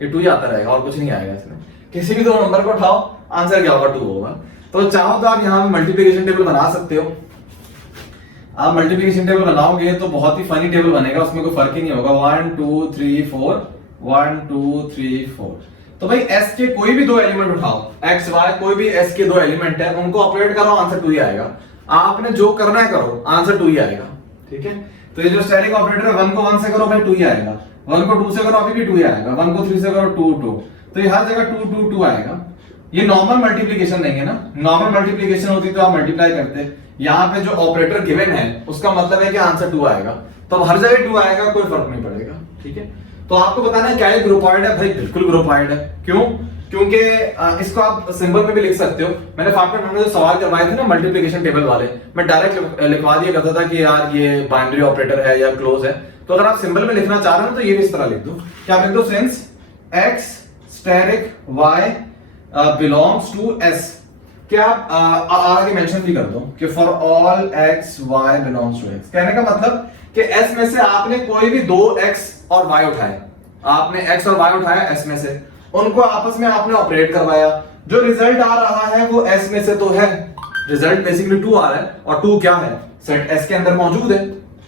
ये 2 ही आता रहेगा और कुछ नहीं आएगा इसमें। किसी भी दो नंबर को उठाओ आंसर क्या होगा? 2 होगा। तो चाहो तो आप यहाँ मल्टीप्लिकेशन टेबल बना सकते हो। आप मल्टीप्लिकेशन टेबल बनाओगे तो बहुत ही फनी टेबल बनेगा, उसमें कोई फर्क ही नहीं होगा। 1 2 3 4 1 2 3 4। तो भाई S के कोई भी दो एलिमेंट उठाओ, x y कोई भी S के दो एलिमेंट है, उनको ऑपरेट करो आंसर 2 ही आएगा। आपने जो करना है करो, आंसर 2 ही आएगा। ठीक है, तो ये जो स्टैटिक ऑपरेटर है 1 को 1 से करो भाई 2 ही आएगा, 1 को 2 से करो अभी भी 2 ही आएगा, 1 को 3 से करो 2 2, तो ये हर जगह 2 2 2 आएगा। ये नॉर्मल मल्टीप्लिकेशन नहीं है ना, नॉर्मल मल्टीप्लिकेशन होती तो आप मल्टीप्लाई करते। यहाँ पे जो ऑपरेटर गिवन है उसका मतलब है कि आंसर 2 आएगा, तो हर जगह 2 आएगा, कोई फर्क नहीं पड़ेगा। ठीक है, तो आपको बताना है क्या ये ग्रुपॉइड है? भाई बिल्कुल ग्रुपॉइड है। क्यों? क्योंकि इसको आप सिंबल में भी लिख सकते हो। मैंने फाफ्टर में जो सवाल करवाए थे ना मल्टीप्लिकेशन टेबल वाले, मैं डायरेक्ट लिखवा दिया करता था कि यार ये बाइनरी ऑपरेटर है या क्लोज है। तो अगर आप सिंबल में लिखना चाह रहे हो तो ये भी इस तरह लिख दो। क्या लिख दो? Since x asterisk y belongs to S। क्या आप आगे मेंशन भी कर दो कि for all x y belongs to S। कहने का मतलब कि S में से आपने कोई भी दो x और y उठाए, आपने x और y उठाया S में से, उनको आपस में आपने ऑपरेट करवाया, जो रिजल्ट आ रहा है वो S में से तो है, रिजल्ट बेसिकली 2 आ रहा है और 2 क्या है? सेट S के अंदर मौजूद है।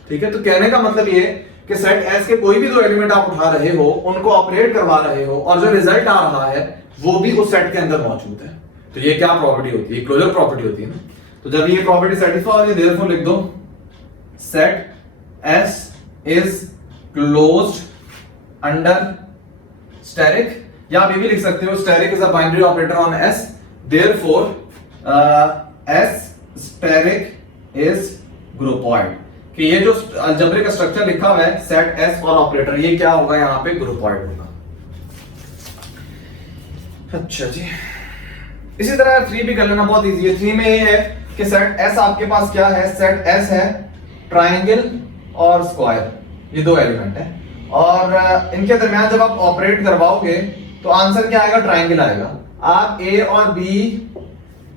ठीक है, तो कहने का मतलब ये कि सेट S के कोई भी दो एलिमेंट आप उठा रहे हो, उनको ऑपरेट करवा रहे हो और जो रिजल्ट आ रहा है वो भी उस सेट के अंदर मौजूद है। तो ये क्या प्रॉपर्टी होती है? क्लोजर प्रॉपर्टी होती है ना। तो जब ये प्रॉपर्टी सेटिस्फाई हो जाए देयरफॉर लिख दो set S is closed under asterisk, या आप ये भी लिख सकते हो asterisk is a binary operator on S, therefore S asterisk is groupoid. कि ये जो अलजेब्रिक स्ट्रक्चर लिखा हुआ है सेट S और ऑपरेटर, ये क्या होगा? यहाँ पे ग्रुपॉइड होगा। अच्छा जी, इसी तरह 3 भी कर लेना, बहुत इजी है। 3 में ये है कि सेट S आपके पास क्या है? सेट S है ट्राइंगल और स्क्वायर, ये दो एलिमेंट है और इनके दरमियान जब आप ऑपरेट करवाओगे तो आंसर क्या आएगा? ट्राइंगल आएगा। आप A और B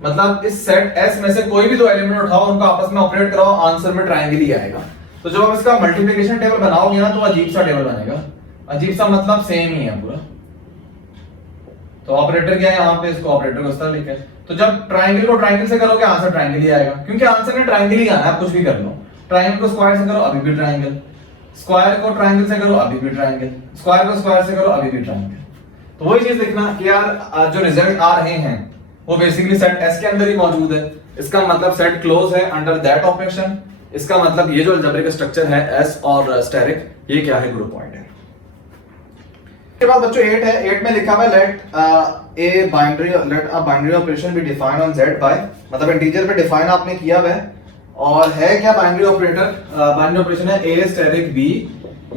मतलब इस सेट S में से कोई भी दो एलिमेंट उठाओ, उनको आपस में ऑपरेट कराओ, आंसर में ट्राइंगल ही आएगा। तो जब आप इसका मल्टीप्लिकेशन टेबल बनाओगे ना तो अजीब सा टेबल बनेगा। अजीब सा मतलब सेम ही है पूरा, तो ऑपरेटर क्या है यहाँ पे, इसको ऑपरेटर को इस तरह लिखे। तो जब ट्राइंगल को ट्राइंगल से करोगे आंसर ट्राइंगल ही आएगा, क्योंकि आंसर में ट्राइंगल ही आना है, आप कुछ भी कर लो। ट्राइंगल को स्क्वायर से करो अभी भी ट्राइंगल, स्क्वायर को ट्राइंगल से करो अभी भी ट्राइंगल, स्क्वायर को स्क्वायर से करो अभी भी ट्राइंगल। तो वही चीज देखना कि यार जो रिजल्ट आ रहे हैं वो बेसिकली सेट एस के अंदर ही मौजूद है, इसका मतलब सेट क्लोज है अंडर दैट ऑपरेशन। इसका मतलब ये जो अलजेब्रिक स्ट्रक्चर है एस और स्टेरिक, ये क्या है, ग्रुप पॉइंट है। के बाद बच्चों 8 है, 8 में लिखा हुआ है let a binary operation be defined on z by, मतलब इंटीजर पे डिफाइन आपने किया हुआ है, और है क्या बाइनरी ऑपरेटर, बाइनरी ऑपरेशन है a स्टेरिक b,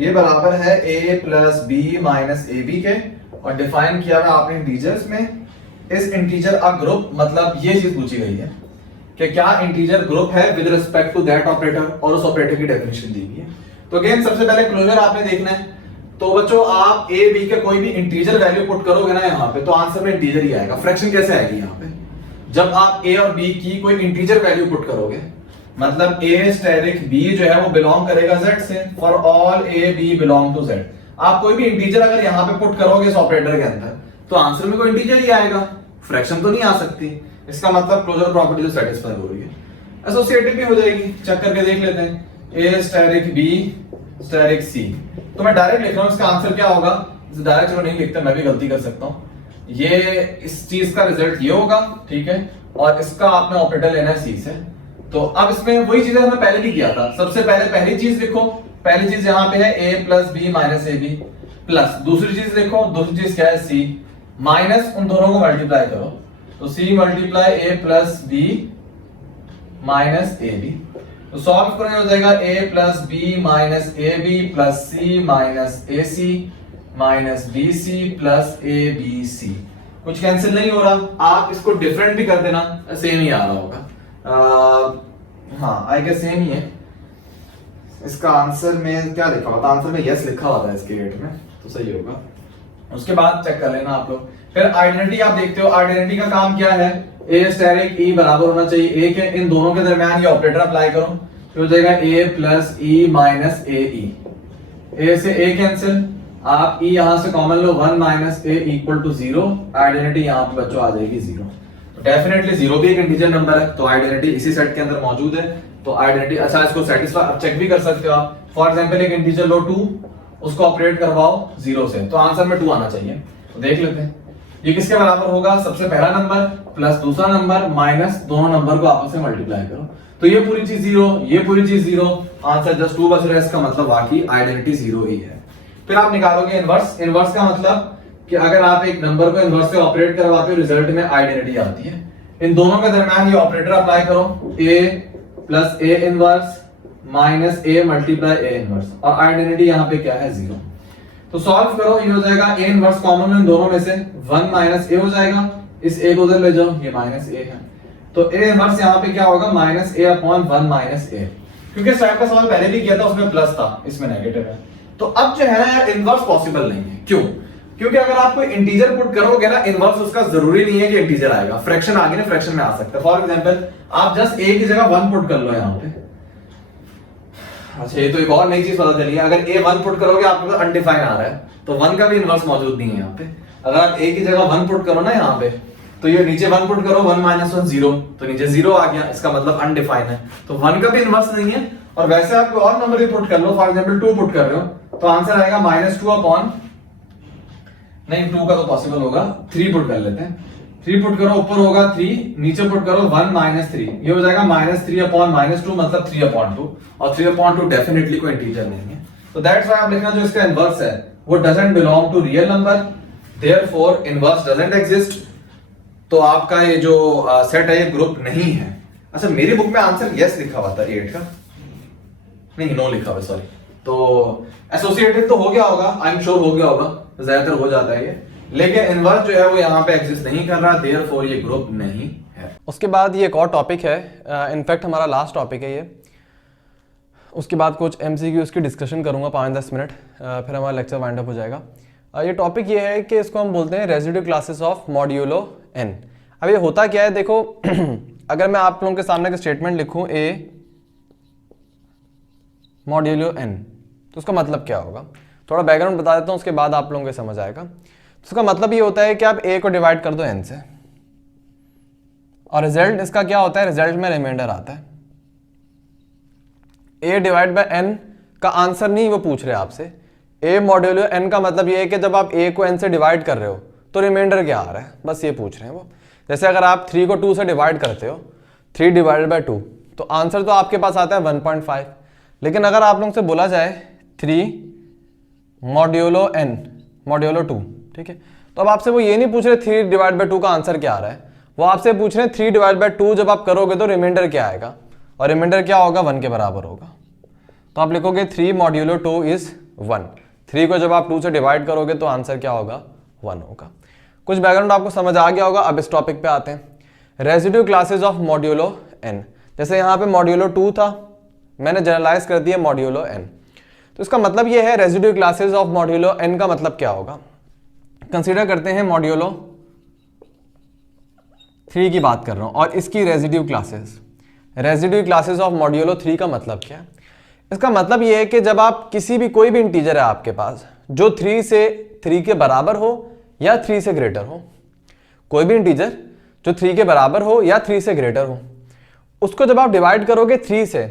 ये बराबर है a plus b minus ab के, और डिफाइन किया हुआ आपने इंटीजर्स में। इस इंटीजर अ ग्रुप, मतलब ये चीज पूछी गई है कि क्या इंटीजर ग्रुप है with respect to that operator, और उस ऑपरेटर की डेफिनेशन दी गई है। तो अगेन सबसे पहले क्लोजर आपने देखना है। तो बच्चों आप a b के कोई भी इंटीजर वैल्यू पुट करोगे ना यहाँ पे, तो आंसर में इंटीजर ही आएगा। फ्रैक्शन कैसे आएगी यहाँ पे, जब आप a और b की कोई इंटीजर वैल्यू पुट करोगे, मतलब a स्टेरिक b जो है वो बिलोंग करेगा z से, for all a b belong to z। आप कोई भी इंटीजर अगर यहाँ पे पुट करोगे इस ऑपरेटर के अंदर, तो आंसर में कोई इंटीजर ही आएगा, फ्रैक्शन तो नहीं आ सकती। इसका मतलब क्लोजर प्रॉपर्टी तो सेटिस्फाई हो रही है। एसोसिएटिव भी हो जाएगी, चेक करके देख लेते हैं। a asterisk b asterisk c, तो मैं डायरेक्ट लिख रहा हूं, इसका आंसर क्या होगा, डायरेक्ट चलो नहीं लिखते, मैं भी गलती कर सकता हूं। ये इस चीज का रिजल्ट ये होगा, ठीक है, और इसका आपने ऑपरेटर लेना है c से। तो अब इसमें वही चीजें हमने पहले भी किया था। सबसे पहले पहली चीज लिखो, पहली चीज यहाँ पे है a plus B minus A B, plus दूसरी चीज देखो, दूसरी चीज क्या है c, माइनस उन दोनों को मल्टीप्लाई करो, तो c multiply a plus B minus A B. तो सॉल्व करें हो जाएगा a plus B minus A B plus c minus A C minus B C plus A B C. कुछ कैंसिल नहीं हो रहा, आप इसको डिफरेंट भी कर देना, सेम ही आ रहा होगा। हाँ आई गेस सेम ही है। इसका आंसर में क्या लिखा हुआ था, आंसर में यस लिखा हुआ था इसके रेट में, तो सही होगा। उसके बाद चेक कर लेना आप लोग। फिर आइडेंटिटी आप देखते हो, आइडेंटिटी का काम क्या है, a स्टेरिक e बराबर होना चाहिए a के, इन दोनों के दरमियान ये ऑपरेटर अप्लाई करो, तो हो जाएगा a plus e minus A E, a से a कैंसिल, आप e यहां से कॉमन लो, 1 minus a equal to 0, identity यहां पे बच्चों आ जाएगी 0। तो डेफिनेटली 0 भी एक इंटीजर नंबर है, तो आइडेंटिटी इसी सेट के अंदर मौजूद है। तो आइडेंटिटी, अच्छा इसको सेटिस्फाई चेक भी कर सकते हो आप। फॉर एग्जांपल एक इंटीजर लो 2, उसको ऑपरेट करवाओ 0 से, तो आंसर में 2 आना चाहिए। तो देख लेते हैं ये किसके बराबर होगा, सबसे पहला नंबर प्लस दूसरा नंबर माइनस दोनों नंबर को आपस में मल्टीप्लाई करो, तो ये पूरी चीज 0, ये पूरी चीज 0, आंसर जस्ट 2 बच रहा है। इसका मतलब वाकई आइडेंटिटी 0 ही है। फिर आप निकालोगे इनवर्स। इनवर्स का मतलब कि अगर आप एक नंबर को इनवर्स से ऑपरेट करवाते हो, रिजल्ट में आइडेंटिटी आती है। इन दोनों के दरमियान ये ऑपरेटर अप्लाई करो, a plus a inverse minus a multiply a inverse, और आइडेंटिटी यहाँ पे क्या है 0। तो सॉल्व करो, ये हो जाएगा a इनवर्स कॉमन इन दोनों में से 1 माइनस a हो जाएगा, इस a को उधर ले जाओ, ये माइनस a है, तो a इनवर्स यहाँ पे क्या होगा, minus a upon 1 minus a। क्योंकि इस टाइप का सवाल पहले भी किया था, उसमें प्लस था, इसमें नेगेटिव है। तो अब जो है इनवर्स पॉसिबल नहीं है, क्यों, क्योंकि अगर आप कोई इंटीजर पुट करोगे ना, इनवर्स उसका जरूरी नहीं है कि इंटीजर आएगा, फ्रैक्शन आगे ना फ्रैक्शन में आ सकता है। फॉर एग्जांपल आप जस्ट a की जगह 1 पुट कर लो यहाँ पे। अच्छा ये तो एक और नई चीज पता चली है, अगर a 1 पुट करोगे आपके पास अनडिफाइन आ रहा है, तो 1 का भी इनवर्स मौजूद नहीं है यहाँ पे। अगर आप a की जगह 1 पुट करो ना यहाँ पे, तो ये नीचे 1 पुट करो, 1 माइनस 1 0, तो नीचे 0 आ गया, इसका मतलब अनडिफाइन है, तो 1 का भी इनवर्स नहीं है। और वैसे आप कोई और नंबर भी पुट कर लो, फॉर एग्जांपल 2 पुट कर रहे हो, तो आंसर आएगा -2 अपॉन, नहीं 2 का तो पॉसिबल होगा, 3 पुट कर लेते हैं। 3 पुट करो, ऊपर होगा 3, नीचे पुट करो 1 माइनस 3, ये हो जाएगा -3 अपॉन -2 मतलब 3 अपॉन 2, और 3 अपॉन 2 डेफिनेटली कोई इंटीजर नहीं है। तो दैट्स व्हाई आप लिखना जो इसका इनवर्स है वो doesn't belong to real number, therefore inverse doesn't exist. तो आपका ये जो सेट है ये ग्रुप नहीं है। अच्छा मेरी बुक में आंसर यस लिखा हुआ था 8 का, नहीं नो लिखा हुआ, सॉरी। तो एसोसिएटिव तो हो गया होगा, आई एम श्योर हो गया होगा, ज्यादातर हो जाता है ये, लेकिन इनवर्स जो है वो यहाँ पे एग्जिस्ट नहीं कर रहा, देयरफॉर ये ग्रुप नहीं है। उसके बाद ये एक और टॉपिक है, इनफैक्ट हमारा लास्ट टॉपिक है ये। उसके बाद कुछ MCQ की डिस्कशन करूंगा 5-10 मिनट, फिर हमारा लेक्चर वाइंड अप हो जाएगा। ये टॉपिक ये है कि इसको हम बोलते हैं residue classes of modulo n। अब ये होता क्या है देखो, अगर मैं आप लोगों के सामने का स्टेटमेंट लिखूं a मॉड्यूलो n, तो उसका मतलब क्या होगा, थोड़ा बैकग्राउंड बता देता हूं, उसके बाद आप लोगों को समझ आएगा। उसका मतलब ये होता है कि आप a को डिवाइड कर दो n से, और रिजल्ट इसका क्या होता है, रिजल्ट में रिमाइंडर आता है। a डिवाइड बाय n का आंसर नहीं वो पूछ रहे आपसे, a मॉड्यूलो n का मतलब ये है कि जब आप a को n से डिवाइड कर रहे हो तो रिमाइंडर क्या आ रहा है, बस ये पूछ रहे हैं वो। जैसे अगर आप 3 को 2 से डिवाइड करते हो, 3 डिवाइडेड बाय 2, तो आंसर तो आपके पास आता है 1.5। लेकिन अगर आप लोगों से बोला जाए 3 मॉड्यूलो n मॉड्यूलो 2, ठीक है, तो अब आपसे वो ये नहीं पूछ रहे 3 डिवाइड बाय 2 का आंसर क्या आ रहा है, वो आपसे पूछ रहे हैं 3 डिवाइड बाय 2 जब आप करोगे तो रिमाइंडर क्या आएगा, और रिमाइंडर क्या होगा, 1 के बराबर होगा। तो आप लिखोगे 3 मॉड्यूलो 2 इज 1। 3 को जब आप 2 से डिवाइड करोगे तो आंसर क्या होगा, 1 होगा। कुछ बैकग्राउंड आपको समझ आ गया होगा। अब इस टॉपिक पे आते हैं, residue classes of modulo n। जैसे यहाँ पे मॉड्यूलो 2 था, मैंने जनरलाइज कर दिया मॉड्यूलो n, तो इसका मतलब ये है residue classes of modulo n का मतलब क्या होगा। कंसीडर करते हैं मॉड्यूलो 3 की बात कर रहा हूं और इसकी रेजिड्यू क्लासेस ऑफ मॉड्यूलो 3 का मतलब क्या है। इसका मतलब ये है कि जब आप किसी भी कोई भी इंटीजर है आपके पास जो 3 से 3 के बराबर हो या 3 से ग्रेटर हो, कोई भी इंटीजर जो 3 के बराबर हो या 3 से ग्रेटर हो, उसको जब आप डिवाइड करोगे 3 से,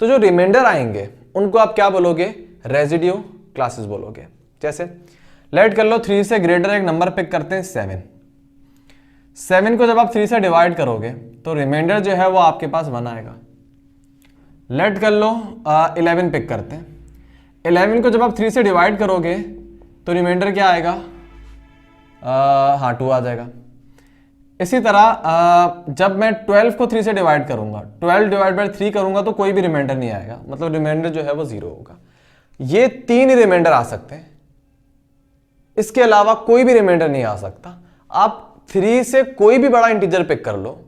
तो जो रिमाइंडर आएंगे उनको आप क्या बोलोगे, रेजिड्यू क्लासेस बोलोगे। जैसे लेट कर लो 3 से ग्रेटर एक नंबर पिक करते हैं 7। 7 को जब आप 3 से डिवाइड करोगे तो रिमाइंडर जो है वो आपके पास 1 आएगा। लेट कर लो 11 पिक करते हैं। 11 को जब आप 3 से डिवाइड करोगे तो रिमाइंडर क्या आएगा, हाँ 2 आ जाएगा। इसी तरह जब मैं 12 को 3 से डिवाइड करूंगा, 12 डिवाइड बाय 3 करूंगा तो कोई भी रिमाइंडर नहीं आएगा, मतलब रिमाइंडर जो है वो 0 होगा। ये 3 ही रिमाइंडर आ सकते हैं, इसके अलावा कोई भी रिमाइंडर नहीं आ सकता। आप 3 से कोई भी बड़ा इंटीजर पिक कर लो,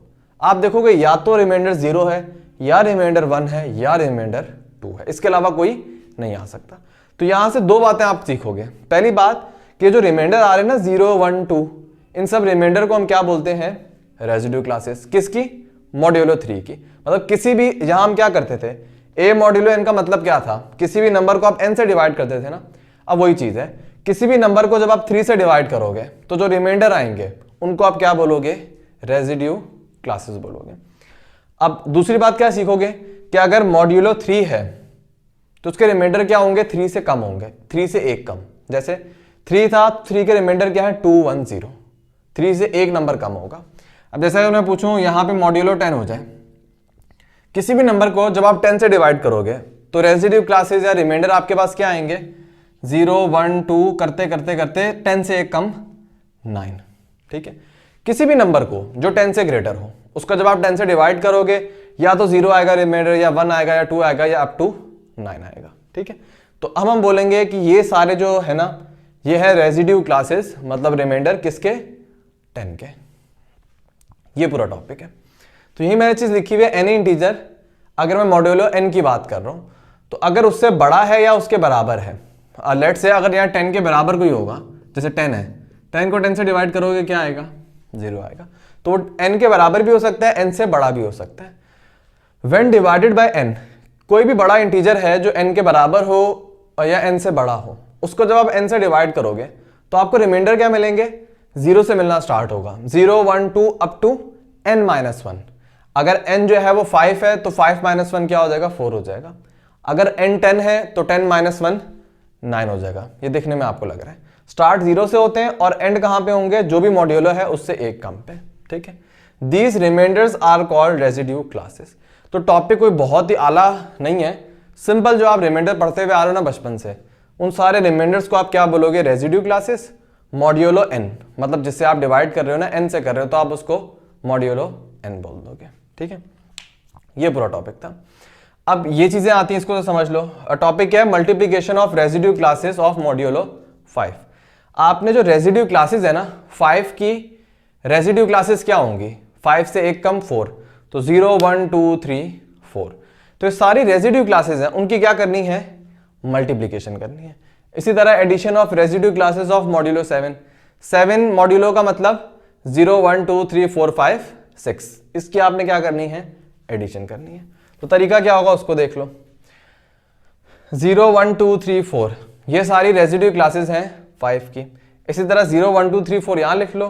आप देखोगे या तो रिमाइंडर 0 है या रिमाइंडर 1 है या रिमाइंडर 2 है, इसके अलावा कोई नहीं आ सकता। तो यहां से 2 बातें आप सीखोगे। पहली बात कि जो रिमाइंडर आ रहे हैं ना 0, 1, 2, इन सब रिमाइंडर को हम क्या बोलते हैं, रेजिड्यू क्लासेस। किसकी, मॉड्यूलो 3 की। मतलब किसी भी, यहां हम क्या करते थे, a मॉड्यूलो n का मतलब क्या था, किसी भी नंबर को आप n से डिवाइड करते थे ना। अब वही चीज है, किसी भी नंबर को जब आप 3 से डिवाइड करोगे तो जो रिमाइंडर आएंगे उनको आप क्या बोलोगे, रेजिड्यू क्लासेस बोलोगे। अब दूसरी बात क्या सीखोगे कि अगर मॉड्यूलो 3 है तो उसके रिमाइंडर क्या होंगे, 3 से कम होंगे, 3 से 1 कम। जैसे 3 था, 3 के रिमाइंडर क्या है, 2, 1, 0, 3 से 1 नंबर कम होगा। अब जैसे अगर मैं पूछूं यहां पे मॉड्यूलो 10 हो जाए, किसी भी नंबर को जब आप 10 से डिवाइड करोगे तो रेजिड्यू क्लासेस या रिमाइंडर आपके पास क्या आएंगे, 0, 1, 2 करते करते करते 10 से 1 कम 9। ठीक है, किसी भी नंबर को जो 10 से ग्रेटर हो उसको जब आप 10 से डिवाइड करोगे या तो 0 आएगा रिमाइंडर, या 1 आएगा, या 2 आएगा, या अप टू 9 आएगा। ठीक है, तो अब हम बोलेंगे कि ये सारे जो है ना, ये है रेजिड्यू क्लासेस, मतलब रिमाइंडर किसके, 10 के। ये पूरा टॉपिक है। तो यही मैंने चीज लिखी हुई है, एनी इंटीजर, अगर मैं मॉड्यूलो n की बात कर रहा हूं तो अगर उससे बड़ा है या उसके बराबर है, लेट से अगर यहाँ 10 के बराबर कोई होगा, जैसे 10 है, 10 को 10 से डिवाइड करोगे क्या आएगा, 0 आएगा। तो n के बराबर भी हो सकता है, n से बड़ा भी हो सकता है। व्हेन डिवाइडेड बाय n, कोई भी बड़ा इंटीजर है जो n के बराबर हो या n से बड़ा हो, उसको जब आप n से डिवाइड करोगे तो आपको रिमाइंडर क्या मिलेंगे, 0 से मिलना स्टार्ट होगा, 0, 1, 2 अप टू n-1। अगर n जो है वो 5 है तो 5 - 1 क्या हो जाएगा, 4 हो जाएगा। अगर n 10 है तो 10 - 1 9 हो जाएगा। ये देखने में आपको लग रहा है स्टार्ट 0 से होते हैं और एंड कहां पे होंगे, जो भी मॉड्यूलो है उससे 1 कम पे। ठीक है, these remainders are called residue classes. तो टॉपिक कोई बहुत ही आला नहीं है, सिंपल जो आप रिमाइंडर पढ़ते हुए आ रहे हो ना बचपन से, उन सारे रिमाइंडर्स को आप क्या बोलोगे, रेजिड्यू क्लासेस। मॉड्यूलो n, मतलब जिससे आप डिवाइड कर रहे हो ना, n से कर रहे हो, तो आप उसको मॉड्यूलो n बोल दोगे। ठीक है, ये पूरा टॉपिक था। अब ये चीजें आती हैं, इसको तो समझ लो। टॉपिक क्या है, multiplication of residue classes of modulo 5। आपने जो रेजिड्यू क्लासेस है ना 5 की, रेजिड्यू क्लासेस क्या होंगी, 5 से 1 कम 4, तो 0, 1, 2, 3, 4। तो ये सारी रेजिड्यू क्लासेस हैं, उनकी क्या करनी है, मल्टीप्लीकेशन करनी है। इसी तरह addition of residue classes of modulo 7। 7 modulo का मतलब 0, 1, 2, 3, 4, 5, 6, इसकी आपने क्या करनी है, एडिशन करनी है। तो तरीका क्या होगा उसको देख लो। 0, 1, 2, 3, 4 ये सारी रेजिड्यू क्लासेस हैं 5 की। इसी तरह 0 1 2 3 4 यहाँ लिख लो,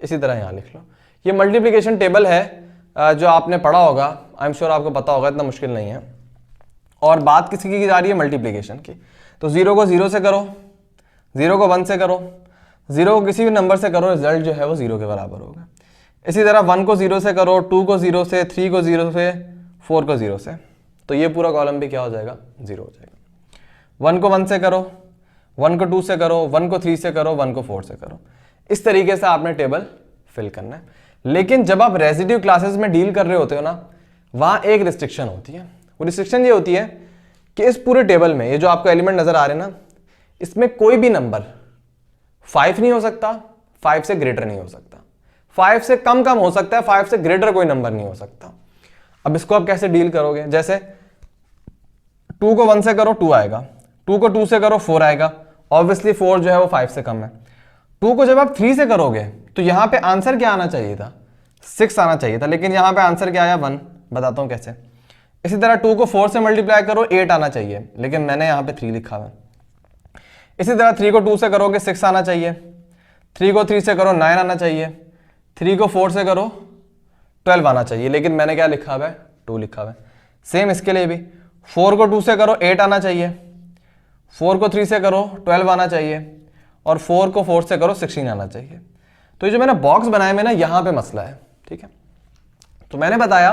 इसी तरह यहाँ लिख लो। ये मल्टीप्लिकेशन टेबल है जो आपने पढ़ा होगा, आई एम श्योर आपको पता होगा, इतना मुश्किल नहीं है। और बात किसी की जा रही है मल्टीप्लिकेशन की, तो 0 को 0 से करो, 0 को 1 से करो, 0 को किसी भी नंबर से करो, रिजल्ट जो है वो 0 के बराबर होगा। इसी तरह 1 को 0 से करो, 2 को 0 से, 3 को 0 से, 4 को 0 से, तो ये पूरा कॉलम भी क्या हो जाएगा, 0 हो जाएगा। 1 को 1 से करो, 1 को 2 से करो, 1 को 3 से करो, 1 को 4 से करो। इस तरीके से आपने टेबल फिल करना है। लेकिन जब आप रेजिड्यू क्लासेस में डील कर रहे होते हो ना, वहाँ एक रिस्ट्रिक्शन होती है। वो रिस्ट्रिक्शन ये होती है कि इस पूरे टेबल में ये जो आपको एलिमेंट नजर आ रहे हैं ना, इसमें कोई भी नंबर 5 नहीं हो सकता, 5 से ग्रेटर नहीं हो सकता, 5 से कम हो सकता है, 5 से ग्रेटर कोई नंबर नहीं हो सकता। अब इसको आप कैसे डील करोगे? जैसे 2 को 1 से करो 2 आएगा, 2 को 2 से करो 4 आएगा, ऑब्वियसली 4 जो है वो 5 से कम है। 2 को जब आप 3 से करोगे तो यहां पे आंसर क्या आना चाहिए था, 6 आना चाहिए था, लेकिन यहां पे आंसर क्या आया, 1। बताता हूं कैसे। इसी तरह 2 को 4 से मल्टीप्लाई करो, 8 आना चाहिए, लेकिन मैंने यहां पे 3 लिखा हुआ। इसी तरह 3 को 2 से करोगे 6 आना चाहिए, 3 को 3 से करो 9 आना चाहिए, 3 को 4 से करो 12 आना चाहिए, लेकिन मैंने क्या लिखा हुआ है, 2 लिखा हुआ है। सेम इसके लिए भी 4 को 2 से करो 8 आना चाहिए, 4 को 3 से करो 12 आना चाहिए, और 4 को 4 से करो 16 आना चाहिए। तो ये जो मैंने बॉक्स बनाए में ना, यहाँ पे मसला है, ठीक है। तो मैंने बताया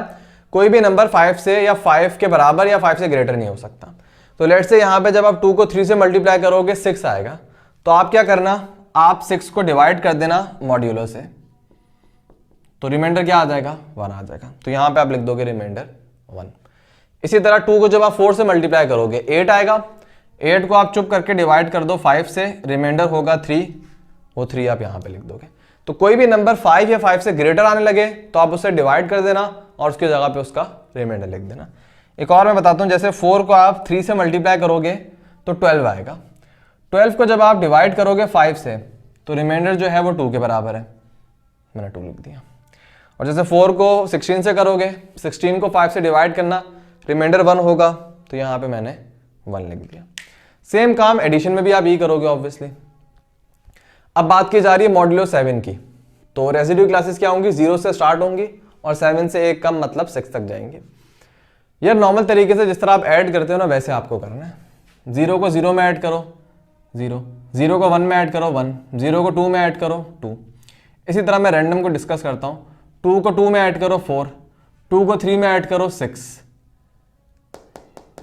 कोई भी नंबर 5 से या 5 के बराबर या 5 से ग्रेटर नहीं हो सकता। तो लेट्स से यहाँ पे जब आप 2 को 3 से मल्टीप्लाई करोगे 6 आएगा, तो आप क्या करना, आप 6 को डिवाइड कर देना मॉड्यूलो से, तो रिमाइंडर क्या आ जाएगा, 1 आ जाएगा। तो यहाँ पे आप लिख दोगे रिमाइंडर 1। इसी तरह 2 को जब आप 4 से मल्टीप्लाई करोगे 8 आएगा, 8 को आप चुप करके डिवाइड कर दो 5 से, रिमाइंडर होगा 3, वो 3 आप यहाँ पे लिख दोगे। तो कोई भी नंबर 5 या 5 से ग्रेटर आने लगे तो आप उसे डिवाइड कर देना और उसकी जगह पे उसका रिमाइंडर लिख देना। एक और मैं बताता हूँ, जैसे 4 को आप 3 से मल्टीप्लाई करोगे तो 12 आएगा, 12 को जब आप डिवाइड करोगे 5 से तो रिमाइंडर जो है वो 2 के बराबर है, मैंने 2 लिख दिया। और जैसे 4 को 16 से करोगे, 16 को 5 से डिवाइड करना, रिमाइंडर 1 होगा, तो यहाँ पे मैंने 1 लिख दिया। सेम काम एडिशन में भी आप ये करोगे ऑब्वियसली। अब बात की जा रही है मॉड्यूलो 7 की, तो रेजिड्यू क्लासेस क्या होंगी, 0 से स्टार्ट होंगी और 7 से एक कम मतलब 6 तक जाएंगे। यार नॉर्मल तरीके से जिस तरह आप ऐड करते हो ना, वैसे आपको करना है। 0 को 0 में ऐड करो 0, 0 को 1 में ऐड करो 1, 0 को 2 में ऐड करो 2। इसी तरह मैं रैंडम को डिस्कस करता हूँ। 2 को 2 में ऐड करो 4, 2 को 3 में ऐड करो 6,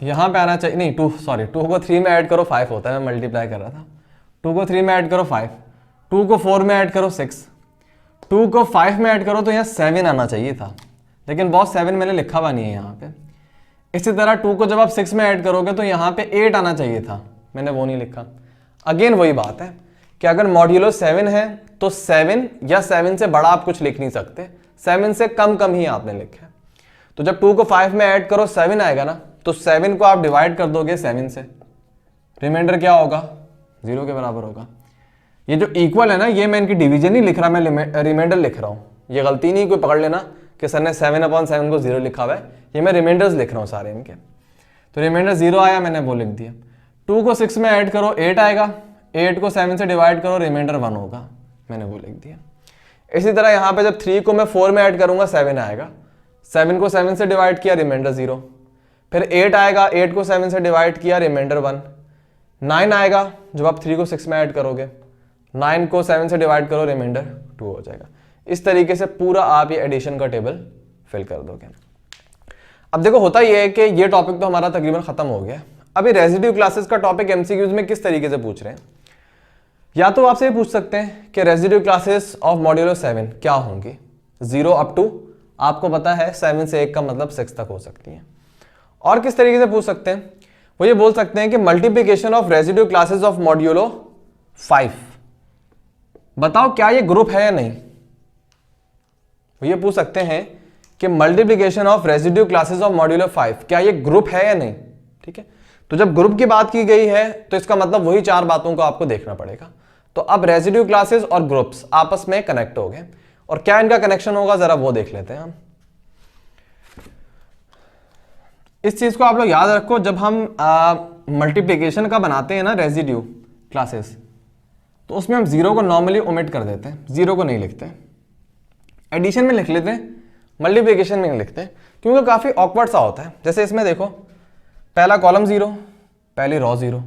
यहाँ पे आना चाहिए नहीं 2 को 3 में ऐड करो 5 होता है, मैं मल्टीप्लाई कर रहा था। 2 को 3 में ऐड करो 5, 2 को 4 में ऐड करो 6, 2 को 5 में ऐड करो तो यहाँ 7 आना चाहिए था, लेकिन बहुत 7 मैंने लिखा हुआ नहीं है यहाँ पे। इसी तरह 2 को जब आप 6 में ऐड करोगे तो यहाँ पे 8 आना चाहिए था, मैंने वो नहीं लिखा। अगेन वही बात है कि अगर मॉड्यूलो 7 है तो 7 या 7 से बड़ा आप कुछ लिख नहीं सकते, 7 से कम ही आपने लिखा है। तो जब 2 को 5 में ऐड करो 7 आएगा ना, तो 7 को आप डिवाइड कर दोगे 7 से, रिमाइंडर क्या होगा, 0 के बराबर होगा। ये जो इक्वल है ना, ये मैं इनकी डिवीजन नहीं लिख रहा, मैं रिमाइंडर लिख रहा हूँ। ये गलती नहीं कोई पकड़ लेना कि सर ने 7/7 को 0 लिखा हुआ है, ये मैं रिमाइंडर्स लिख रहा हूँ सारे इनके। तो रिमाइंडर 0 आया, मैंने वो लिख दिया। 2 को 6 में ऐड करो 8 आएगा, 8 को 7 से डिवाइड करो, रिमाइंडर 1 होगा, मैंने वो लिख दिया। इसी तरह यहाँ पे जब 3 को मैं 4 में ऐड करूंगा 7 आएगा, 7 को 7 से डिवाइड किया, रिमाइंडर 0। फिर 8 आएगा, 8 को 7 से डिवाइड किया, रिमाइंडर 1। 9 आएगा जब आप 3 को 6 में ऐड करोगे, 9 को 7 से डिवाइड करो, रिमाइंडर 2 हो जाएगा। इस तरीके से पूरा आप ये एडिशन का टेबल फिल कर दोगे। अब देखो होता ये है कि ये टॉपिक तो हमारा तकरीबन खत्म हो गया। अभी रेजिड्यू क्लासेस का टॉपिक एमसीक्यूज में किस तरीके से पूछ रहे हैं, या तो आपसे ये पूछ सकते हैं कि रेजिड्यू क्लासेस ऑफ मॉड्यूलो 7 क्या होंगी, 0 अप टू, आपको पता है 7 से एक का मतलब 6 तक हो सकती है। और किस तरीके से पूछ सकते हैं, वो ये बोल सकते हैं कि multiplication of residue classes of modulo 5, बताओ क्या ये ग्रुप है या नहीं। वो ये पूछ सकते हैं कि multiplication of residue classes of modulo 5 क्या ये ग्रुप है या नहीं। ठीक है, तो जब ग्रुप की बात की गई है तो इसका मतलब वही 4 बातों को आपको देखना पड़ेगा। तो अब रेजिड्यू क्लासेस और ग्रुप्स आपस में कनेक्ट हो गए, और क्या इनका कनेक्शन होगा जरा वो देख लेते हैं हम। इस चीज को आप लोग याद रखो, जब हम मल्टीप्लिकेशन का बनाते हैं ना रेजिड्यू क्लासेस, तो उसमें हम जीरो को नॉर्मली ओमिट कर देते हैं, जीरो को नहीं लिखते, एडिशन में लिख लेते हैं, मल्टीप्लिकेशन में नहीं लिखते क्योंकि काफ़ी ऑकवर्ड सा होता है। जैसे इसमें देखो पहला कॉलम जीरो, पहली रॉ जीरो,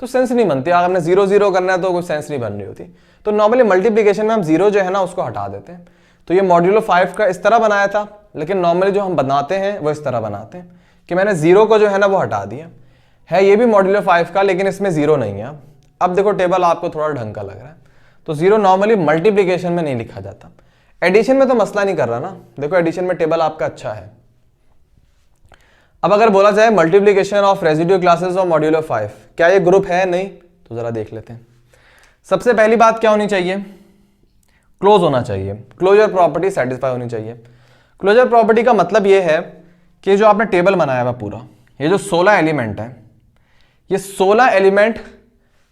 तो सेंस नहीं बनती। अगर हमने जीरो जीरो करना है तो कोई सेंस नहीं बन रही होती। तो नॉर्मली मल्टीप्लिकेशन में हम जीरो जो है ना उसको हटा देते हैं। तो ये मॉड्यूलो 5 का इस तरह बनाया था, लेकिन नॉर्मली जो हम बनाते हैं वो इस तरह बनाते हैं कि मैंने जीरो को जो है ना वो हटा दिया है। ये भी मॉड्यूलो 5 का, लेकिन इसमें जीरो नहीं है। अब देखो टेबल आपको थोड़ा ढंग का लग रहा है। तो जीरो नॉर्मली मल्टीप्लिकेशन में नहीं लिखा जाता, एडिशन में तो मसला नहीं कर रहा ना। देखो एडिशन में टेबल आपका अच्छा है। अब अगर बोला जाए multiplication of residue classes of modulo 5, क्या ये ग्रुप है? नहीं। तो जरा देख लेते हैं। सबसे पहली बात क्या होनी चाहिए? क्लोज होना चाहिए, क्लोजर प्रॉपर्टी सेटिस्फाई होनी चाहिए। क्लोजर प्रॉपर्टी का मतलब ये है कि जो आपने टेबल बनाया हुआ पूरा, ये जो 16 एलिमेंट है, ये 16 एलिमेंट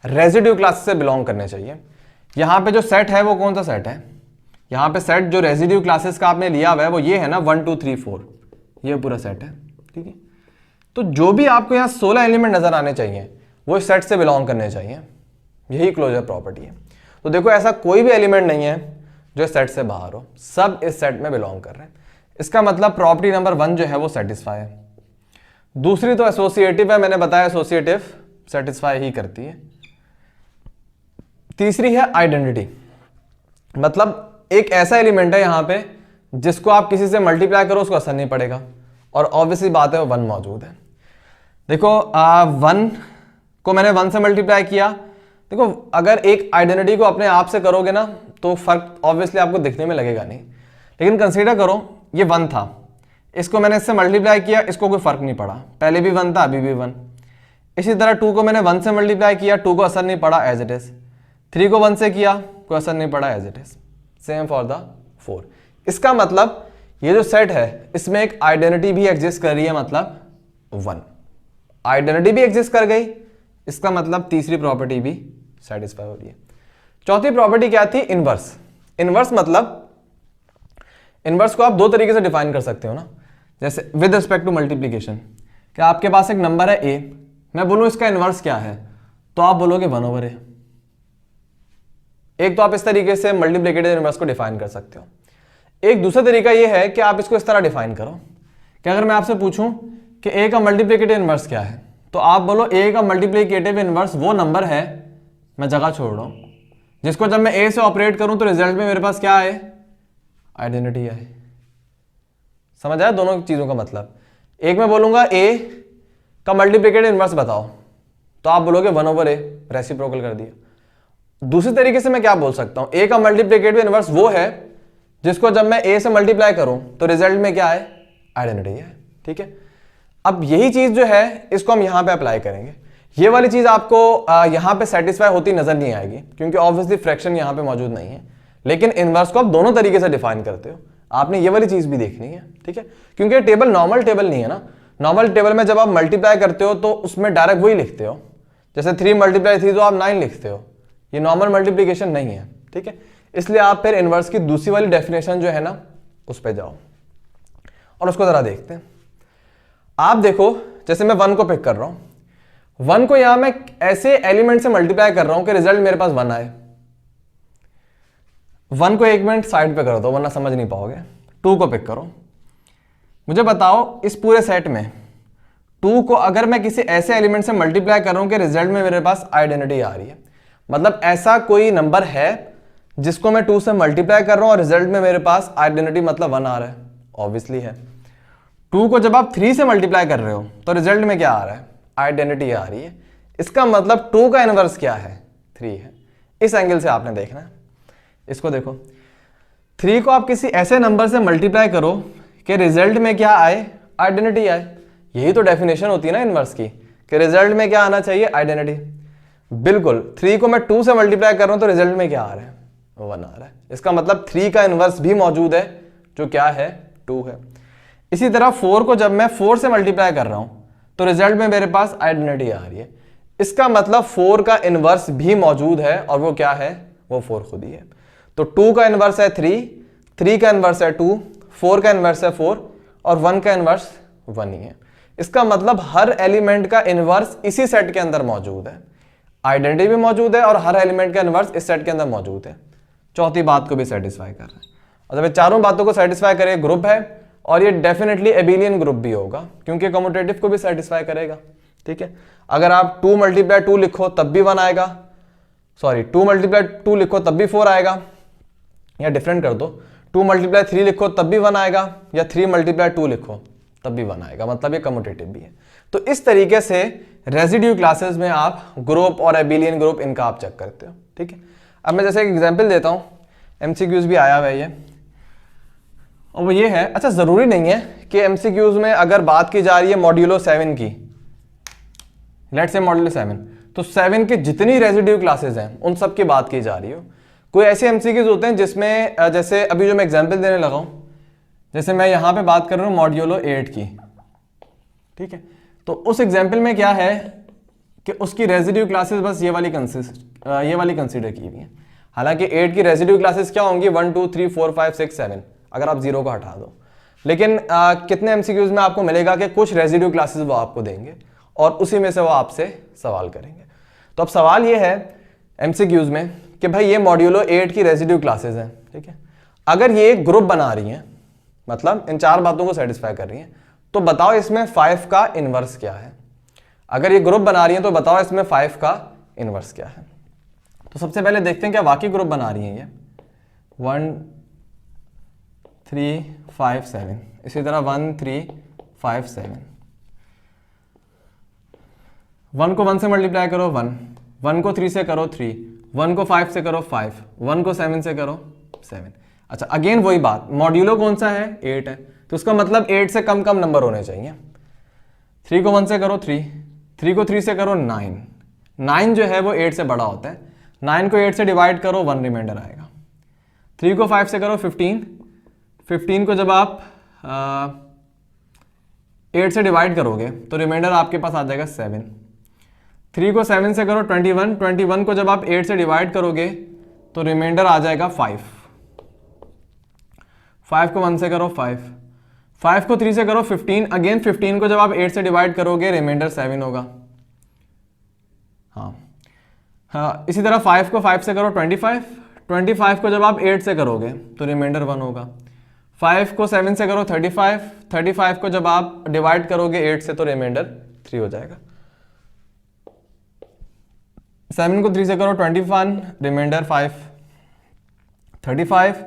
रेजिड्यू क्लास से बिलोंग करने चाहिए। यहां पे जो सेट है वो कौन सा सेट है? यहां पे सेट जो रेजिड्यू क्लासेस का आपने लिया हुआ है वो ये है ना, 1 2 3 4, ये पूरा सेट है। ठीक है, तो जो भी आपको यहाँ 16 एलिमेंट नजर आने चाहिए वो इस सेट से बिलोंग करने चाहिए। यही क्लोजर प्रॉपर्टी है। तो देखो ऐसा कोई भी एलिमेंट नहीं है जो इस सेट से बाहर हो, सब इस सेट में बिलोंग कर रहे हैं। इसका मतलब प्रॉपर्टी नंबर 1 जो है वो सेटिस्फाई है। दूसरी तो एसोसिएटिव है, मैंने बताया एसोसिएटिव सेटिस्फाई ही करती है। तीसरी है आइडेंटिटी, मतलब एक ऐसा एलिमेंट है यहां पे जिसको आप किसी से मल्टीप्लाई करो उसको असर नहीं पड़ेगा, और ऑब्वियसली बात है वो 1 मौजूद है। देखो 1 को मैंने 1 से मल्टीप्लाई किया। देखो अगर एक आइडेंटिटी को अपने आप से करोगे ना तो फर्क ऑब्वियसली आपको दिखने में लगेगा नहीं, लेकिन कंसीडर करो ये 1 था, इसको मैंने इससे मल्टीप्लाई किया, इसको कोई फर्क नहीं पड़ा, पहले भी 1 था अभी भी 1। इसी तरह 2 को मैंने 1 से मल्टीप्लाई किया, 2 को असर नहीं पड़ा, एज इट इज। 3 को 1 से किया, कोई असर नहीं पड़ा, as it is. Same for the 4। इसका मतलब ये जो सेट है इसमें एक आइडेंटिटी भी एग्जिस्ट कर रही है, मतलब 1 आइडेंटिटी भी एग्जिस्ट कर गई, इसका मतलब तीसरी प्रॉपर्टी भी सेटिस्फाई हो रही है। चौथी प्रॉपर्टी क्या थी? इनवर्स। इनवर्स मतलब इनवर्स को आप दो तरीके से डिफाइन कर सकते हो ना, जैसे विद रिस्पेक्ट टू मल्टीप्लीकेशन। क्या आपके पास एक नंबर है a, मैं बोलूं इसका इनवर्स क्या है, तो आप बोलोगे 1/a। एक तो आप इस तरीके से मल्टीप्लिकेटिव इनवर्स को डिफाइन कर सकते हो। एक दूसरा तरीका यह है कि आप इसको इस तरह डिफाइन करो कि अगर मैं आपसे पूछूं कि a का मल्टीप्लिकेटिव इनवर्स क्या है, तो आप बोलो a का मल्टीप्लिकेटिव इनवर्स वो नंबर है, मैं जगह छोड़ रहा हूं, जिसको जब मैं a से ऑपरेट करूं तो रिजल्ट में मेरे पास क्या आए? आइडेंटिटी आए। समझ आया दोनों चीजों का मतलब? एक मैं बोलूंगा a का मल्टीप्लिकेटिव इनवर्स बताओ, तो आप बोलोगे 1/a, रेसिप्रोकल कर दिया। दूसरी तरीके से मैं क्या बोल सकता हूं? a का मल्टीप्लिकेटिव इनवर्स वो है जिसको जब मैं a से मल्टीप्लाई करूं तो रिजल्ट में क्या है? आइडेंटिटी है। ठीक है, अब यही चीज जो है इसको हम यहां पे अप्लाई करेंगे। ये वाली चीज आपको यहां पे सेटिस्फाई होती नजर नहीं आएगी क्योंकि ऑब्वियसली फ्रैक्शन यहां पे मौजूद नहीं है, लेकिन इनवर्स को आप दोनों तरीके से डिफाइन करते हो। आपने ये वाली चीज भी देखनी है। ठीक है, क्योंकि टेबल नॉर्मल टेबल नहीं है ना। नॉर्मल टेबल में जब आप मल्टीप्लाई करते हो तो उसमें डायरेक्ट वही लिखते हो, जैसे 3 × 3 तो आप 9 लिखते हो। ये नॉर्मल मल्टीप्लीकेशन नहीं है। ठीक है, इसलिए आप फिर इनवर्स की दूसरी वाली डेफिनेशन जो है ना उस पर जाओ और उसको जरा देखते हैं। आप देखो जैसे मैं 1 को पिक कर रहा हूं, 1 को यहां मैं ऐसे एलिमेंट से मल्टीप्लाई कर रहा हूं कि रिजल्ट मेरे पास 1 आए। 1 को एक मिनट साइड पे करो तो वरना समझ नहीं पाओगे। 2 को पिक करो, मुझे बताओ इस पूरे सेट में 2 को अगर मैं किसी ऐसे एलिमेंट से मल्टीप्लाई कर रहा हूं कि रिजल्ट में मेरे पास आइडेंटिटी आ रही है, मतलब ऐसा कोई नंबर है जिसको मैं 2 से मल्टीप्लाई कर रहा हूं और रिजल्ट में मेरे पास आइडेंटिटी मतलब 1 आ रहा है, ऑब्वियसली है। 2 को जब आप 3 से मल्टीप्लाई कर रहे हो तो रिजल्ट में क्या आ रहा है? आइडेंटिटी आ रही है। इसका मतलब 2 का इनवर्स क्या है? 3 है। इस एंगल से आपने देखना है। इसको देखो, 3 को आप किसी ऐसे नंबर से मल्टीप्लाई करो कि रिजल्ट में क्या आए? आइडेंटिटी आए। यही तो डेफिनेशन होती है ना इनवर्स की, कि रिजल्ट में क्या आना चाहिए? आइडेंटिटी। बिल्कुल, 3 को मैं 2 से मल्टीप्लाई कर रहा हूं तो रिजल्ट में क्या आ रहा है? 1 आ रहा है। इसका मतलब 3 का इनवर्स भी मौजूद है जो क्या है? 2 है। इसी तरह 4 को जब मैं 4 से मल्टीप्लाई कर रहा हूं तो रिजल्ट में मेरे पास आइडेंटिटी आ रही है। इसका मतलब 4 का इनवर्स भी मौजूद है और वो क्या है? वो 4 खुद ही है। तो 2 का इनवर्स है 3, 3 का इनवर्स है 2, 4 का इनवर्स है 4 और 1 का इनवर्स 1 ही है। इसका मतलब हर एलिमेंट का इनवर्स इसी सेट के अंदर मौजूद है। आइडेंटिटी भी मौजूद है और हर एलिमेंट का इनवर्स इस सेट के अंदर मौजूद है। चौथी बात को भी सेटिस्फाई कर रहा है। और जब ये चारों बातों को सेटिस्फाई करे ग्रुप है, और ये डेफिनेटली एबिलियन ग्रुप भी होगा क्योंकि कम्यूटेटिव को भी सेटिस्फाई करेगा। ठीक है, अगर आप 2 × 2 लिखो तब भी 1 आएगा, सॉरी 2 × 2 लिखो तब भी 4 आएगा, या डिफरेंट कर दो 2 × 3 लिखो तब भी 1 आएगा, या 3 × 2 लिखो तब भी 1 आएगा, मतलब ये कम्यूटेटिव भी है। तो इस तरीके से रेजिड्यू क्लासेस में आप ग्रुप और एबिलियन ग्रुप इनका आप चेक करते हो। ठीक है, अब मैं जैसे एक एग्जांपल देता हूँ, एमसीक्यूज भी आया हुआ है ये, और वो ये है, अच्छा जरूरी नहीं है कि एमसीक्यूज में अगर बात की जा रही है मॉड्यूलो 7 की, लेट्स से मॉड्यूलो 7, तो 7 के जितनी रेजिड्यू क्लासेस हैं उन सब की बात की जा रही हो। कोई ऐसे एमसीक्यूज होते हैं जिसमें जैसे अभी जो मैं एग्जांपल देने लगा हूं, जैसे मैं यहां पे बात कर रहा हूं मॉड्यूलो 8 की। ठीक है, तो उस एग्जांपल में क्या है कि उसकी रेजिड्यू क्लासेस बस ये वाली कंसीडर की हुई है। हालांकि 8 की रेजिड्यू क्लासेस क्या होंगी 1 2 3 4 5 6 7, अगर आप 0 को हटा दो। लेकिन कितने एमसीक्यूज में आपको मिलेगा कि कुछ रेजिड्यू क्लासेस वो आपको देंगे और उसी में से वो आपसे सवाल करेंगे। तो अब सवाल ये है एमसीक्यूज में कि भाई ये मॉड्यूलो 8 की रेजिड्यू क्लासेस हैं। ठीक है, अगर ये एक ग्रुप बना रही हैं, मतलब इन 4 बातों को सेटिस्फाई कर रही हैं, तो बताओ इसमें 5 का इनवर्स क्या है। अगर ये ग्रुप बना रही हैं तो बताओ इसमें 5 का इनवर्स क्या है। तो सबसे पहले देखते हैं क्या वाकई ग्रुप बना रही हैं ये 1 3 5 7, इसी तरह 1 3 5 7। 1 को 1 से मल्टीप्लाई करो 1, 1 को 3 से करो 3, 1 को 5 से करो 5, 1 को 7 से करो 7। अच्छा, अगेन वही बात, मॉड्यूलो कौन सा है 8 है, तो उसका मतलब 8 से कम कम नंबर होने चाहिए। 3 को 1 से करो 3, 3 को 3 से करो 9, 9 जो है वो 8 से बड़ा होता है, 9 को 8 से डिवाइड करो 1 रिमाइंडर आएगा। 3 को 5 से करो 15, 15 को जब आप 8 से डिवाइड करोगे तो रिमाइंडर आपके पास आ जाएगा 7। 3 को 7 से करो 21, 21 को जब आप 8 से डिवाइड करोगे तो रिमाइंडर आ जाएगा 5। 5 को 1 से करो 5, 5 को 3 से करो 15, अगेन 15 को जब आप 8 से डिवाइड करोगे रिमाइंडर 7 होगा। हाँ, इसी तरह 5 को 5 से करो 25, 25 को जब आप 8 से करोगे तो रिमाइंडर 1 होगा। 5 को 7 से करो 35, 35 को जब आप डिवाइड करोगे 8 से तो रिमाइंडर 3 हो जाएगा। 7 को 3 से करो 21, रिमाइंडर 5, 35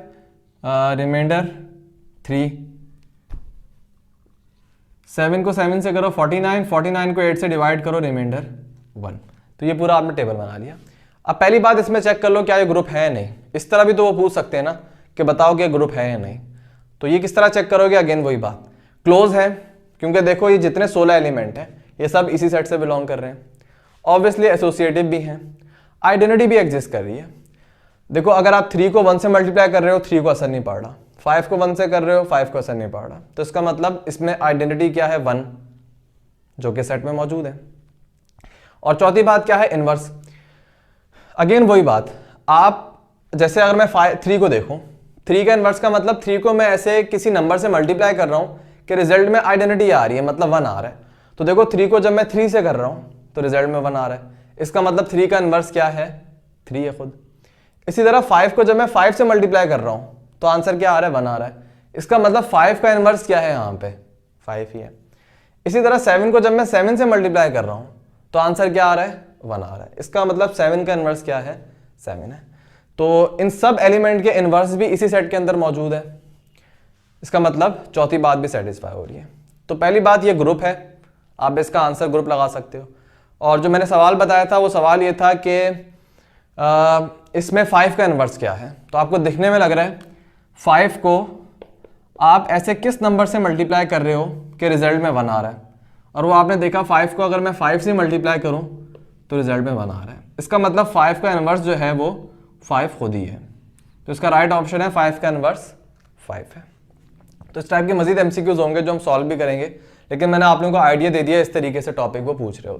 रिमाइंडर 3, 7 को 7 से करो 49, 49 को 8 से डिवाइड करो रिमाइंडर 1। तो ये पूरा आपने टेबल बना लिया। अब पहली बात इसमें चेक कर लो क्या ये ग्रुप है या नहीं। इस तरह भी तो वो पूछ सकते हैं ना कि बताओ कि ग्रुप है या नहीं, तो ये किस तरह चेक करोगे, अगेन वही बात, क्लोज है, क्योंकि देखो ये जितने 16 एलिमेंट हैं ये सब इसी सेट से बिलोंग कर रहे हैं। ऑब्वियसली एसोसिएटिव भी हैं, आइडेंटिटी भी एग्जिस्ट कर रही है। देखो अगर आप 3 को 1 से मल्टीप्लाई कर रहे हो 3 को असर नहीं पड़ रहा, 5 को 1 से कर रहे हो 5 को असर नहीं पड़ रहा, तो इसका मतलब इसमें आइडेंटिटी क्या है 1, जो कि सेट में मौजूद है। और चौथी बात क्या है, इनवर्स। अगेन वही बात, आप जैसे अगर मैं 3 को देखूं, 3 का इनवर्स का मतलब 3 को मैं ऐसे किसी नंबर से मल्टीप्लाई कर रहा हूं कि रिजल्ट में आइडेंटिटी आ रही है, मतलब 1 आ रहा है। तो देखो 3 को जब मैं 3 से कर रहा हूं तो रिजल्ट में 1 आ रहा है, इसका मतलब 3 का इनवर्स क्या है 3 है खुद। इसी तरह 5 को जब मैं 5 से मल्टीप्लाई कर रहा हूं तो आंसर क्या आ रहा है 1 आ रहा है, इसका मतलब 5 का इनवर्स क्या है यहाँ पे 5 ही है। इसी तरह 7 को जब मैं 7 से मल्टीप्लाई कर रहा हूं तो आंसर क्या आ रहा है 1 आ रहा है, इसका मतलब 7 का इनवर्स क्या है 7 है। तो इन सब एलिमेंट के इनवर्स भी इसी सेट के अंदर मौजूद है, इसका मतलब चौथी बात भी सेटिस्फाई हो रही है। तो पहली बात ये ग्रुप है, आप इसका आंसर ग्रुप लगा सकते हो। और जो मैंने सवाल बताया था वो सवाल ये था कि इसमें 5 का इनवर्स क्या है। तो आपको दिखने में लग रहा है 5 को आप ऐसे किस नंबर से मल्टीप्लाई कर रहे हो कि रिजल्ट में 1 आ रहा है, और वो आपने देखा 5 को अगर मैं 5 से मल्टीप्लाई करूं तो रिजल्ट में 1 आ रहा है, इसका मतलब 5 का इनवर्स जो है वो 5 खुद ही है। तो इसका राइट ऑप्शन है 5 का इनवर्स 5 है। तो इस टाइप के मजीद एमसीक्यूज होंगे जो हम सॉल्व भी करेंगे, लेकिन मैंने आप लोगों को आइडिया दे दिया इस तरीके से टॉपिक वो पूछ रहे हो।